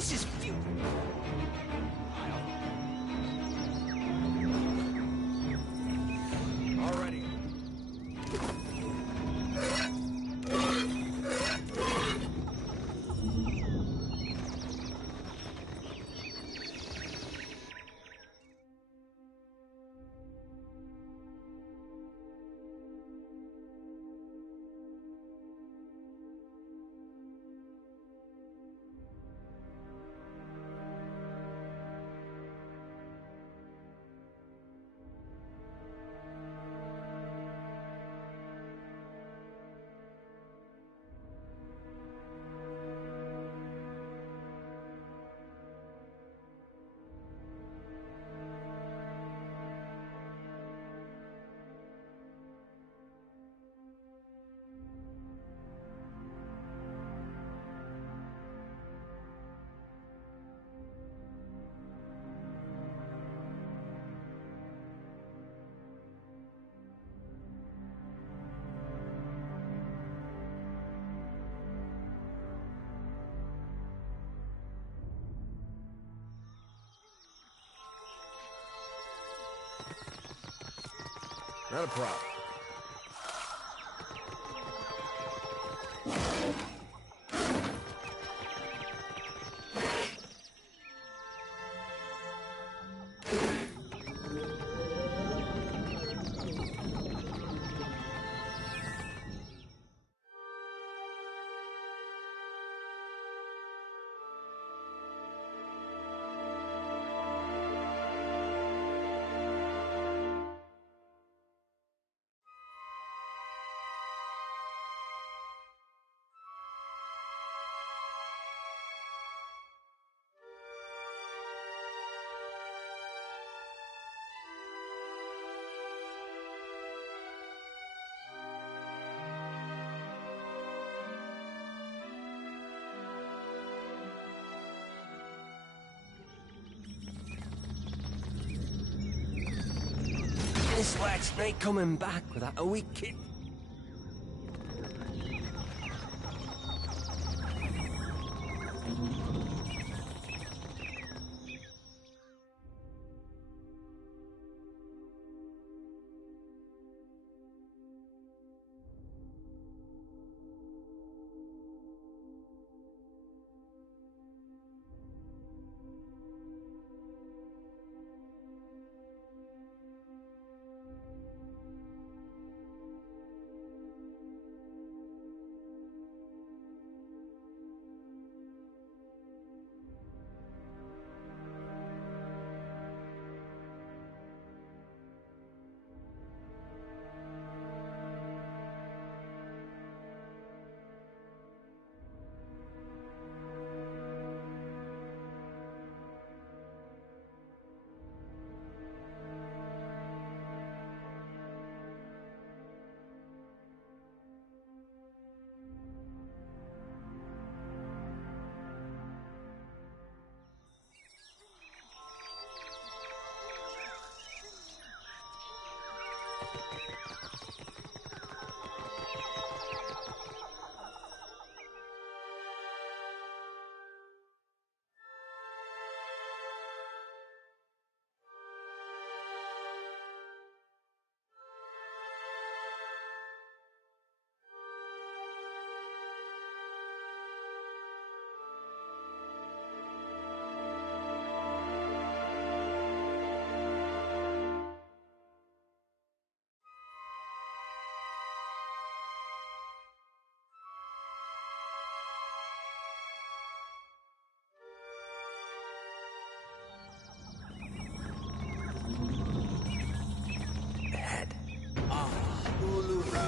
This is Already. Not a problem. this black snake coming back without a weak kick.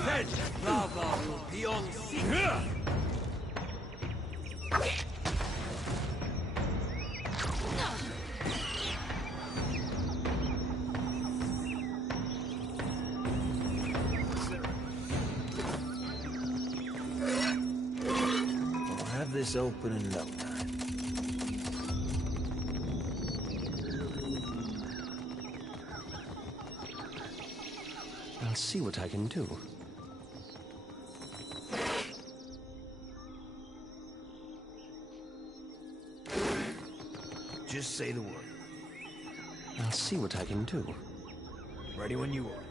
Head, lava beyond sea. We'll have this open in no time. I'll see what I can do. Just say the word. I'll see what I can do. Ready when you are.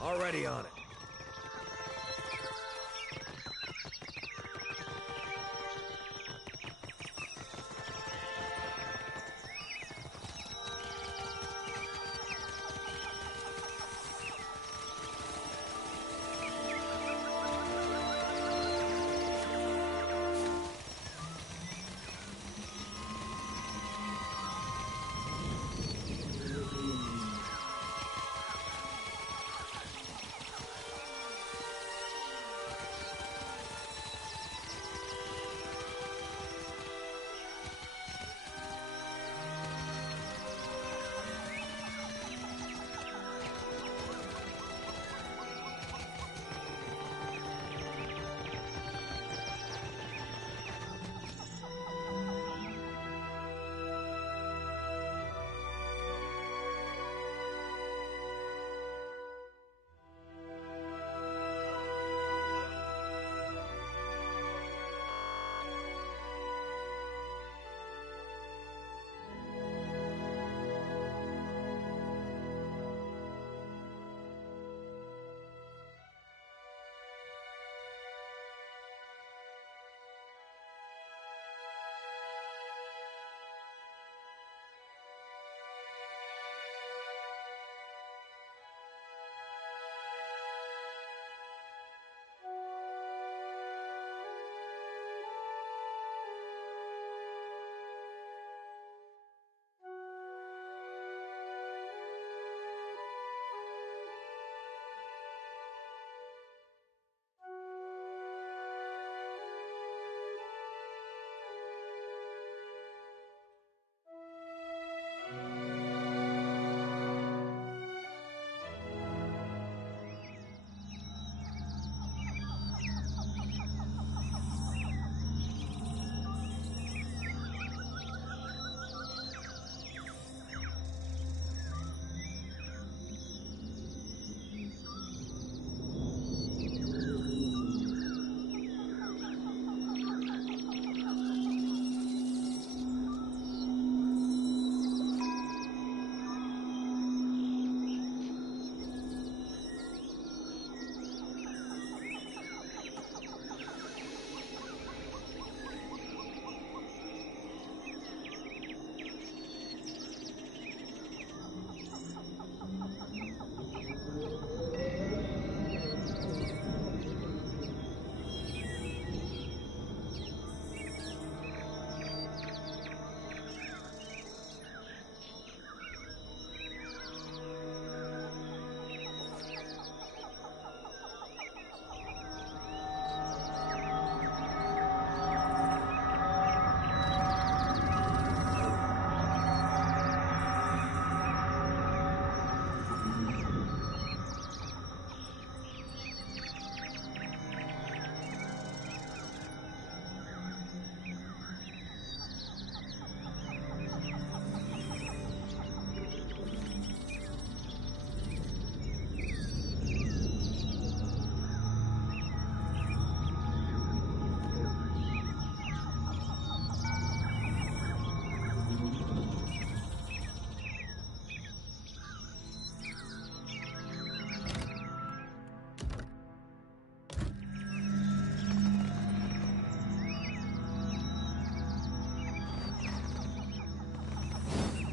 Already on it.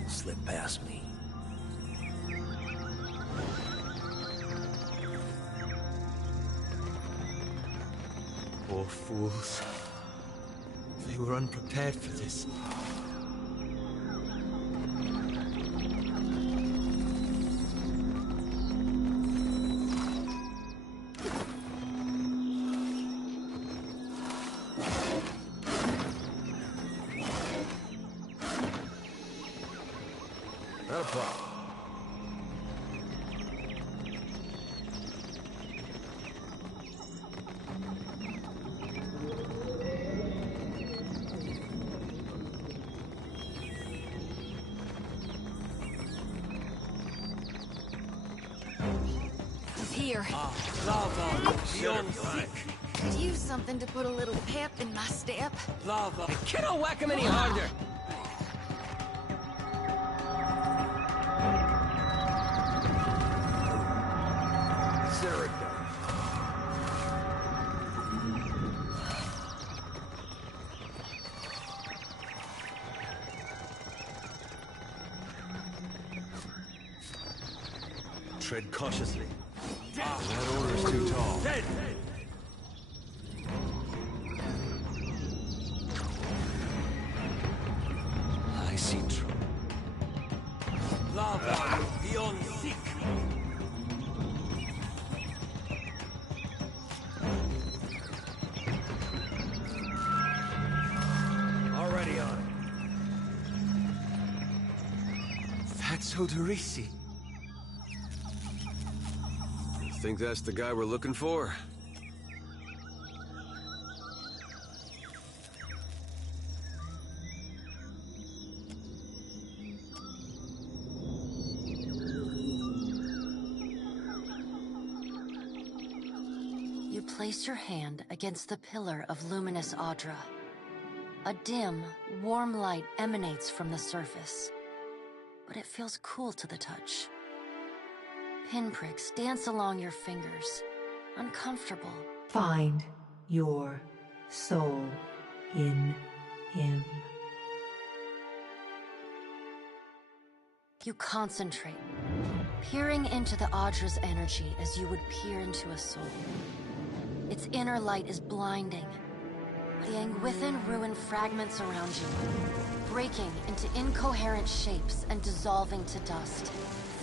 Slip past me. Poor fools. They were unprepared for this. Not a problem. He's here. Lava, young sick. Could use something to put a little pep in my step. Lava. I cannot whack him any harder! Tread cautiously. That order's too tall. Dead! I see trouble. Lava beyond sick. Already on it. That's Odorisi. Think that's the guy we're looking for? You place your hand against the pillar of luminous Audra. A dim, warm light emanates from the surface, but it feels cool to the touch. Pinpricks dance along your fingers, uncomfortable. Find your soul in him. You concentrate, peering into the Audra's energy as you would peer into a soul. Its inner light is blinding. The Angwithan ruin fragments around you, breaking into incoherent shapes and dissolving to dust,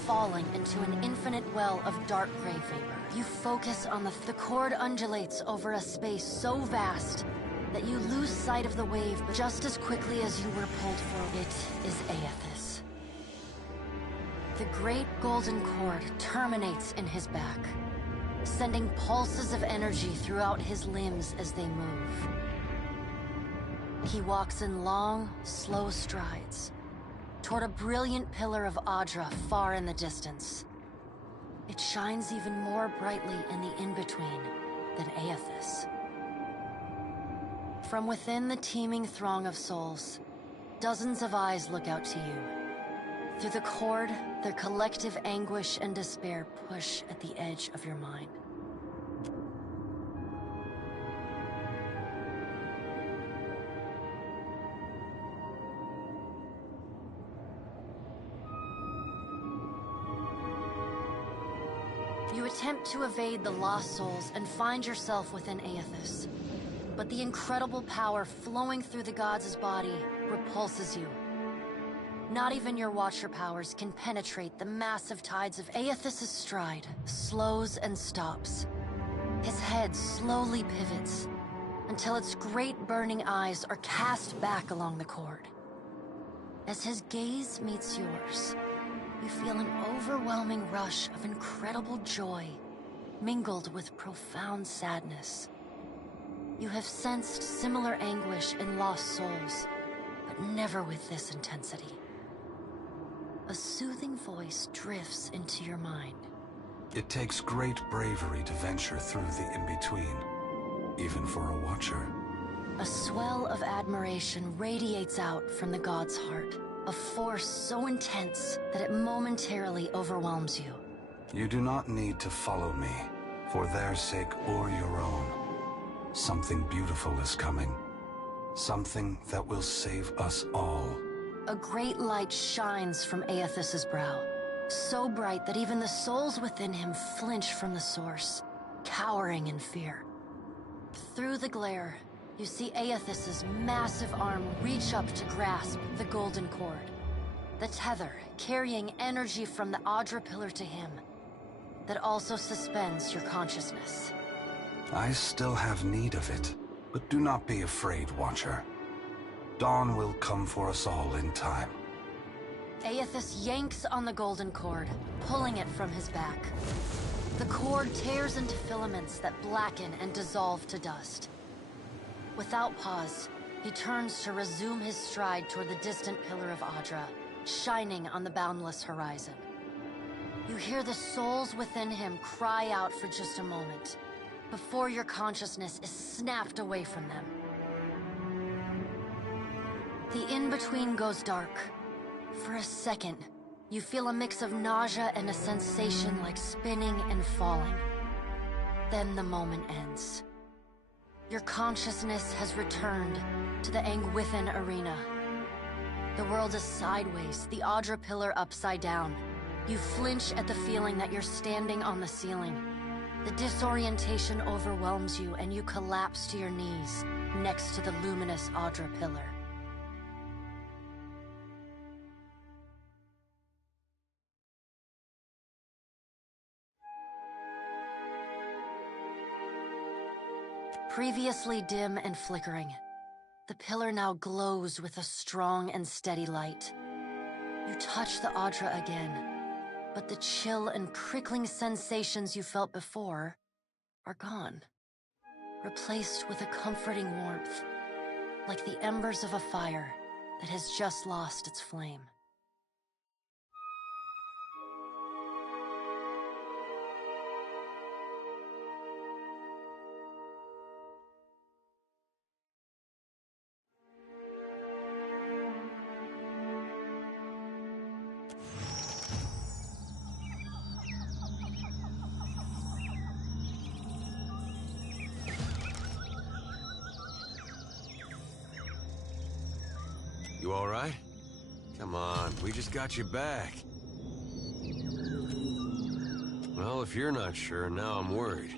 falling into an infinite well of dark gray vapor. You focus on the cord undulates over a space so vast that you lose sight of the wave just as quickly as you were pulled forward. It is Aethys. The great golden cord terminates in his back, sending pulses of energy throughout his limbs as they move. He walks in long, slow strides toward a brilliant pillar of Audra far in the distance. It shines even more brightly in the in-between than Aethys. From within the teeming throng of souls, dozens of eyes look out to you. Through the cord, their collective anguish and despair push at the edge of your mind. You attempt to evade the lost souls and find yourself within Aethys. But the incredible power flowing through the god's body repulses you. Not even your Watcher powers can penetrate the massive tides of Aethys' stride, slows and stops. His head slowly pivots, until its great burning eyes are cast back along the cord. As his gaze meets yours, you feel an overwhelming rush of incredible joy, mingled with profound sadness. You have sensed similar anguish in lost souls, but never with this intensity. A soothing voice drifts into your mind. It takes great bravery to venture through the in-between, even for a Watcher. A swell of admiration radiates out from the god's heart, a force so intense that it momentarily overwhelms you. You do not need to follow me, for their sake or your own. Something beautiful is coming. Something that will save us all. A great light shines from Aethys' brow, so bright that even the souls within him flinch from the source, cowering in fear. Through the glare, you see Aethys' massive arm reach up to grasp the golden cord. The tether carrying energy from the Audra pillar to him, that also suspends your consciousness. I still have need of it, but do not be afraid, Watcher. Dawn will come for us all in time. Aethys yanks on the golden cord, pulling it from his back. The cord tears into filaments that blacken and dissolve to dust. Without pause, he turns to resume his stride toward the distant pillar of Audra, shining on the boundless horizon. You hear the souls within him cry out for just a moment, before your consciousness is snapped away from them. The in-between goes dark. For a second, you feel a mix of nausea and a sensation like spinning and falling. Then the moment ends. Your consciousness has returned to the Angwithan arena. The world is sideways, the Audra pillar upside down, You flinch at the feeling that you're standing on the ceiling. The disorientation overwhelms you, and you collapse to your knees next to the luminous Audra pillar. Previously dim and flickering, the pillar now glows with a strong and steady light. You touch the Audra again, but the chill and prickling sensations you felt before are gone, replaced with a comforting warmth, like the embers of a fire that has just lost its flame. You all right? Come on, we just got you back. Well, if you're not sure, now I'm worried.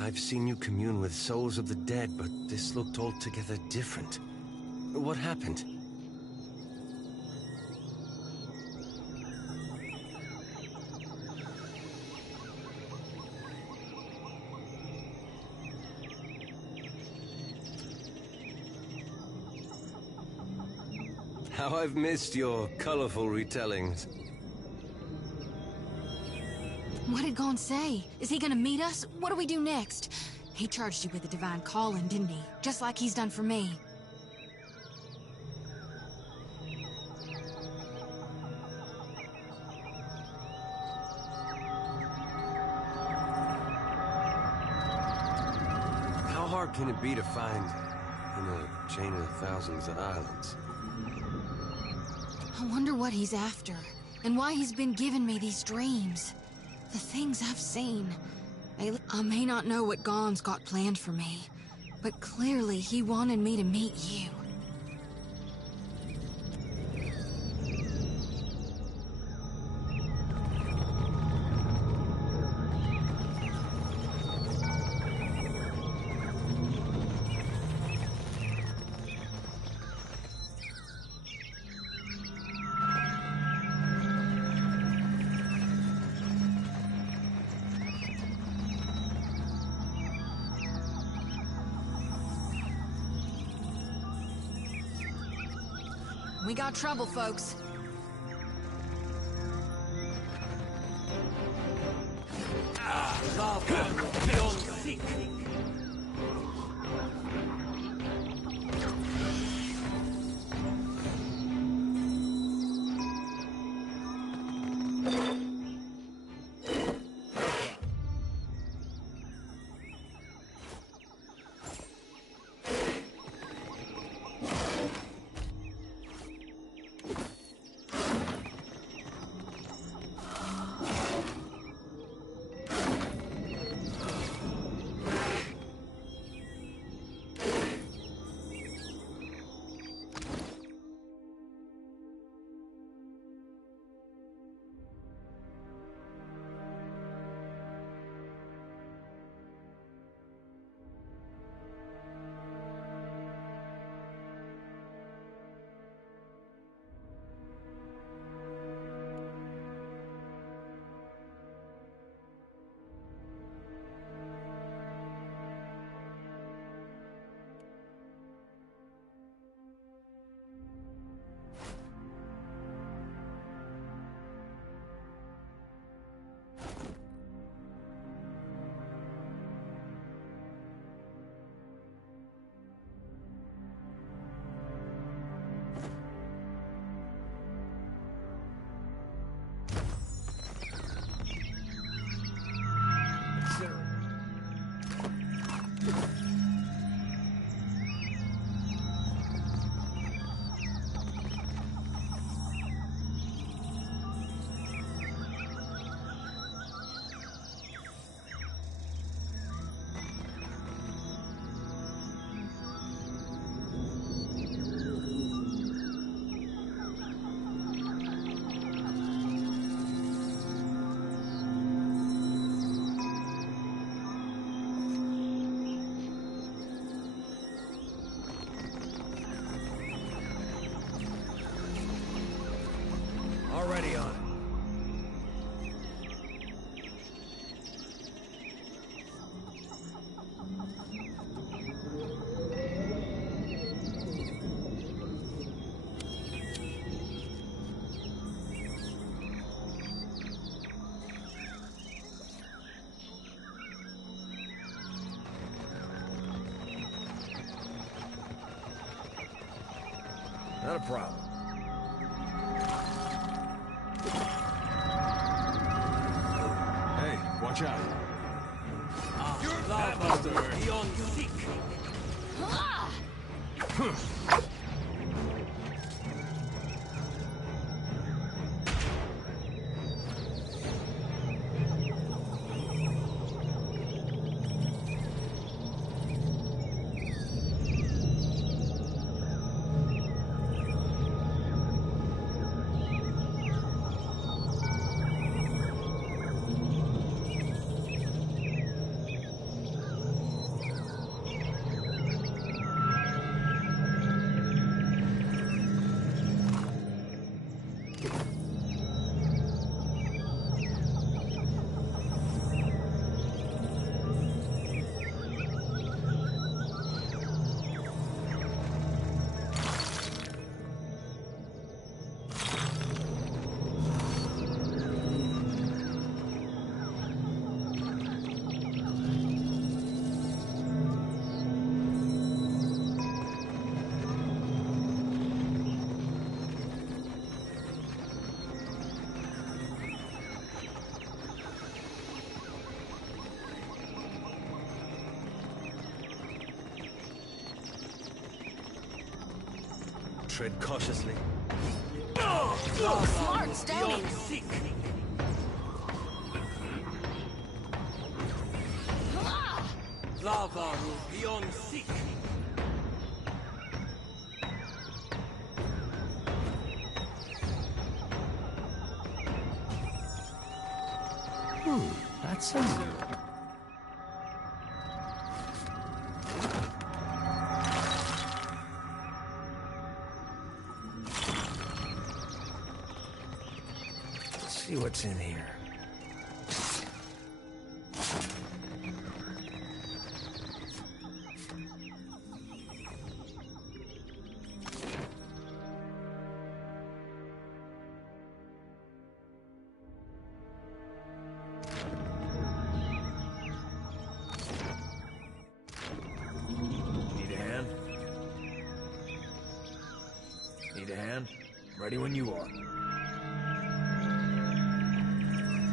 I've seen you commune with souls of the dead, but this looked altogether different. What happened? How I've missed your colorful retellings. What did Gon say? Is he gonna meet us? What do we do next? He charged you with a divine calling, didn't he? Just like he's done for me. How hard can it be to find in a chain of thousands of islands? I wonder what he's after, and why he's been giving me these dreams. The things I've seen. I may not know what Gon's got planned for me, but clearly he wanted me to meet you. We got trouble, folks. Beyond sick. Not a problem. Hey, watch out. Beyond sick. Tread cautiously. Smart, Stoney. Lavaru beyond sick. That's a new. Let's see what's in here. Need a hand? Need a hand? Ready when you are.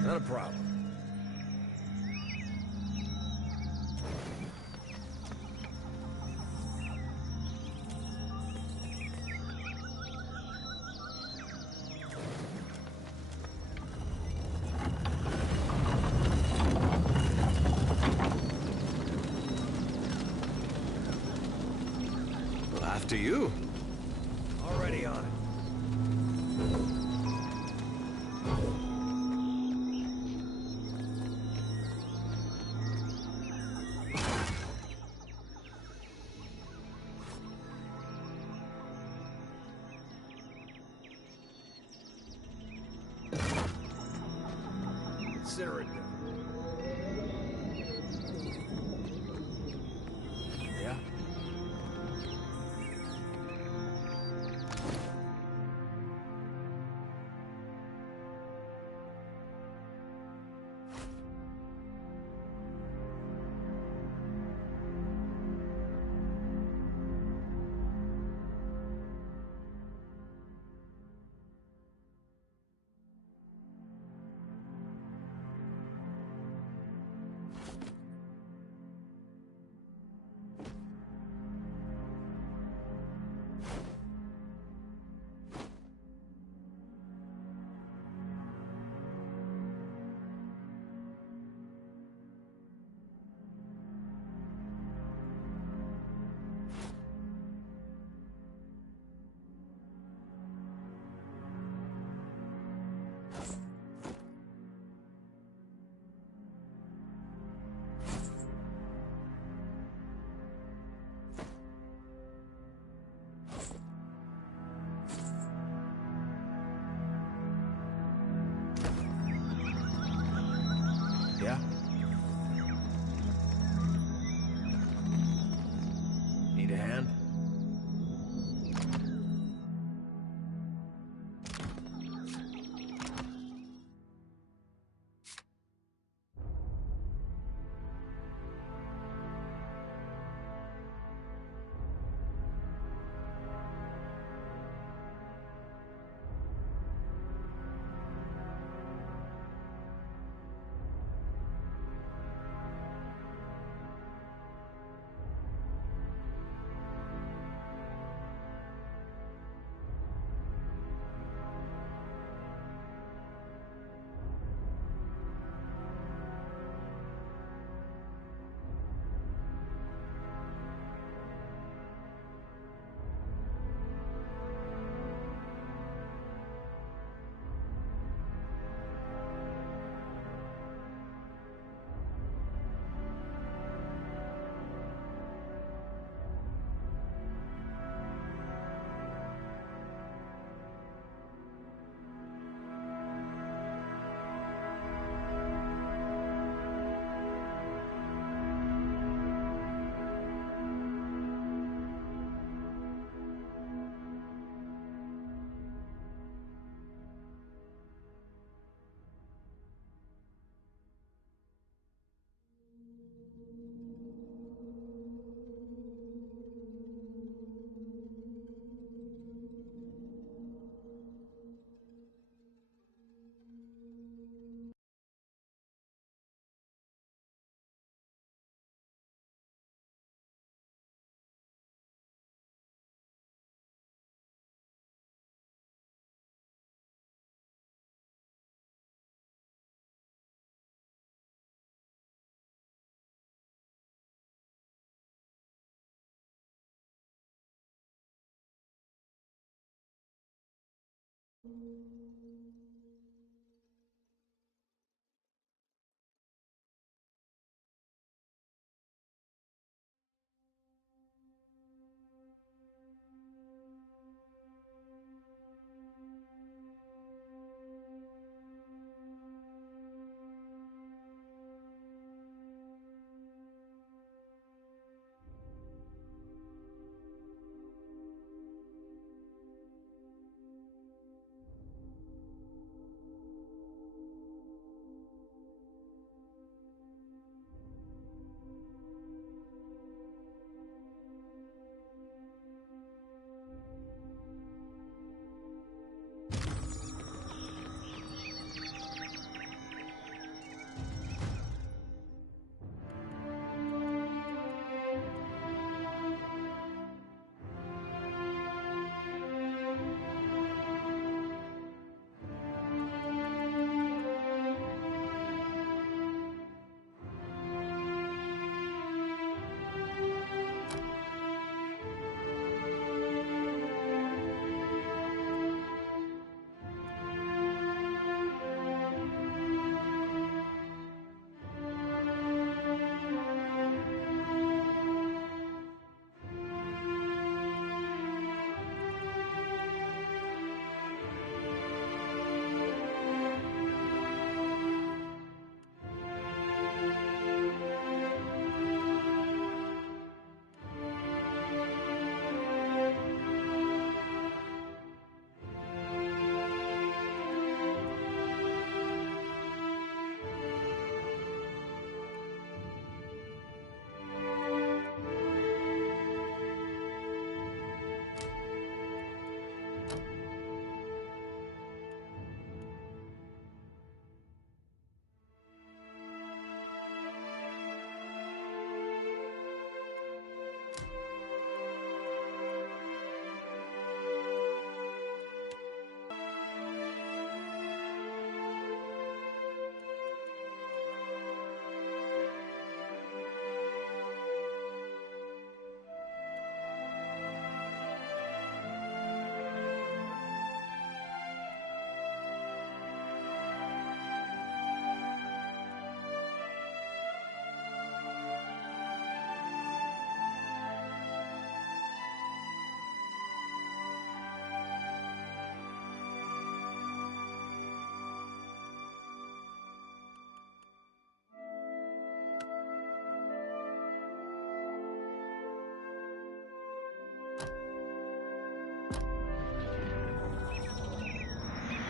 Not a problem. Well, after you. Already on it. Consider it done. Yeah?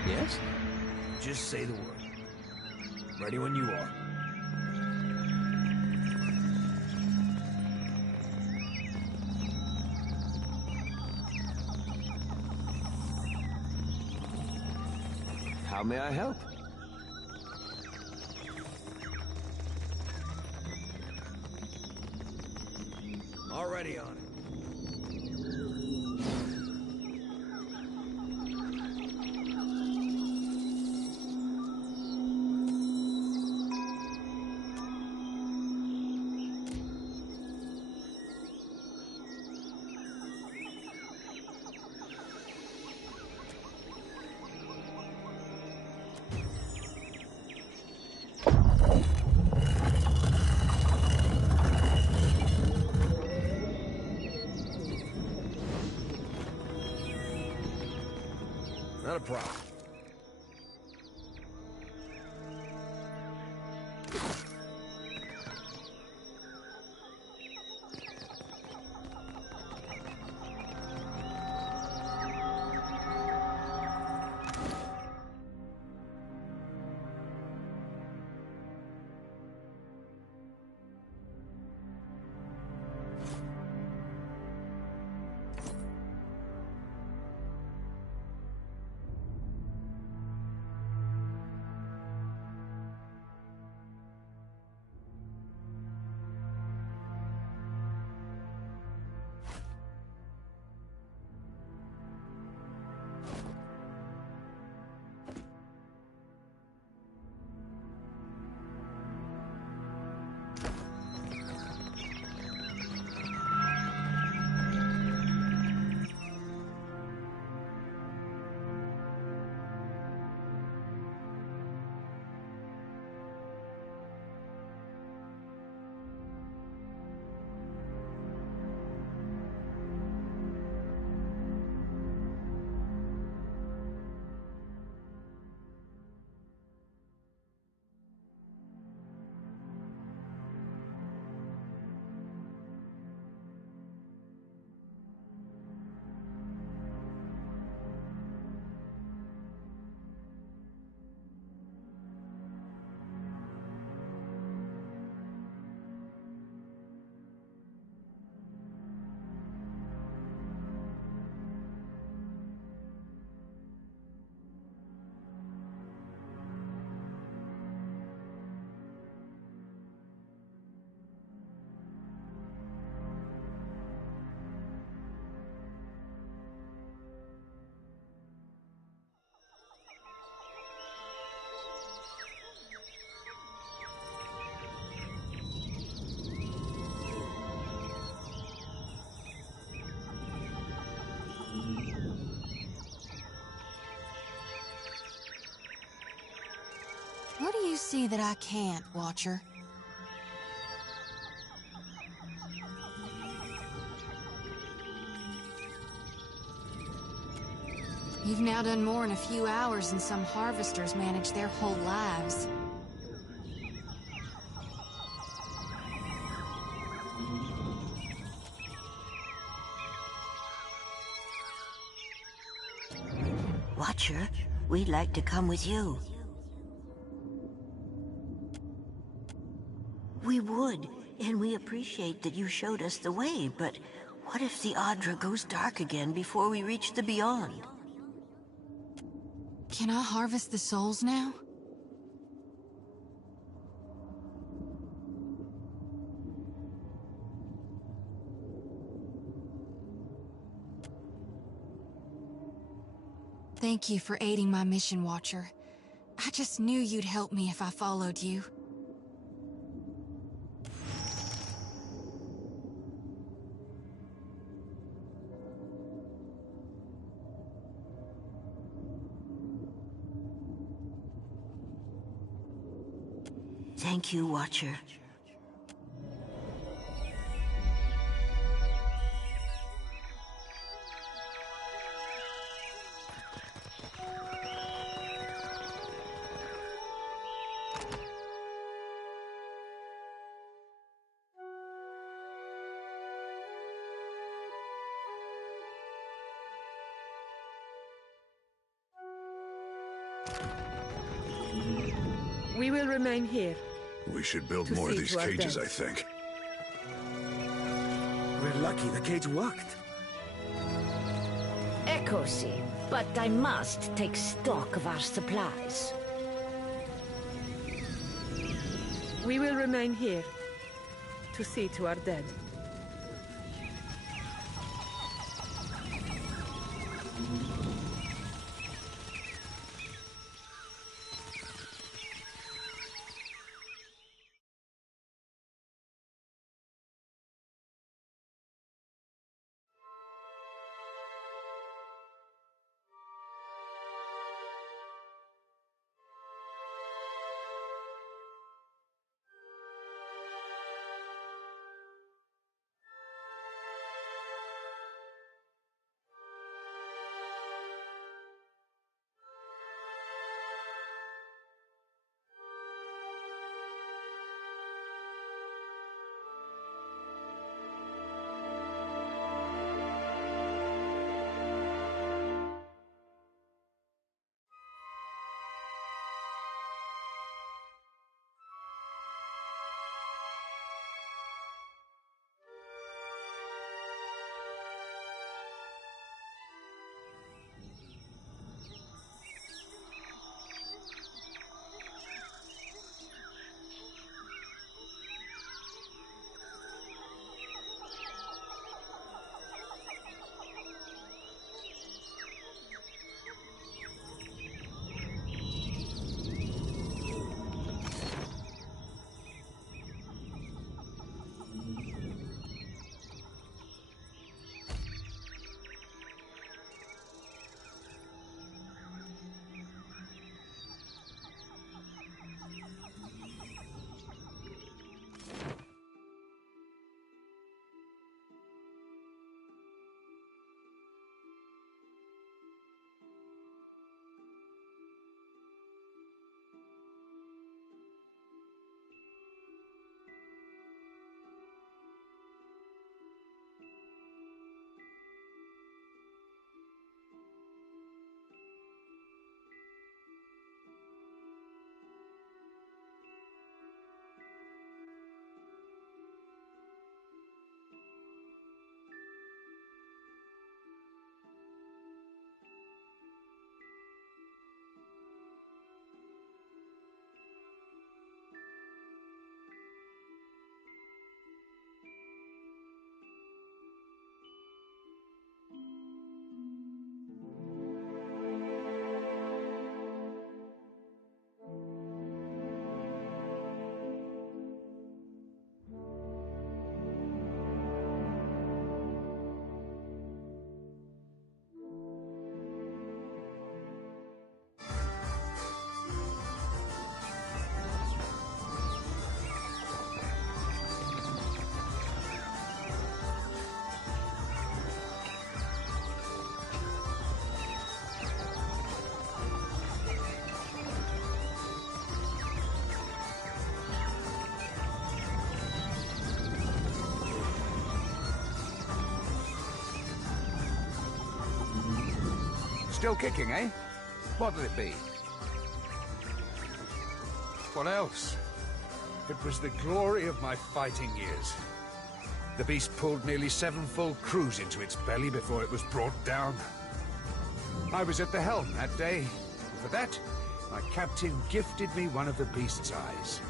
Yes? Just say the word. Ready when you are. How may I help? Already on it. Not a problem. you see that I can't, Watcher? You've now done more in a few hours than some harvesters manage their whole lives. Watcher, we'd like to come with you. We would, and we appreciate that you showed us the way, but what if the Adra goes dark again before we reach the Beyond? Can I harvest the souls now? Thank you for aiding my mission, Watcher. I just knew you'd help me if I followed you. Thank you, Watcher. We will remain here. We should build To more of see these to our cages, I deaths. think. We're lucky the cage worked. Echoesy, but I must take stock of our supplies. We will remain here to see to our dead. Still kicking, eh? What'll it be? What else? It was the glory of my fighting years. The beast pulled nearly 7 full crews into its belly before it was brought down. I was at the helm that day. And for that, my captain gifted me one of the beast's eyes.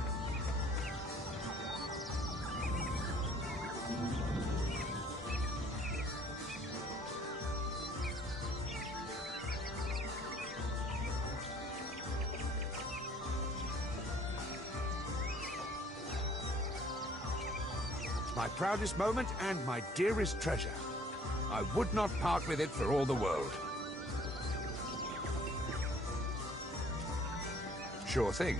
My proudest moment and my dearest treasure. I would not part with it for all the world. Sure thing.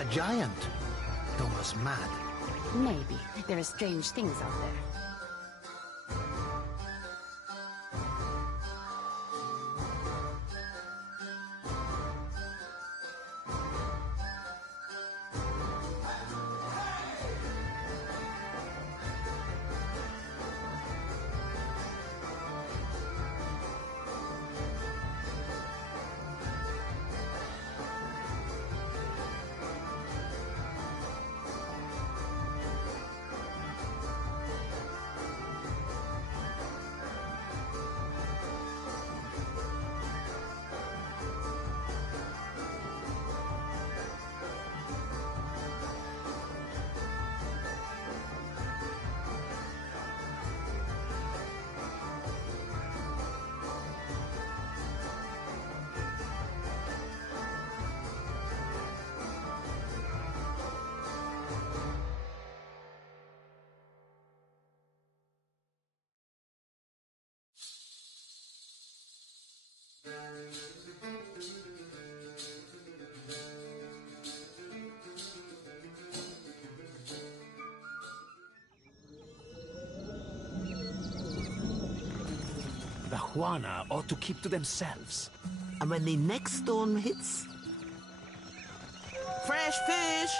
A giant? Almost mad. Maybe. There are strange things out there. Juana ought to keep to themselves. And when the next storm hits... Fresh fish!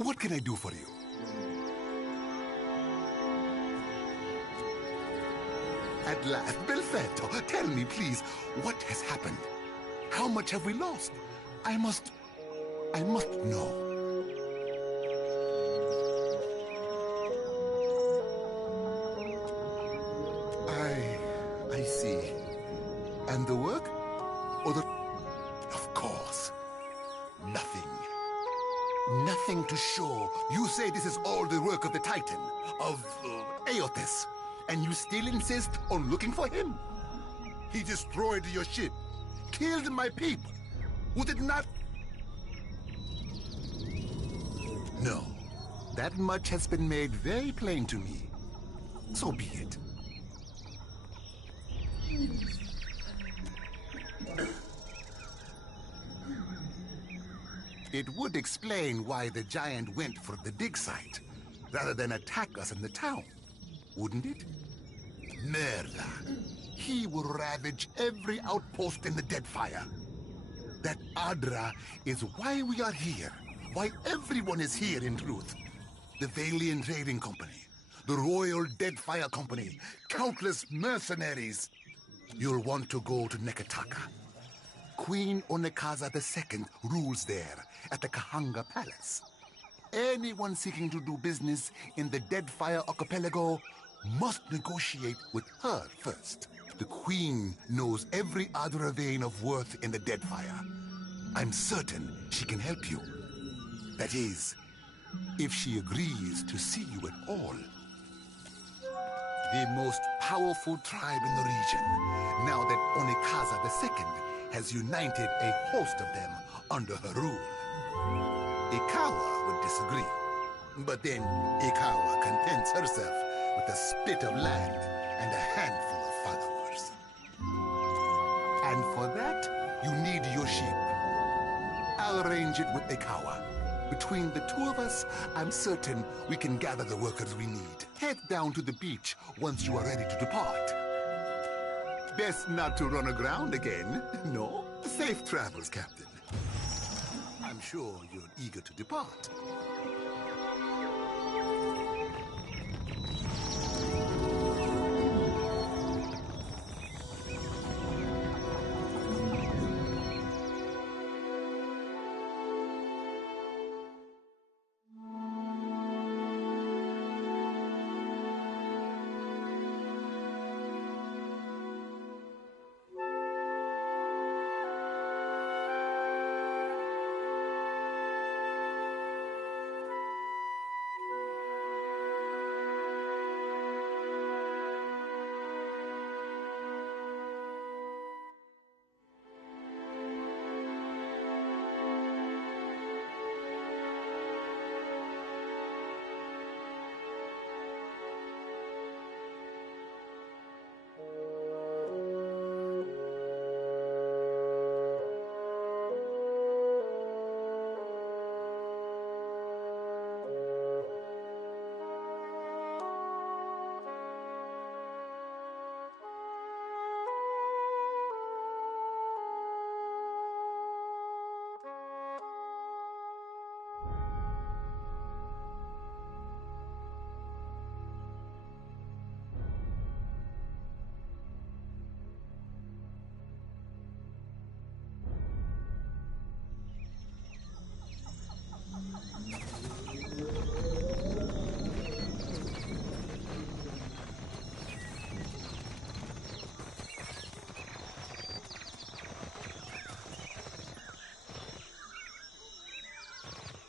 What can I do for you? At last, Belfetto, tell me, please, what has happened? How much have we lost? I must know. I see. And the work? Or the... Of course. Nothing. Nothing to show. You say this is all the work of the Titan, of Aotis, and you still insist on looking for him? He destroyed your ship, killed my people. Would it not? No. That much has been made very plain to me. So be it. It would explain why the giant went for the dig site, rather than attack us in the town, wouldn't it? Murder. He will ravage every outpost in the Deadfire. That Adra is why we are here, why everyone is here in truth. The Valiant Trading Company, the Royal Deadfire Company, countless mercenaries. You'll want to go to Nekataka. Queen Onekaza II rules there, at the Kahanga Palace. Anyone seeking to do business in the Deadfire Archipelago must negotiate with her first. The Queen knows every Adra vein of worth in the Deadfire. I'm certain she can help you. That is, if she agrees to see you at all. The most powerful tribe in the region, now that Onekaza II has united a host of them under her rule. Ikawa would disagree, but then Ikawa contents herself with a spit of land and a handful of followers. And for that, you need your sheep. I'll arrange it with Ikawa. Between the two of us, I'm certain we can gather the workers we need. Head down to the beach once you are ready to depart. Best not to run aground again, no? Safe travels, Captain. I'm sure you're eager to depart.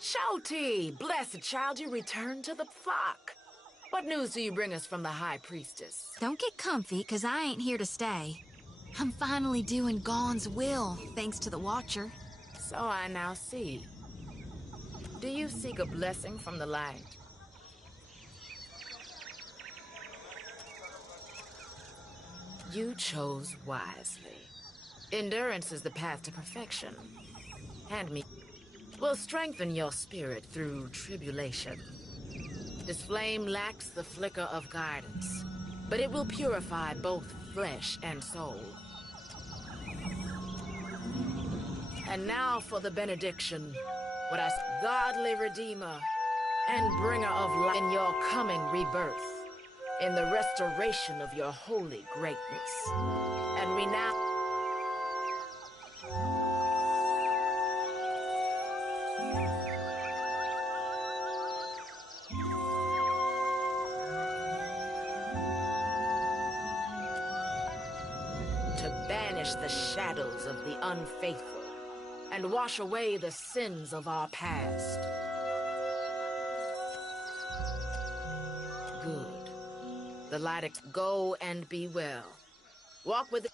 Shouty! Blessed child, you returned to the flock. What news do you bring us from the High Priestess? Don't get comfy, 'cause I ain't here to stay. I'm finally doing Gaun's will, thanks to the Watcher. So I now see. Do you seek a blessing from the light? You chose wisely. Endurance is the path to perfection. Hand me will strengthen your spirit through tribulation. This flame lacks the flicker of guidance, but it will purify both flesh and soul. And now for the benediction. What I godly redeemer and bringer of life in your coming rebirth, in the restoration of your holy greatness. And we now to banish the shadows of the unfaithful and wash away the sins of our past. Good. The light, go and be well. Walk with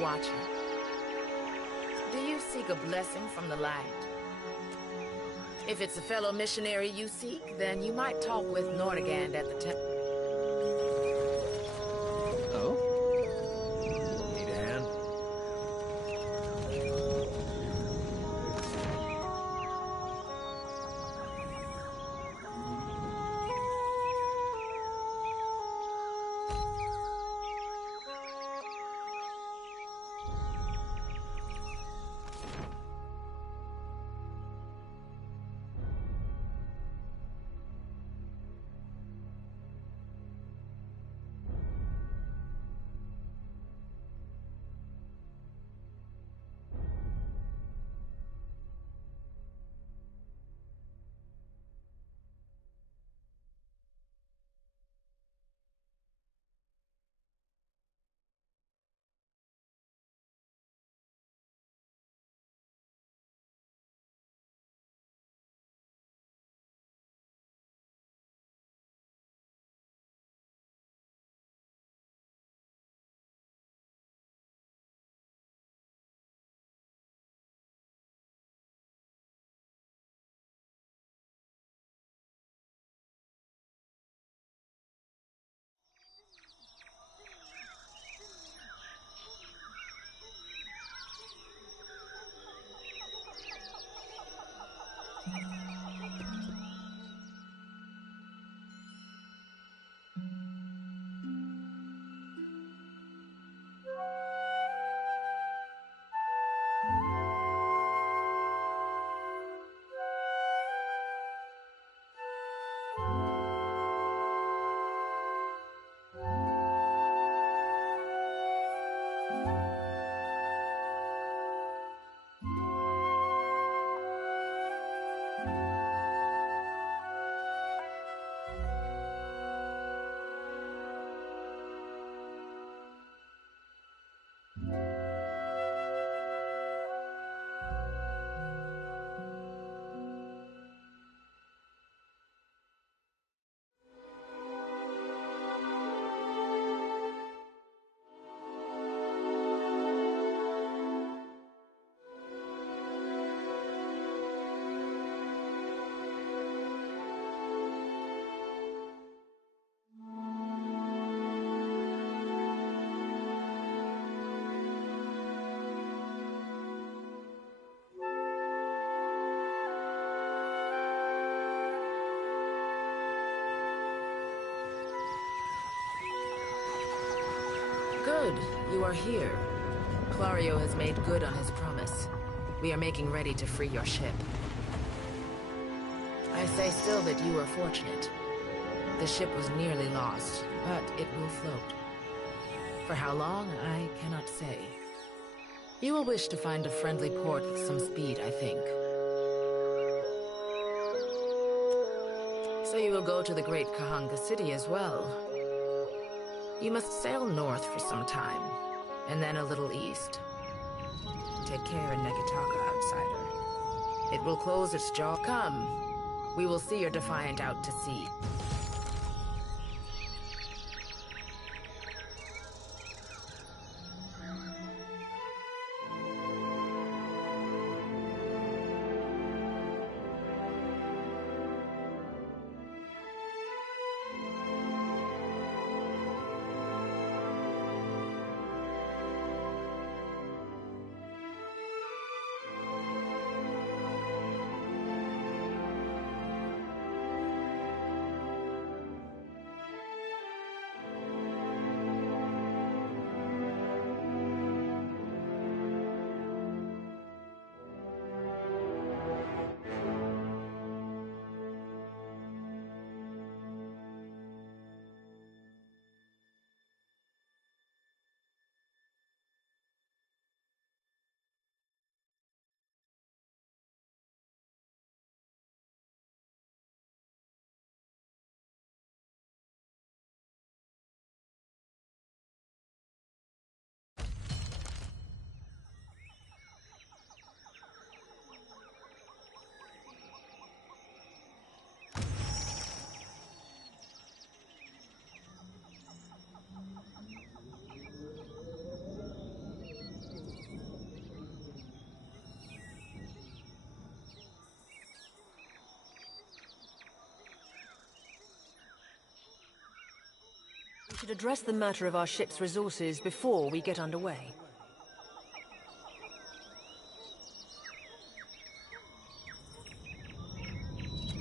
Watcher. Do you seek a blessing from the light? If it's a fellow missionary you seek, then you might talk with Nordegand at the temple. Oh? Need a hand? Good. You are here. Clario has made good on his promise. We are making ready to free your ship. I say still that you were fortunate. The ship was nearly lost, but it will float. For how long, I cannot say. You will wish to find a friendly port with some speed, I think. So you will go to the great Kahanga city as well. You must sail north for some time, and then a little east. Take care in Nekataka, outsider. It will close its jaw. Come, we will see your Defiant out to sea. We should address the matter of our ship's resources before we get underway.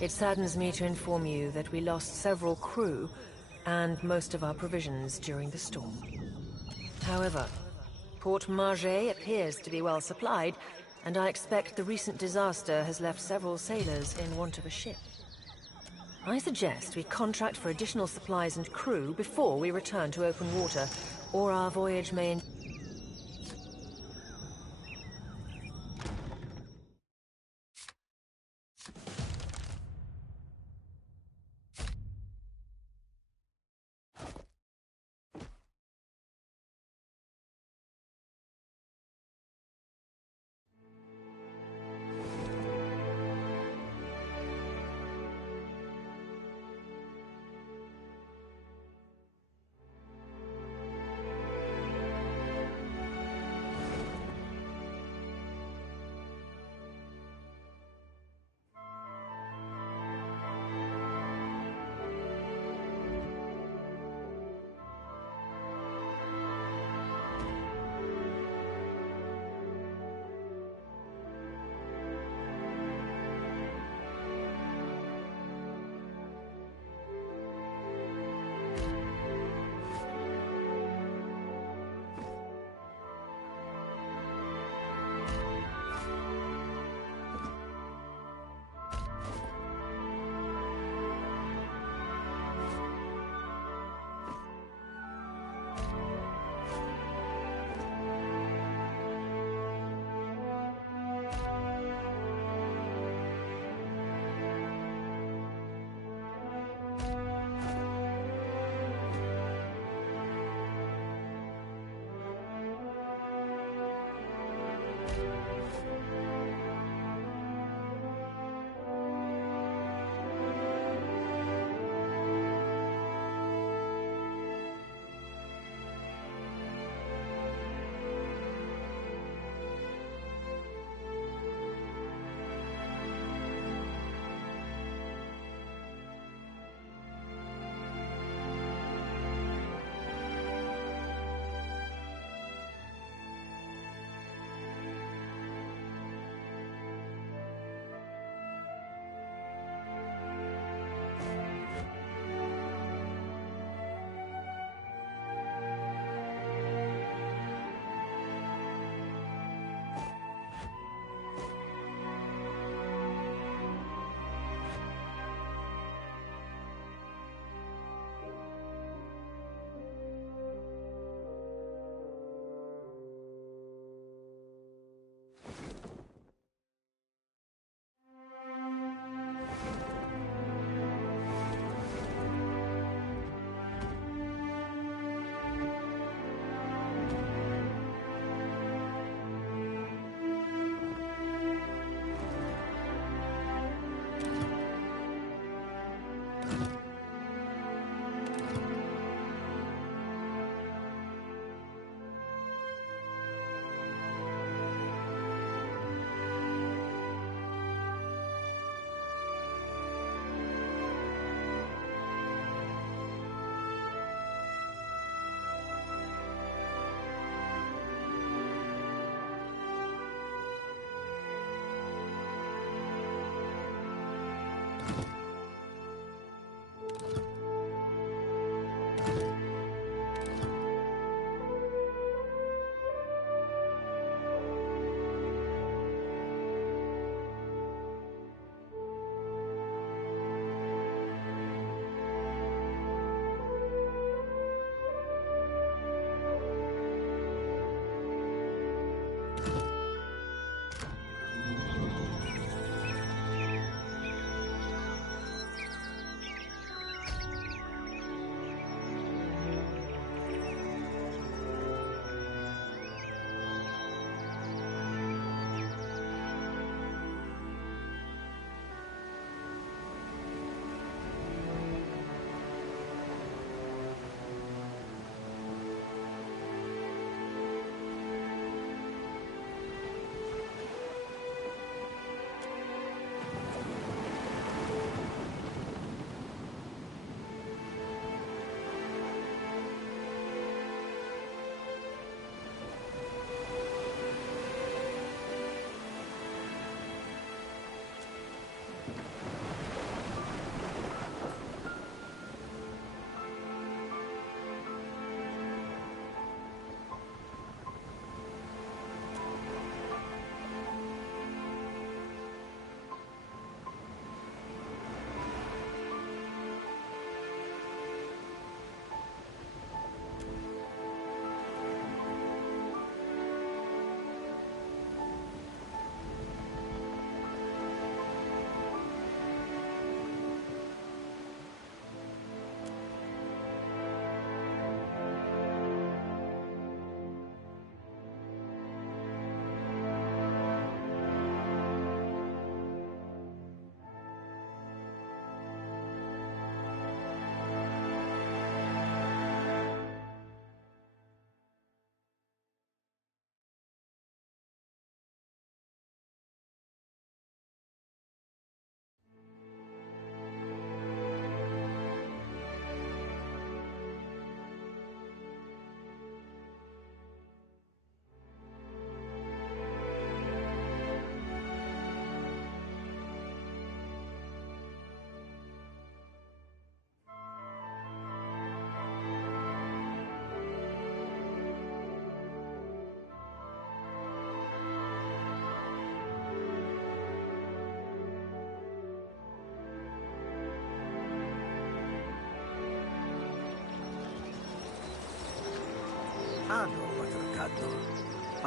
It saddens me to inform you that we lost several crew and most of our provisions during the storm. However, Port Margé appears to be well supplied, and I expect the recent disaster has left several sailors in want of a ship. I suggest we contract for additional supplies and crew before we return to open water, or our voyage may...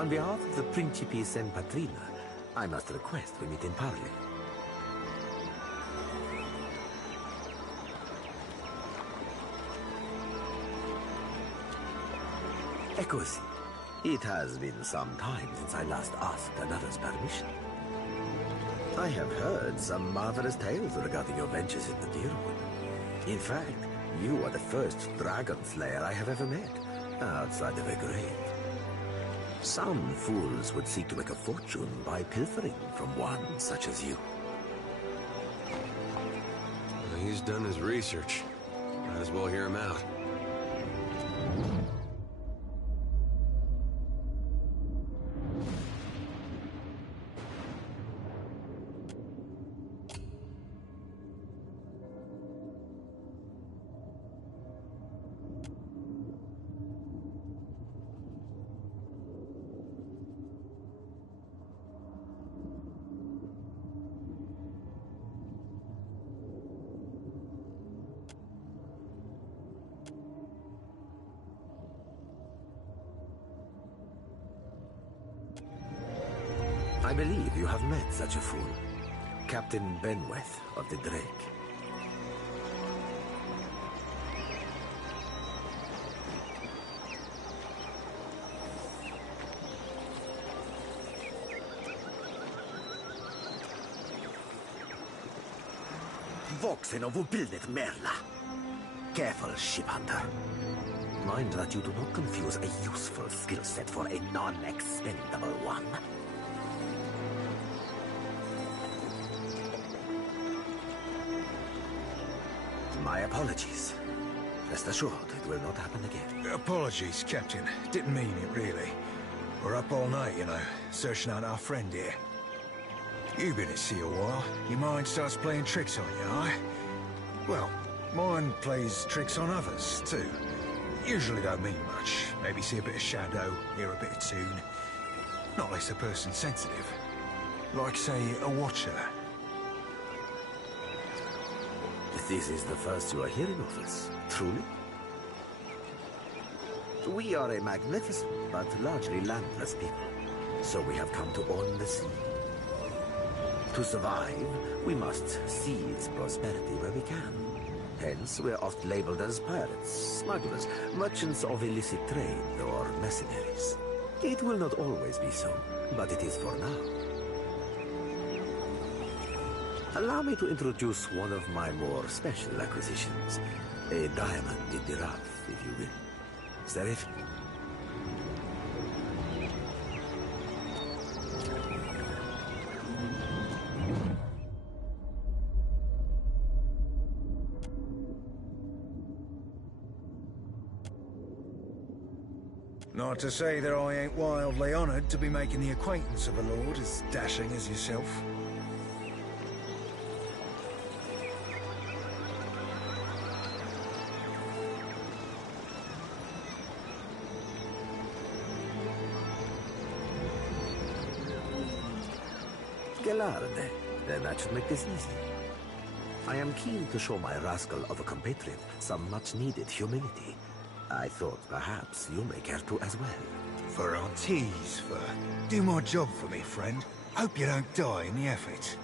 On behalf of the Principes and Patrina, I must request we meet in parley. Eccoci. It has been some time since I last asked another's permission. I have heard some marvelous tales regarding your ventures in the Deerwood. In fact, you are the first dragon slayer I have ever met, outside of a grave. Some fools would seek to make a fortune by pilfering from one such as you. Well, he's done his research. Might as well hear him out. I believe you have met such a fool. Captain Benweth of the Drake. Voxen of Upilnet Merla. Careful, ship hunter. Mind that you do not confuse a useful skill set for a non-expendable one. My apologies. Rest assured, it will not happen again. Apologies, Captain. Didn't mean it, really. We're up all night, you know, searching out our friend here. You've been at sea a while. Your mind starts playing tricks on you, aye? Well, mine plays tricks on others, too. Usually don't mean much. Maybe see a bit of shadow, hear a bit of tune. Not unless a person's sensitive. Like, say, a watcher. This is the first you are hearing of us, truly? We are a magnificent but largely landless people, so we have come to own the sea. To survive, we must seize prosperity where we can. Hence, we're oft labeled as pirates, smugglers, merchants of illicit trade, or mercenaries. It will not always be so, but it is for now. Allow me to introduce one of my more special acquisitions. A diamond in the rough, if you will. Serif? Not to say that I ain't wildly honored to be making the acquaintance of a lord as dashing as yourself. Gelarde, then that should make this easy. I am keen to show my rascal of a compatriot some much-needed humility. I thought perhaps you may care to as well. For our teas, for do my job for me, friend. Hope you don't die in the effort.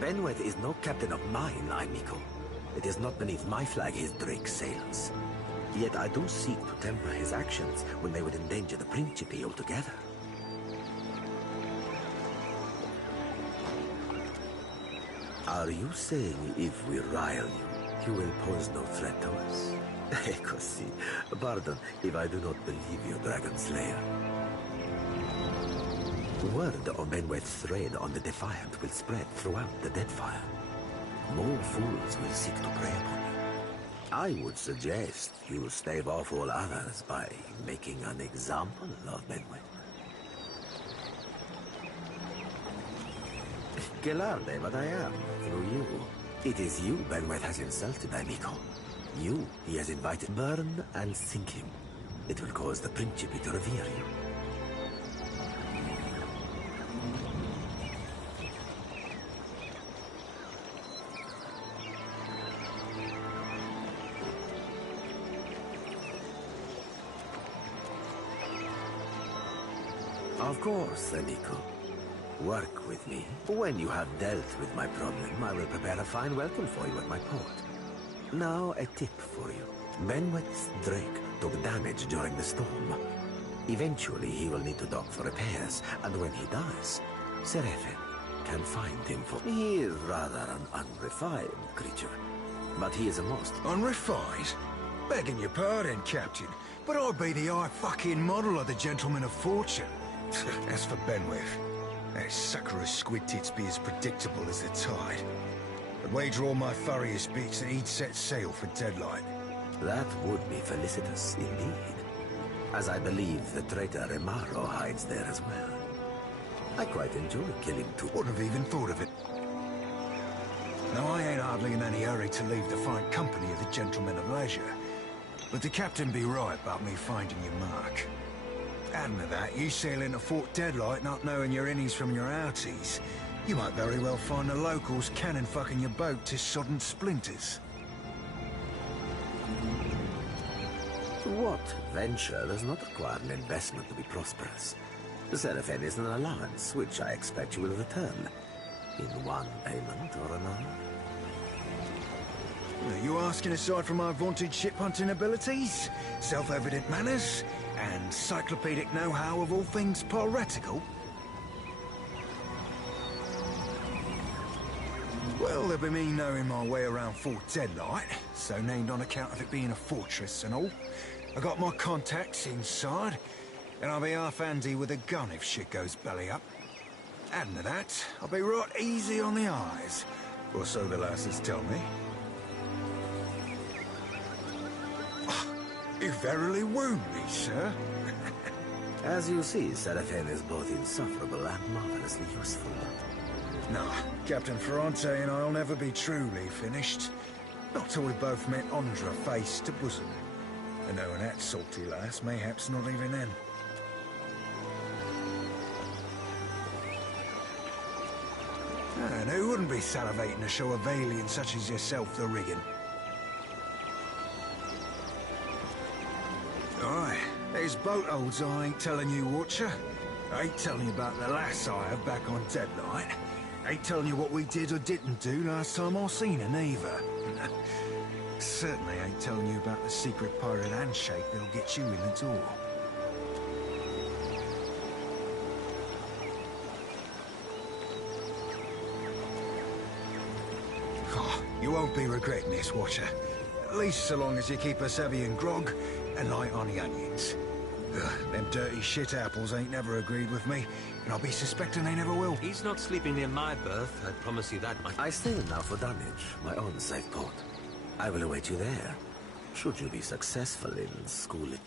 Benweth is no captain of mine, amico. It is not beneath my flag his Drake sails. Yet I do seek to temper his actions when they would endanger the Principe altogether. Are you saying if we rile you, you will pose no threat to us? Così. Pardon if I do not believe you, Dragon Slayer. Word of Benweth's raid on the Defiant will spread throughout the Deadfire. More fools will seek to prey upon you. I would suggest you stave off all others by making an example of Benweth. Gelarde, but I am, through you. It is you Benweth has insulted, amico. You he has invited. Burn and sink him. It will cause the Principe to revere you. Of course, amico. Work with me. When you have dealt with my problem, I will prepare a fine welcome for you at my port. Now, a tip for you. Benweth's Drake took damage during the storm. Eventually, he will need to dock for repairs, and when he does, Seraphin can find him for... He is rather an unrefined creature, but he is a most... Unrefined? Begging your pardon, Captain, but I'd be the fucking model of the gentleman of fortune. As for Benweth, that sucker of squid tits be as predictable as the tide. I'd wager all my furriest bits that he'd set sail for Deadlight. That would be felicitous indeed, as I believe the traitor Remaro hides there as well. I quite enjoy killing two. Wouldn't have even thought of it. Now, I ain't hardly in any hurry to leave the fine company of the gentlemen of leisure, but the captain be right about me finding your mark. Adding to that, you sail into Fort Deadlight not knowing your innings from your outies. You might very well find the locals cannon fucking your boat to sodden splinters. What venture does not require an investment to be prosperous? The Seraphin is an allowance, which I expect you will return. In one payment or another. Are you asking aside from my vaunted ship-hunting abilities, self-evident manners, and encyclopedic know-how of all things piratical? Well, there'll be me knowing my way around Fort Deadlight, so named on account of it being a fortress and all. I got my contacts inside, and I'll be half-handy with a gun if shit goes belly up. Adding to that, I'll be right easy on the eyes, or so the lasses tell me. You verily wound me, sir. As you see, Seraphin is both insufferable and marvelously useful. No, Captain Ferrante and I'll never be truly finished. Not till we both met Andra face to bosom. And knowing that salty lass, mayhaps not even then. And who wouldn't be salivating to show a Valian such as yourself the rigging? Aye, there's boat holds I ain't telling you, Watcher. I ain't telling you about the lass I have back on Deadlight. Ain't telling you what we did or didn't do last time I seen her, neither. Certainly ain't telling you about the secret pirate handshake that'll get you in the door. Oh, you won't be regretting this, Watcher. At least so long as you keep us heavy in grog and light on the onions. Ugh, them dirty shit apples ain't never agreed with me, and I'll be suspecting they never will. He's not sleeping near my berth, I promise you that much. I sail now for Dunwich, my own safe port. I will await you there, should you be successful in schooling.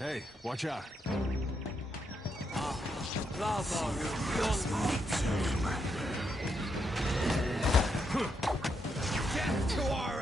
Hey, watch out. Bravo, Death to our